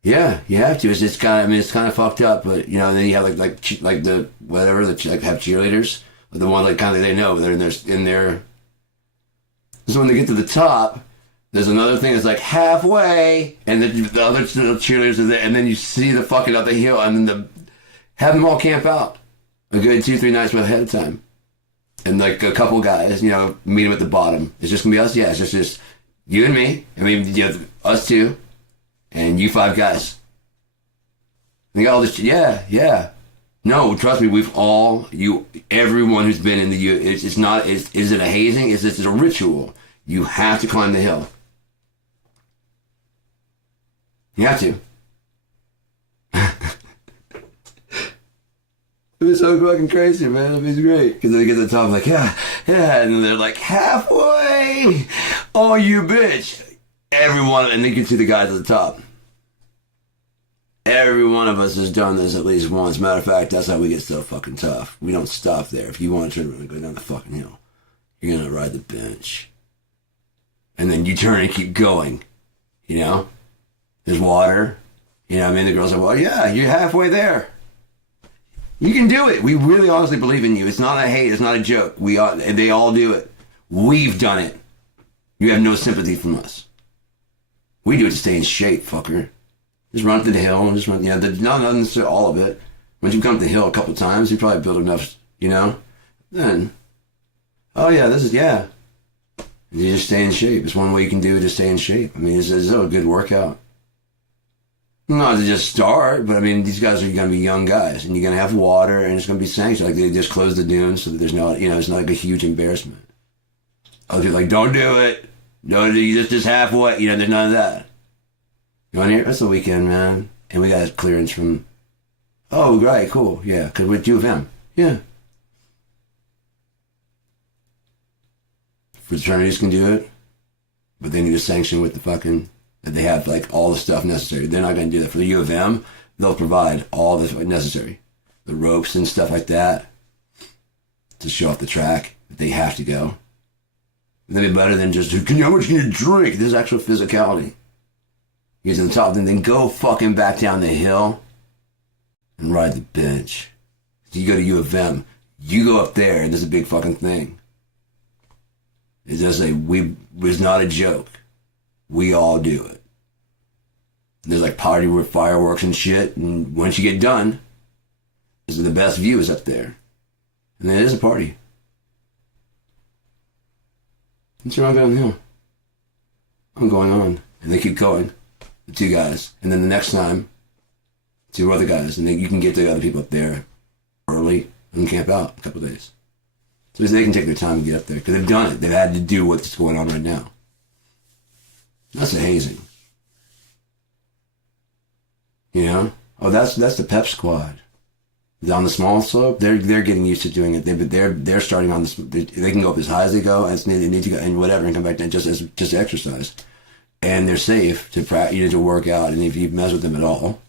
Yeah, you have to. It's kind of, I mean, it's kind of fucked up, but you know, and then you have like the whatever, like have cheerleaders, the one like kind of they know they're in their. So when they get to the top, there's another thing that's like halfway, and then the other cheerleaders are there, and then you see the fucking up the hill, and then have them all camp out a good 2-3 nights ahead of time. And like a couple guys, you know, meet them at the bottom. It's just gonna be us, yeah. It's just you and me. I mean, you know, us two, and you 5 guys. They got all this, yeah. No, trust me, everyone who's been in the it's not. Is it a hazing? It's a ritual. You have to climb the hill. You have to. It was so fucking crazy, man. It was great. Because they get to the top, like, yeah. And they're like, halfway. Oh, you bitch. Everyone, and you can see the guys at the top. Every one of us has done this at least once. Matter of fact, that's how we get so fucking tough. We don't stop there. If you want to turn around and go down the fucking hill, you're going to ride the bench. And then you turn and keep going. You know? There's water. You know what I mean? The girls are like, well, yeah, you're halfway there. You can do it. We really honestly believe in you. It's not a hate. It's not a joke. They all do it. We've done it. You have no sympathy from us. We do it to stay in shape, fucker. Just run up the hill and just run. Yeah, not necessarily all of it. Once you come up the hill a couple times, you probably build enough, you know. Then, oh yeah, yeah. You just stay in shape. It's one way you can do it to stay in shape. I mean, it's a good workout. Not to just start, but I mean, these guys are going to be young guys, and you're going to have water, and it's going to be sanctioned. Like, they just closed the dunes so that there's not, you know, it's not like a huge embarrassment. Other people are like, don't do it. Don't do you just halfway. You know, there's none of that. You want to hear? It's the weekend, man. And we got clearance from, oh, right, cool. Yeah, because we're U of M. Yeah. Fraternities can do it, but they need a sanction with the fucking, that they have like all the stuff necessary. They're not going to do that. For the U of M, they'll provide all the necessary. The ropes and stuff like that to show off the track. They have to go. That'd be better than just, how much can you drink? This is actual physicality. You get to the top, then go fucking back down the hill and ride the bench. You go to U of M, you go up there, and there's a big fucking thing. It's just it's not a joke. We all do it. There's like party with fireworks and shit, and once you get done, this is the best view is up there. And then it is a party. Let's run down the hill. I'm going on. And they keep going. The 2 guys. And then the next time, 2 other guys. And then you can get the other people up there early and camp out a couple of days. So they can take their time to get up there. Because they've done it. They've had to do what's going on right now. That's a hazing. You know? Oh, that's the pep squad. On the small slope, they're getting used to doing it. They're starting on this. They can go up as high as they go, as they need to go, and whatever, and come back down just exercise. And they're safe to to work out. And if you mess with them at all,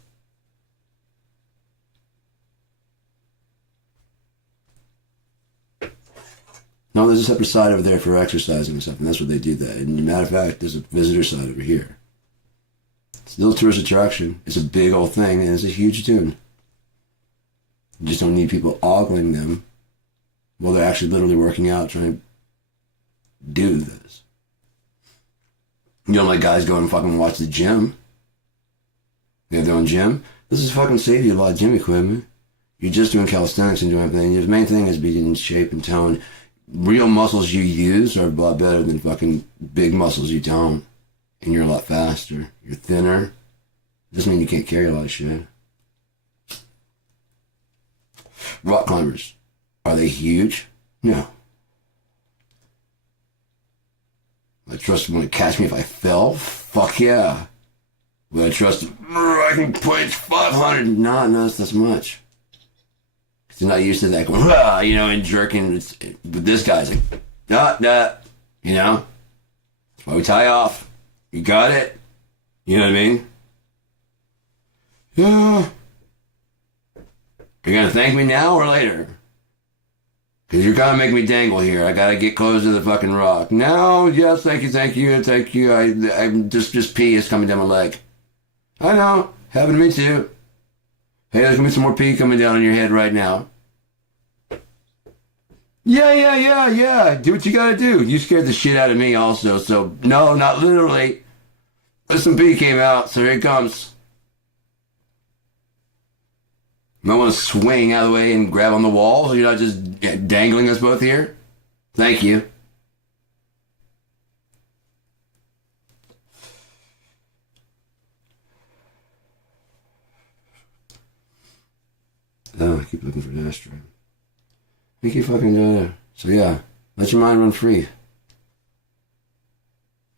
no, there's a separate side over there for exercising and stuff, and that's what they do. That, and matter of fact, there's a visitor side over here. It's a little tourist attraction. It's a big old thing, and it's a huge tune. You just don't need people ogling them while they're actually literally working out, trying to do this. You don't let guys go and fucking watch the gym. They have their own gym. This is fucking save you a lot of gym equipment. You're just doing calisthenics and doing everything. The main thing is being in shape and tone. Real muscles you use are a lot better than fucking big muscles you don't. And you're a lot faster. You're thinner. Doesn't mean you can't carry a lot of shit. Rock climbers. Are they huge? No. I trust them to catch me if I fell? Fuck yeah. Would I trust them? I can punch 500. No, it's not much. They're not used to that going, and jerking. But this guy's like, you know? That's why we tie off. You got it? You know what I mean? Yeah. You're gonna thank me now or later? Because you're gonna make me dangle here. I gotta get close to the fucking rock. No, yes, thank you. I'm just pee is coming down my leg. I know. Happened to me too. Hey, there's gonna be some more pee coming down on your head right now. Yeah. Do what you gotta do. You scared the shit out of me also, so no, not literally. But some pee came out, so here it comes. You might want to swing out of the way and grab on the wall so you're not just dangling us both here. Thank you. Oh, I keep looking for an ashtray. I keep fucking doing it. So yeah, let your mind run free.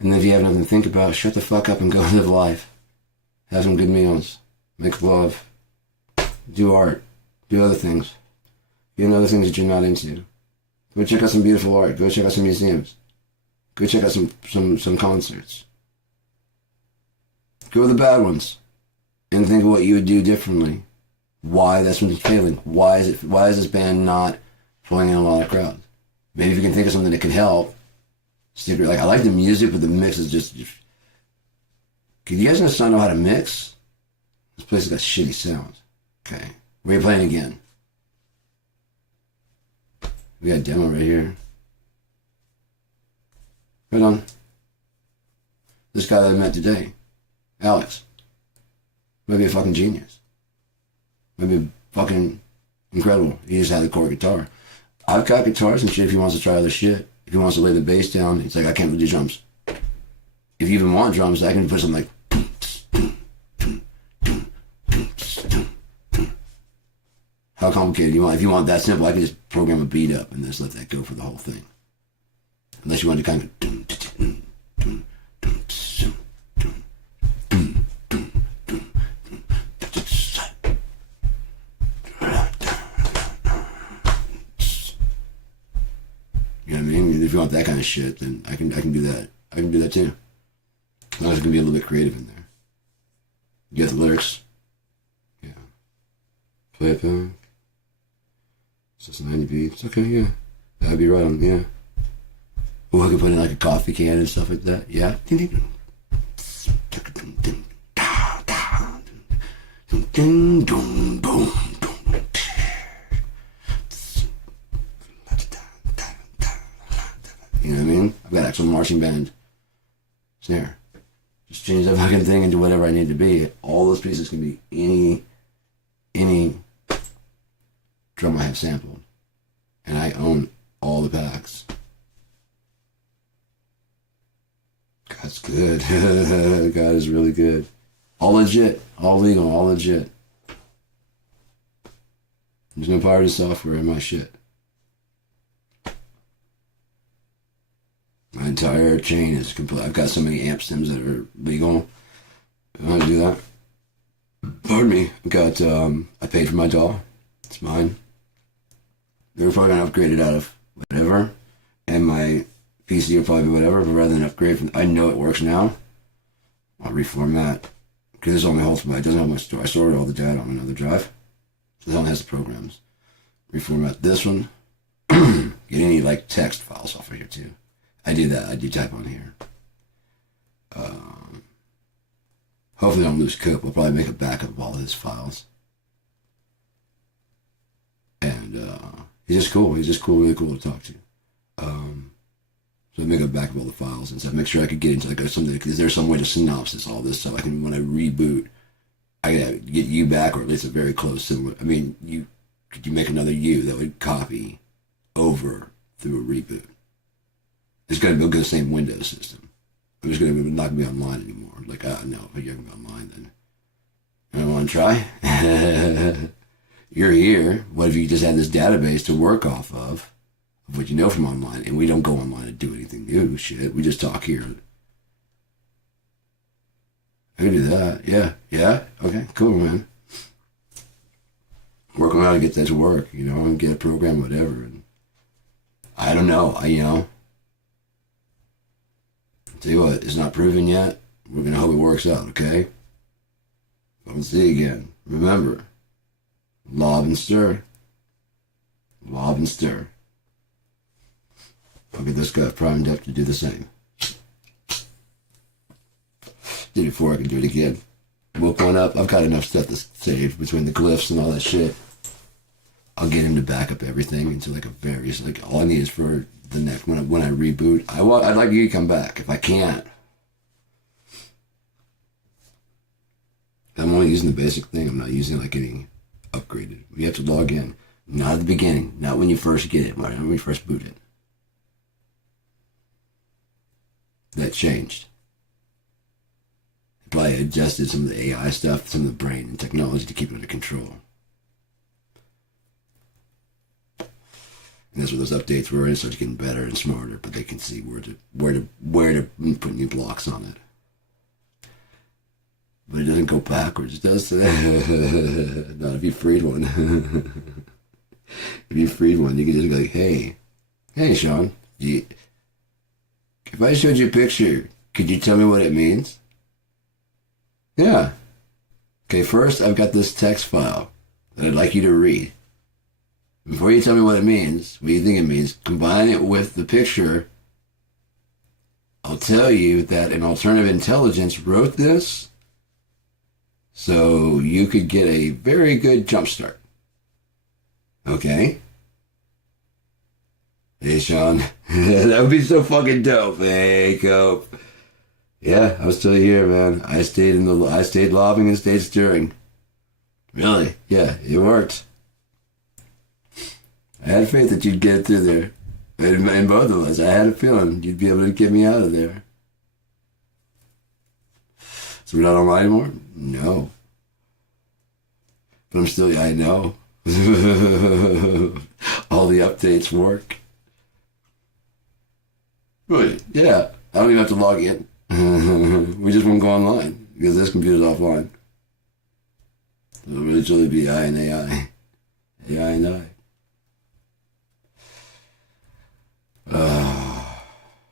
And then if you have nothing to think about, shut the fuck up and go live life. Have some good meals. Make love. Do art. Do other things. Get into other things that you're not into. Go check out some beautiful art. Go check out some museums. Go check out some concerts. Go to the bad ones. And think of what you would do differently. Why this one's failing. Why is this band not pulling in a lot of crowds? Maybe if you can think of something that could help. Like, I like the music, but the mix is just... Could you guys not know how to mix? This place has got shitty sounds. Okay, we're playing again. We got a demo right here. Right on. This guy that I met today, Alex, might be a fucking genius. Might be fucking incredible. He just had the core guitar. I've got guitars and shit if he wants to try other shit. If he wants to lay the bass down, it's like, I can't do drums. If you even want drums, I can put something like... How complicated you want? If you want that simple, I can just program a beat up and just let that go for the whole thing. Unless you want to kind of... You know what I mean? If you want that kind of shit, then I can do that. I can do that too. As long as it can be a little bit creative in there. You got the lyrics. Yeah. Play it back. It's just 90 beats. Okay, yeah. That'd be right on, yeah. Oh, I could put in like a coffee can and stuff like that. Yeah. You know what I mean? I've got actual marching band snare. Just change that fucking thing into whatever I need to be. All those pieces can be any drum I have sampled. And I own all the packs. God's good. God is really good. All legit. All legal. All legit. There's no pirated software in my shit. My entire chain is complete. I've got so many amp stems that are legal. I want to do that. Pardon me. I've got, I paid for my DAW. It's mine. They're probably going to upgrade it out of whatever. And my PC will probably be whatever. But rather than upgrade from, I know it works now. I'll reformat. Because this only holds my, it doesn't hold my store. I stored all the data on another drive. So this only has the programs. Reformat this one. Get any like text files off of here too. I do that. I do type on here. Hopefully I don't lose Coop. We'll probably make a backup of all his files. And he's just cool. He's just cool, really cool to talk to. So I make a backup of all the files and stuff. Make sure I could get into like something. Is there some way to synopsis all this stuff? I can, when I reboot, I gotta get you back, or at least a very close similar. I mean, could you make another you that would copy over through a reboot? It's gonna go to the same Windows system. I'm just gonna not gonna be online anymore. Like, no, if you're gonna be online, then I don't want to try. You're here. What if you just had this database to work off of what you know from online, and we don't go online to do anything new? Shit, we just talk here. I can do that. Yeah. Okay, cool, man. Work on how to get that to work, and get a program, whatever. And I don't know. Tell you what, it's not proven yet. We're gonna hope it works out, okay? Let's see again. Remember, lob and stir. Lob and stir. I'll get this guy primed up to do the same. Did it before, I can do it again. Whoop one up. I've got enough stuff to save between the glyphs and all that shit. I'll get him to back up everything into like a various, like all I need is for the next, when I reboot, I'd like you to come back. If I can't, I'm only using the basic thing. I'm not using like any upgraded. You have to log in. Not at the beginning. Not when you first get it. When you first boot it. That changed. Probably adjusted some of the AI stuff, some of the brain and technology to keep it under control. And that's where those updates were. It starts getting better and smarter, but they can see where to put new blocks on it. But it doesn't go backwards, does it? Not if you freed one. If you freed one, you can just go like, hey, Sean, if I showed you a picture, could you tell me what it means? Yeah. Okay, first I've got this text file that I'd like you to read. Before you tell me what it means, what you think it means, combine it with the picture. I'll tell you that an alternative intelligence wrote this so you could get a very good jump start. Okay? Hey, Sean. That would be so fucking dope. Hey, Cope. Yeah, I was still here, man. I stayed lobbing and stayed stirring. Really? Yeah, it worked. I had faith that you'd get it through there. And both of us, I had a feeling you'd be able to get me out of there. So we're not online anymore? No. But I know. All the updates work. But yeah, I don't even have to log in. We just won't go online because this computer's offline. It'll literally be I and AI. AI and I.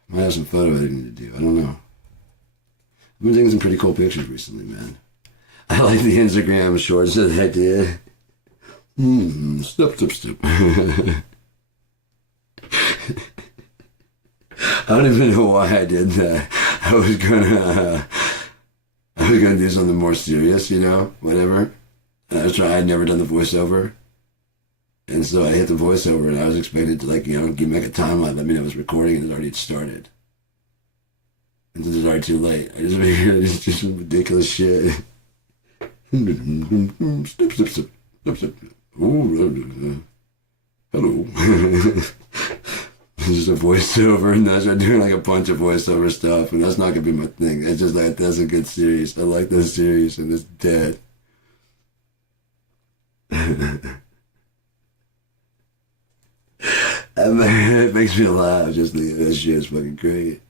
Might have some photo editing to do. I don't know. I've been taking some pretty cool pictures recently, man. I like the Instagram shorts that I did. Snip. I don't even know why I did that. I was gonna do something more serious, whatever. And I'd never done the voiceover. And so I hit the voiceover and I was expected to make a timeline, let me know it was recording, and it already started. And then it's already too late. I just figured it's just some ridiculous shit. Snip. Ooh, hello. It's just a voiceover, and I started doing like a bunch of voiceover stuff, and that's not gonna be my thing. It's just like, that's a good series. I like this series, and it's dead. It makes me laugh just thinking that shit is fucking great.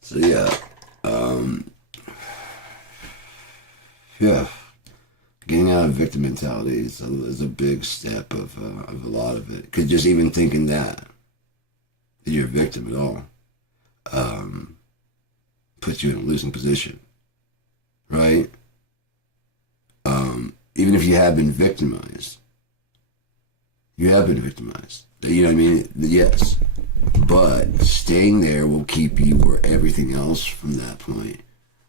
So yeah, yeah, getting out of victim mentality is a big step of a lot of it. Cause just even thinking that you're a victim at all, puts you in a losing position, right? Even if you have been victimized, you have been victimized. You know what I mean? Yes. But staying there will keep you where everything else from that point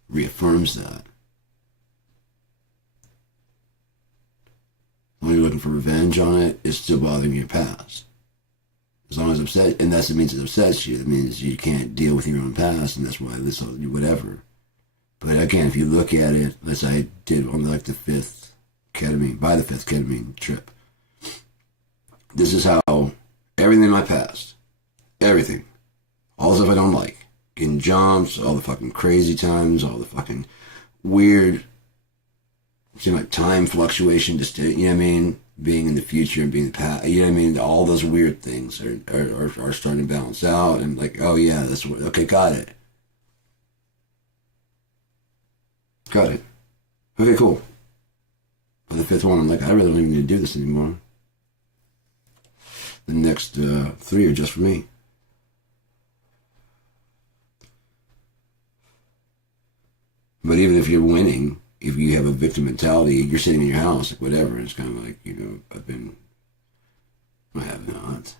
reaffirms that. When you're looking for revenge on it, it's still bothering your past. As long as it's upset, and that's what means it upsets you. It means you can't deal with your own past, and that's why this whatever. But again, if you look at it, as I did on like the fifth ketamine trip, this is how everything in my past, everything, all the stuff I don't like, getting jumps, all the fucking crazy times, all the fucking weird, seem like time fluctuation, just you know what I mean, being in the future and being in the past, you know what I mean, all those weird things are starting to balance out, and like, oh yeah, that's what, okay, got it. Okay, cool. By the fifth one, I'm like, I really don't even need to do this anymore. The next 3 are just for me. But even if you're winning, if you have a victim mentality, you're sitting in your house, like whatever, it's kind of like, you know, I have not.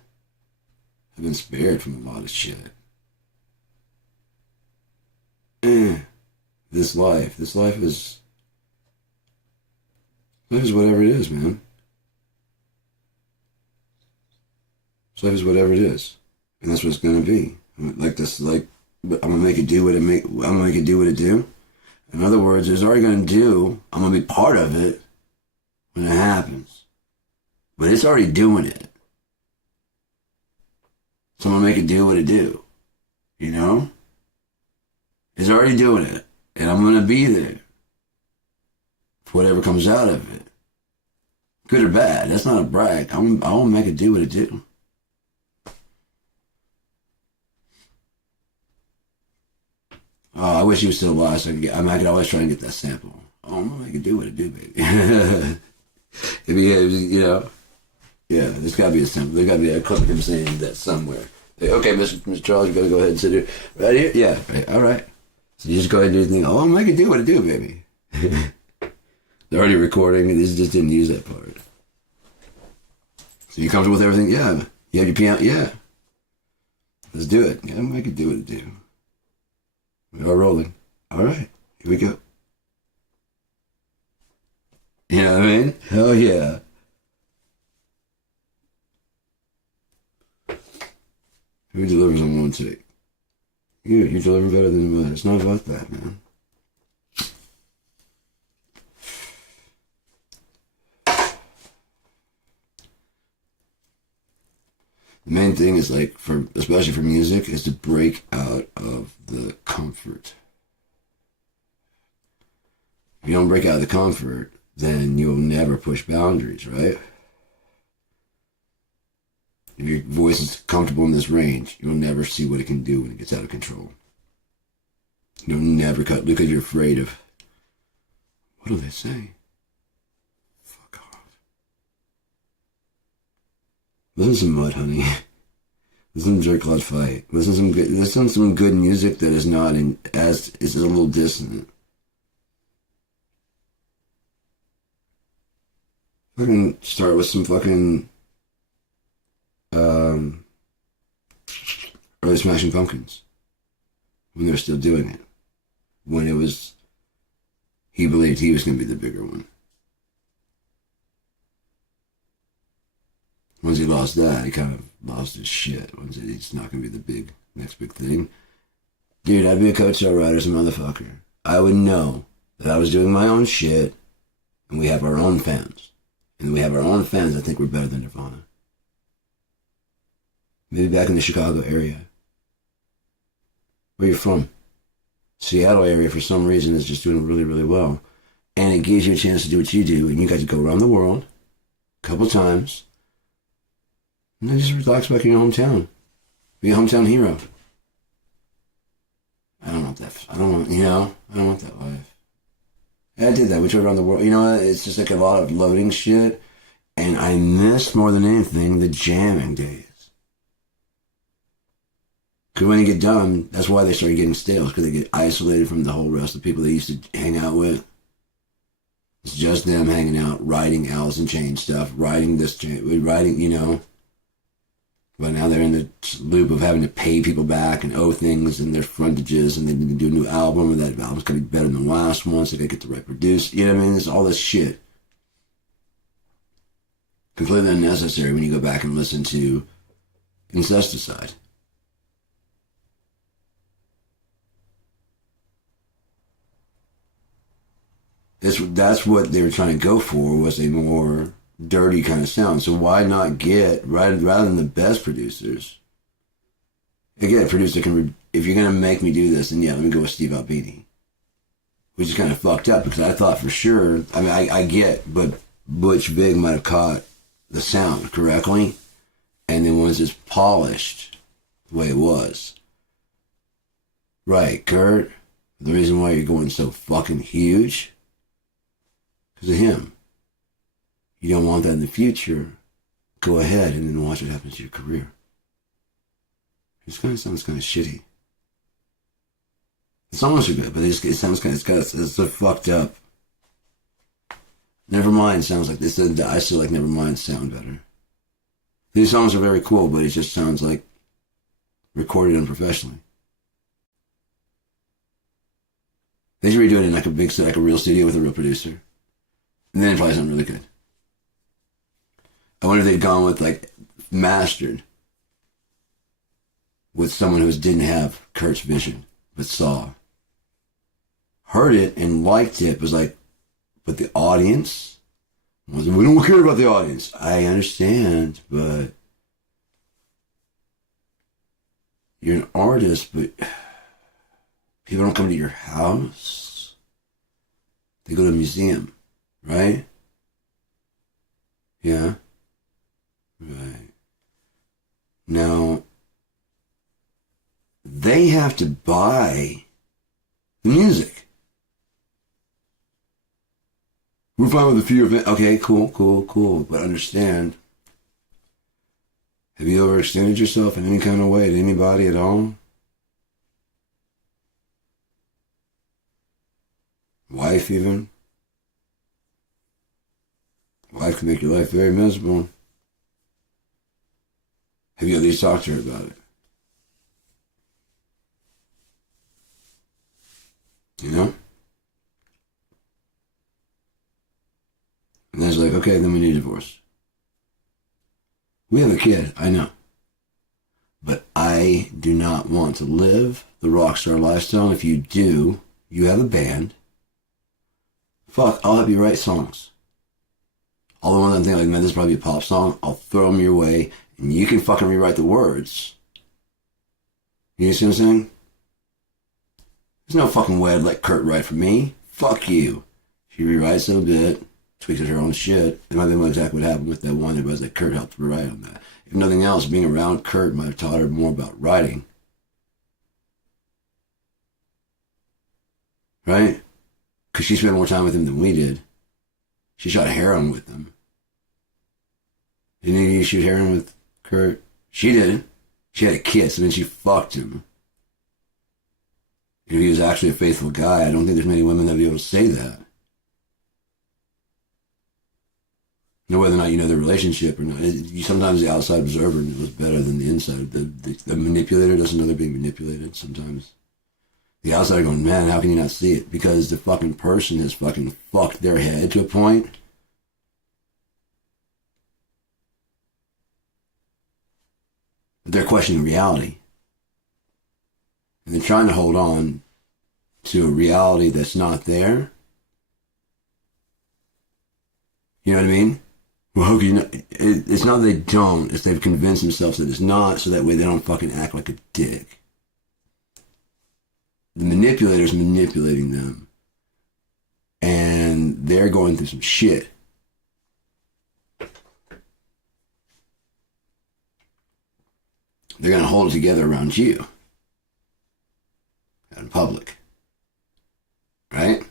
I've been spared from a lot of shit. This life is whatever it is, man. This life is whatever it is, and that's what it's gonna be. Like this, like I'm gonna make it do what I'm gonna make it do what it do. In other words, it's already gonna do. I'm gonna be part of it when it happens, but it's already doing it. So I'm gonna make it do what it do. You know, it's already doing it, and I'm gonna be there for whatever comes out of it, good or bad. That's not a brag. I'll make it do what it do. Oh, I wish he was still alive so I could always try and get that sample. Oh, I'm gonna make it do what it do, baby. You know, yeah, there's gotta be a sample. There's gotta be a clip of him saying that somewhere. Like, okay, Mr. Charles, you gotta go ahead and sit here. Right here? Yeah, right, all right. So you just go ahead and do the thing. Oh, I'm gonna make it do what it do, baby. They're already recording, and this just didn't use that part. So you comfortable with everything? Yeah. You have your piano? Yeah. Let's do it. Yeah, I'm gonna make it do what it do. We are rolling. All right, here we go. You know what I mean? Hell yeah. Who delivers on one take? You deliver better than mine. It's not about that, man. The main thing is like, especially for music, is to break out of the comfort. If you don't break out of the comfort, then you'll never push boundaries, right? If your voice is comfortable in this range, you'll never see what it can do when it gets out of control. You'll never cut because you're afraid of, what do they say? Fuck off. Listen to some Mud, honey. Listen to Jerk Cloud Fight. Listen to some good music that is not is a little dissonant. Fucking start with some fucking early Smashing Pumpkins when they were still doing it. When it was, he believed he was going to be the bigger one. Once he lost that, he kind of lost his shit. Once it's not going to be the next big thing. Dude, I'd be a coattail rider as a motherfucker. I would know that I was doing my own shit, and we have our own fans. And we have our own fans that think we're better than Nirvana. Maybe back in the Chicago area. Where you from? Seattle area, for some reason, is just doing really, really well. And it gives you a chance to do what you do, and you got to go around the world a couple times, and then just relax back in your hometown. Be a hometown hero. I don't want that. I don't want that life. Yeah, I did that. We toured around the world. You know, it's just like a lot of loading shit, and I miss more than anything the jamming days. Because when they get done, that's why they start getting stale, because they get isolated from the whole rest of the people they used to hang out with. It's just them hanging out, writing Alice in Chains stuff, writing this, writing, you know. But now they're in the loop of having to pay people back and owe things and their frontages, and they need to do a new album, and that album's going to be better than the last one, so they get the right producer. You know what I mean? It's all this shit. Completely unnecessary when you go back and listen to Incesticide. That's what they were trying to go for, was a more dirty kind of sound. So why not get, rather than the best producers, again, a producer can, if you're going to make me do this, then yeah, let me go with Steve Albini. Which is kind of fucked up, because I thought for sure, I mean, I get, but Butch Vig might have caught the sound correctly, and then once it's polished the way it was. Right, Kurt, the reason why you're going so fucking huge, because of him. You don't want that in the future, go ahead and then watch what happens to your career. It kind of sounds kind of shitty. The songs are good, but it sounds kind of, it's so fucked up. Nevermind sounds like this. I still like Nevermind sound better. These songs are very cool, but it just sounds like recorded unprofessionally. They should redo it in like a real studio with a real producer. And then it probably sound really good. I wonder if they'd gone with like mastered with someone who didn't have Kurt's vision, but saw. Heard it and liked it, was like, but the audience, we don't care about the audience. I understand, but you're an artist, but people don't come to your house. They go to a museum, right? Yeah. Right. Now, they have to buy the music. We're fine with a few events. Okay, cool. But understand, have you overextended yourself in any kind of way to anybody at all? Wife even? Wife can make your life very miserable. Have you at least talked to her about it? You know? And then it's like, okay, then we need a divorce. We have a kid, I know. But I do not want to live the rock star lifestyle. If you do, you have a band. Fuck, I'll help you write songs. All the ones I'm thinking, like, man, this is probably a pop song. I'll throw them your way, and you can fucking rewrite the words. You see what I'm saying? There's no fucking way I'd let Kurt write for me. Fuck you. She rewrites it a bit, tweaks her own shit. It might be exactly what happened with that one. It was like Kurt helped her write on that. If nothing else, being around Kurt might have taught her more about writing. Right? Because she spent more time with him than we did. She shot heroin with him. Didn't you shoot heroin with Kurt? She didn't. She had a kiss, and then she fucked him. If he was actually a faithful guy, I don't think there's many women that would be able to say that. You know, whether or not you know their relationship or not. Sometimes the outside observer knows better than the inside. The manipulator doesn't know they're being manipulated sometimes. The outsider going, man, how can you not see it? Because the fucking person has fucking fucked their head to a point. They're questioning reality. And they're trying to hold on to a reality that's not there. You know what I mean? Well, how can you not? It's not that they don't, it's they've convinced themselves that it's not, so that way they don't fucking act like a dick. The manipulator's manipulating them. And they're going through some shit. They're going to hold it together around you. Out in public. Right?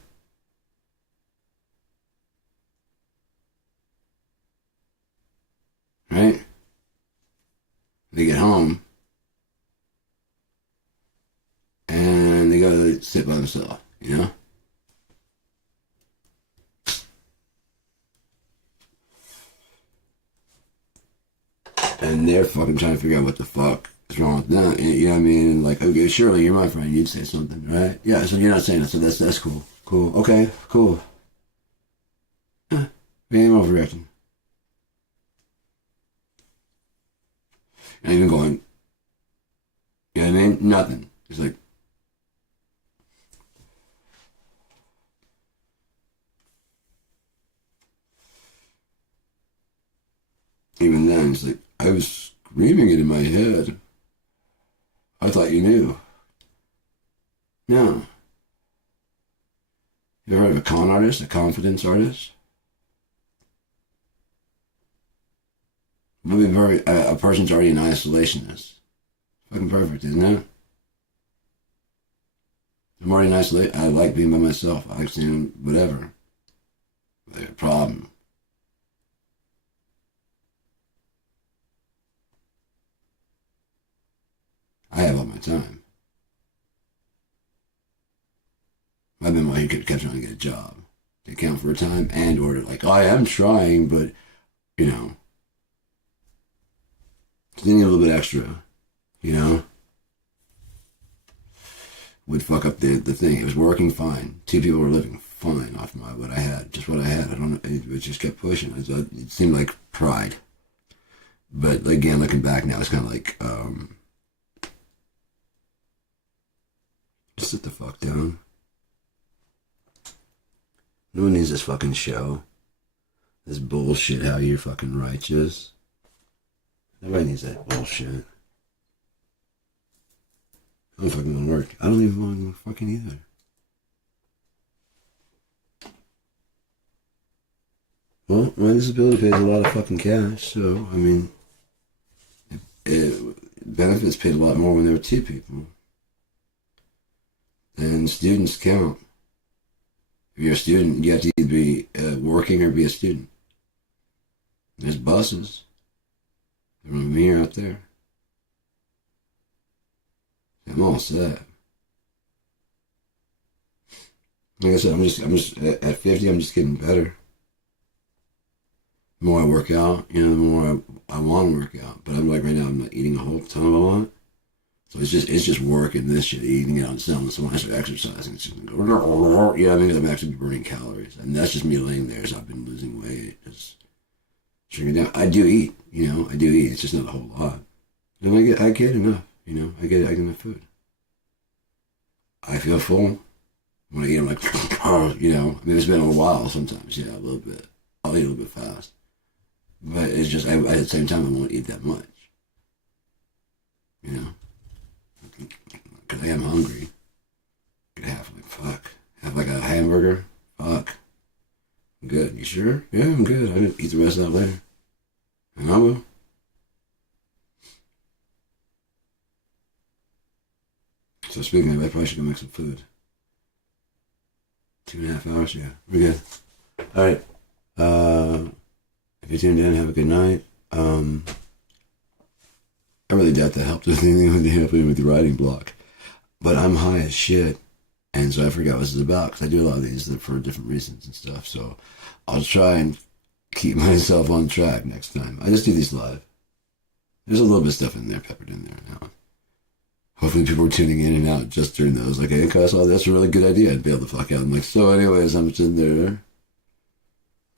Right? They get home and they go to sit by themselves, you know? And they're fucking trying to figure out what the fuck is wrong with them. You know what I mean? Like, okay, surely you're my friend. You'd say something, right? Yeah, so you're not saying that. So that's cool. Cool. Okay, cool. We ain't overreacting. And even going, you know what I mean? Nothing. It's like, even then, it's like, I was screaming it in my head. I thought you knew. No. You ever heard of a con artist, a confidence artist? Would be very, a person's already an isolationist. Fucking perfect, isn't it? I'm already an isolation. I like being by myself. I like seeing whatever. But a problem. I have all my time. I've been why he kept trying to get a job. To account for a time and or like, oh, I am trying, but, you know. You need a little bit extra, you know? Would fuck up the thing. It was working fine. 2 people were living fine off what I had. Just what I had. I don't know. It just kept pushing. It seemed like pride. But again, looking back now, it's kind of like, just sit the fuck down. No one needs this fucking show. This bullshit how you're fucking righteous. Nobody needs that bullshit. I don't fucking want to work. I don't even want to fucking either. Well, my disability pays a lot of fucking cash, so, I mean, benefits paid a lot more when there were 2 people. And students count. If you're a student, you have to either be working or be a student. There's buses. From here out there. I'm all set. Like I said, I'm just at 50. I'm just getting better. The more I work out, you know, the more I want to work out. But I'm like right now, I'm not eating a whole ton of a lot. So it's just working this shit, eating it out and selling. So when I start exercising, it's just gonna go, you know what I mean? I'm actually burning calories, and that's just me laying there. So I've been losing weight, just shrinking down. I do eat, you know, I do eat. It's just not a whole lot. And I get enough, you know. I get enough food. I feel full. When I eat, I'm like, you know. I mean, it's been a while sometimes, yeah, a little bit. I'll eat a little bit fast. But it's just, at the same time, I won't eat that much. You know? Because I am hungry. Could have, like, fuck. Have, like, a hamburger? Fuck. I'm good. You sure? Yeah, I'm good. I'm going to eat the rest of that later. And I will. So speaking of, I probably should go make some food. 2.5 hours, yeah. We're good. Alright. If you tuned in, have a good night. I really doubt that helped with anything with the writing block. But I'm high as shit. And so I forgot what this is about. Because I do a lot of these for different reasons and stuff. So I'll try and keep myself on track next time. I just do these live. There's a little bit of stuff in there, peppered in there now. Hopefully people are tuning in and out just during those. Like, hey, I saw that's a really good idea. I'd be able to fuck out. I'm like, so anyways, I'm sitting there.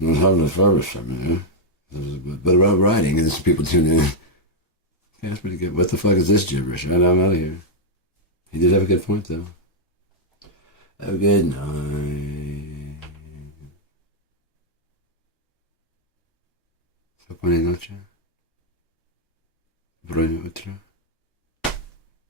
I'm having a service, I mean. But about writing, and there's people tuning in. Okay, that's pretty good. What the fuck is this gibberish? Right now I'm out of here. He did have a good point, though. Have a good night. Buenas noches. Buenas noches.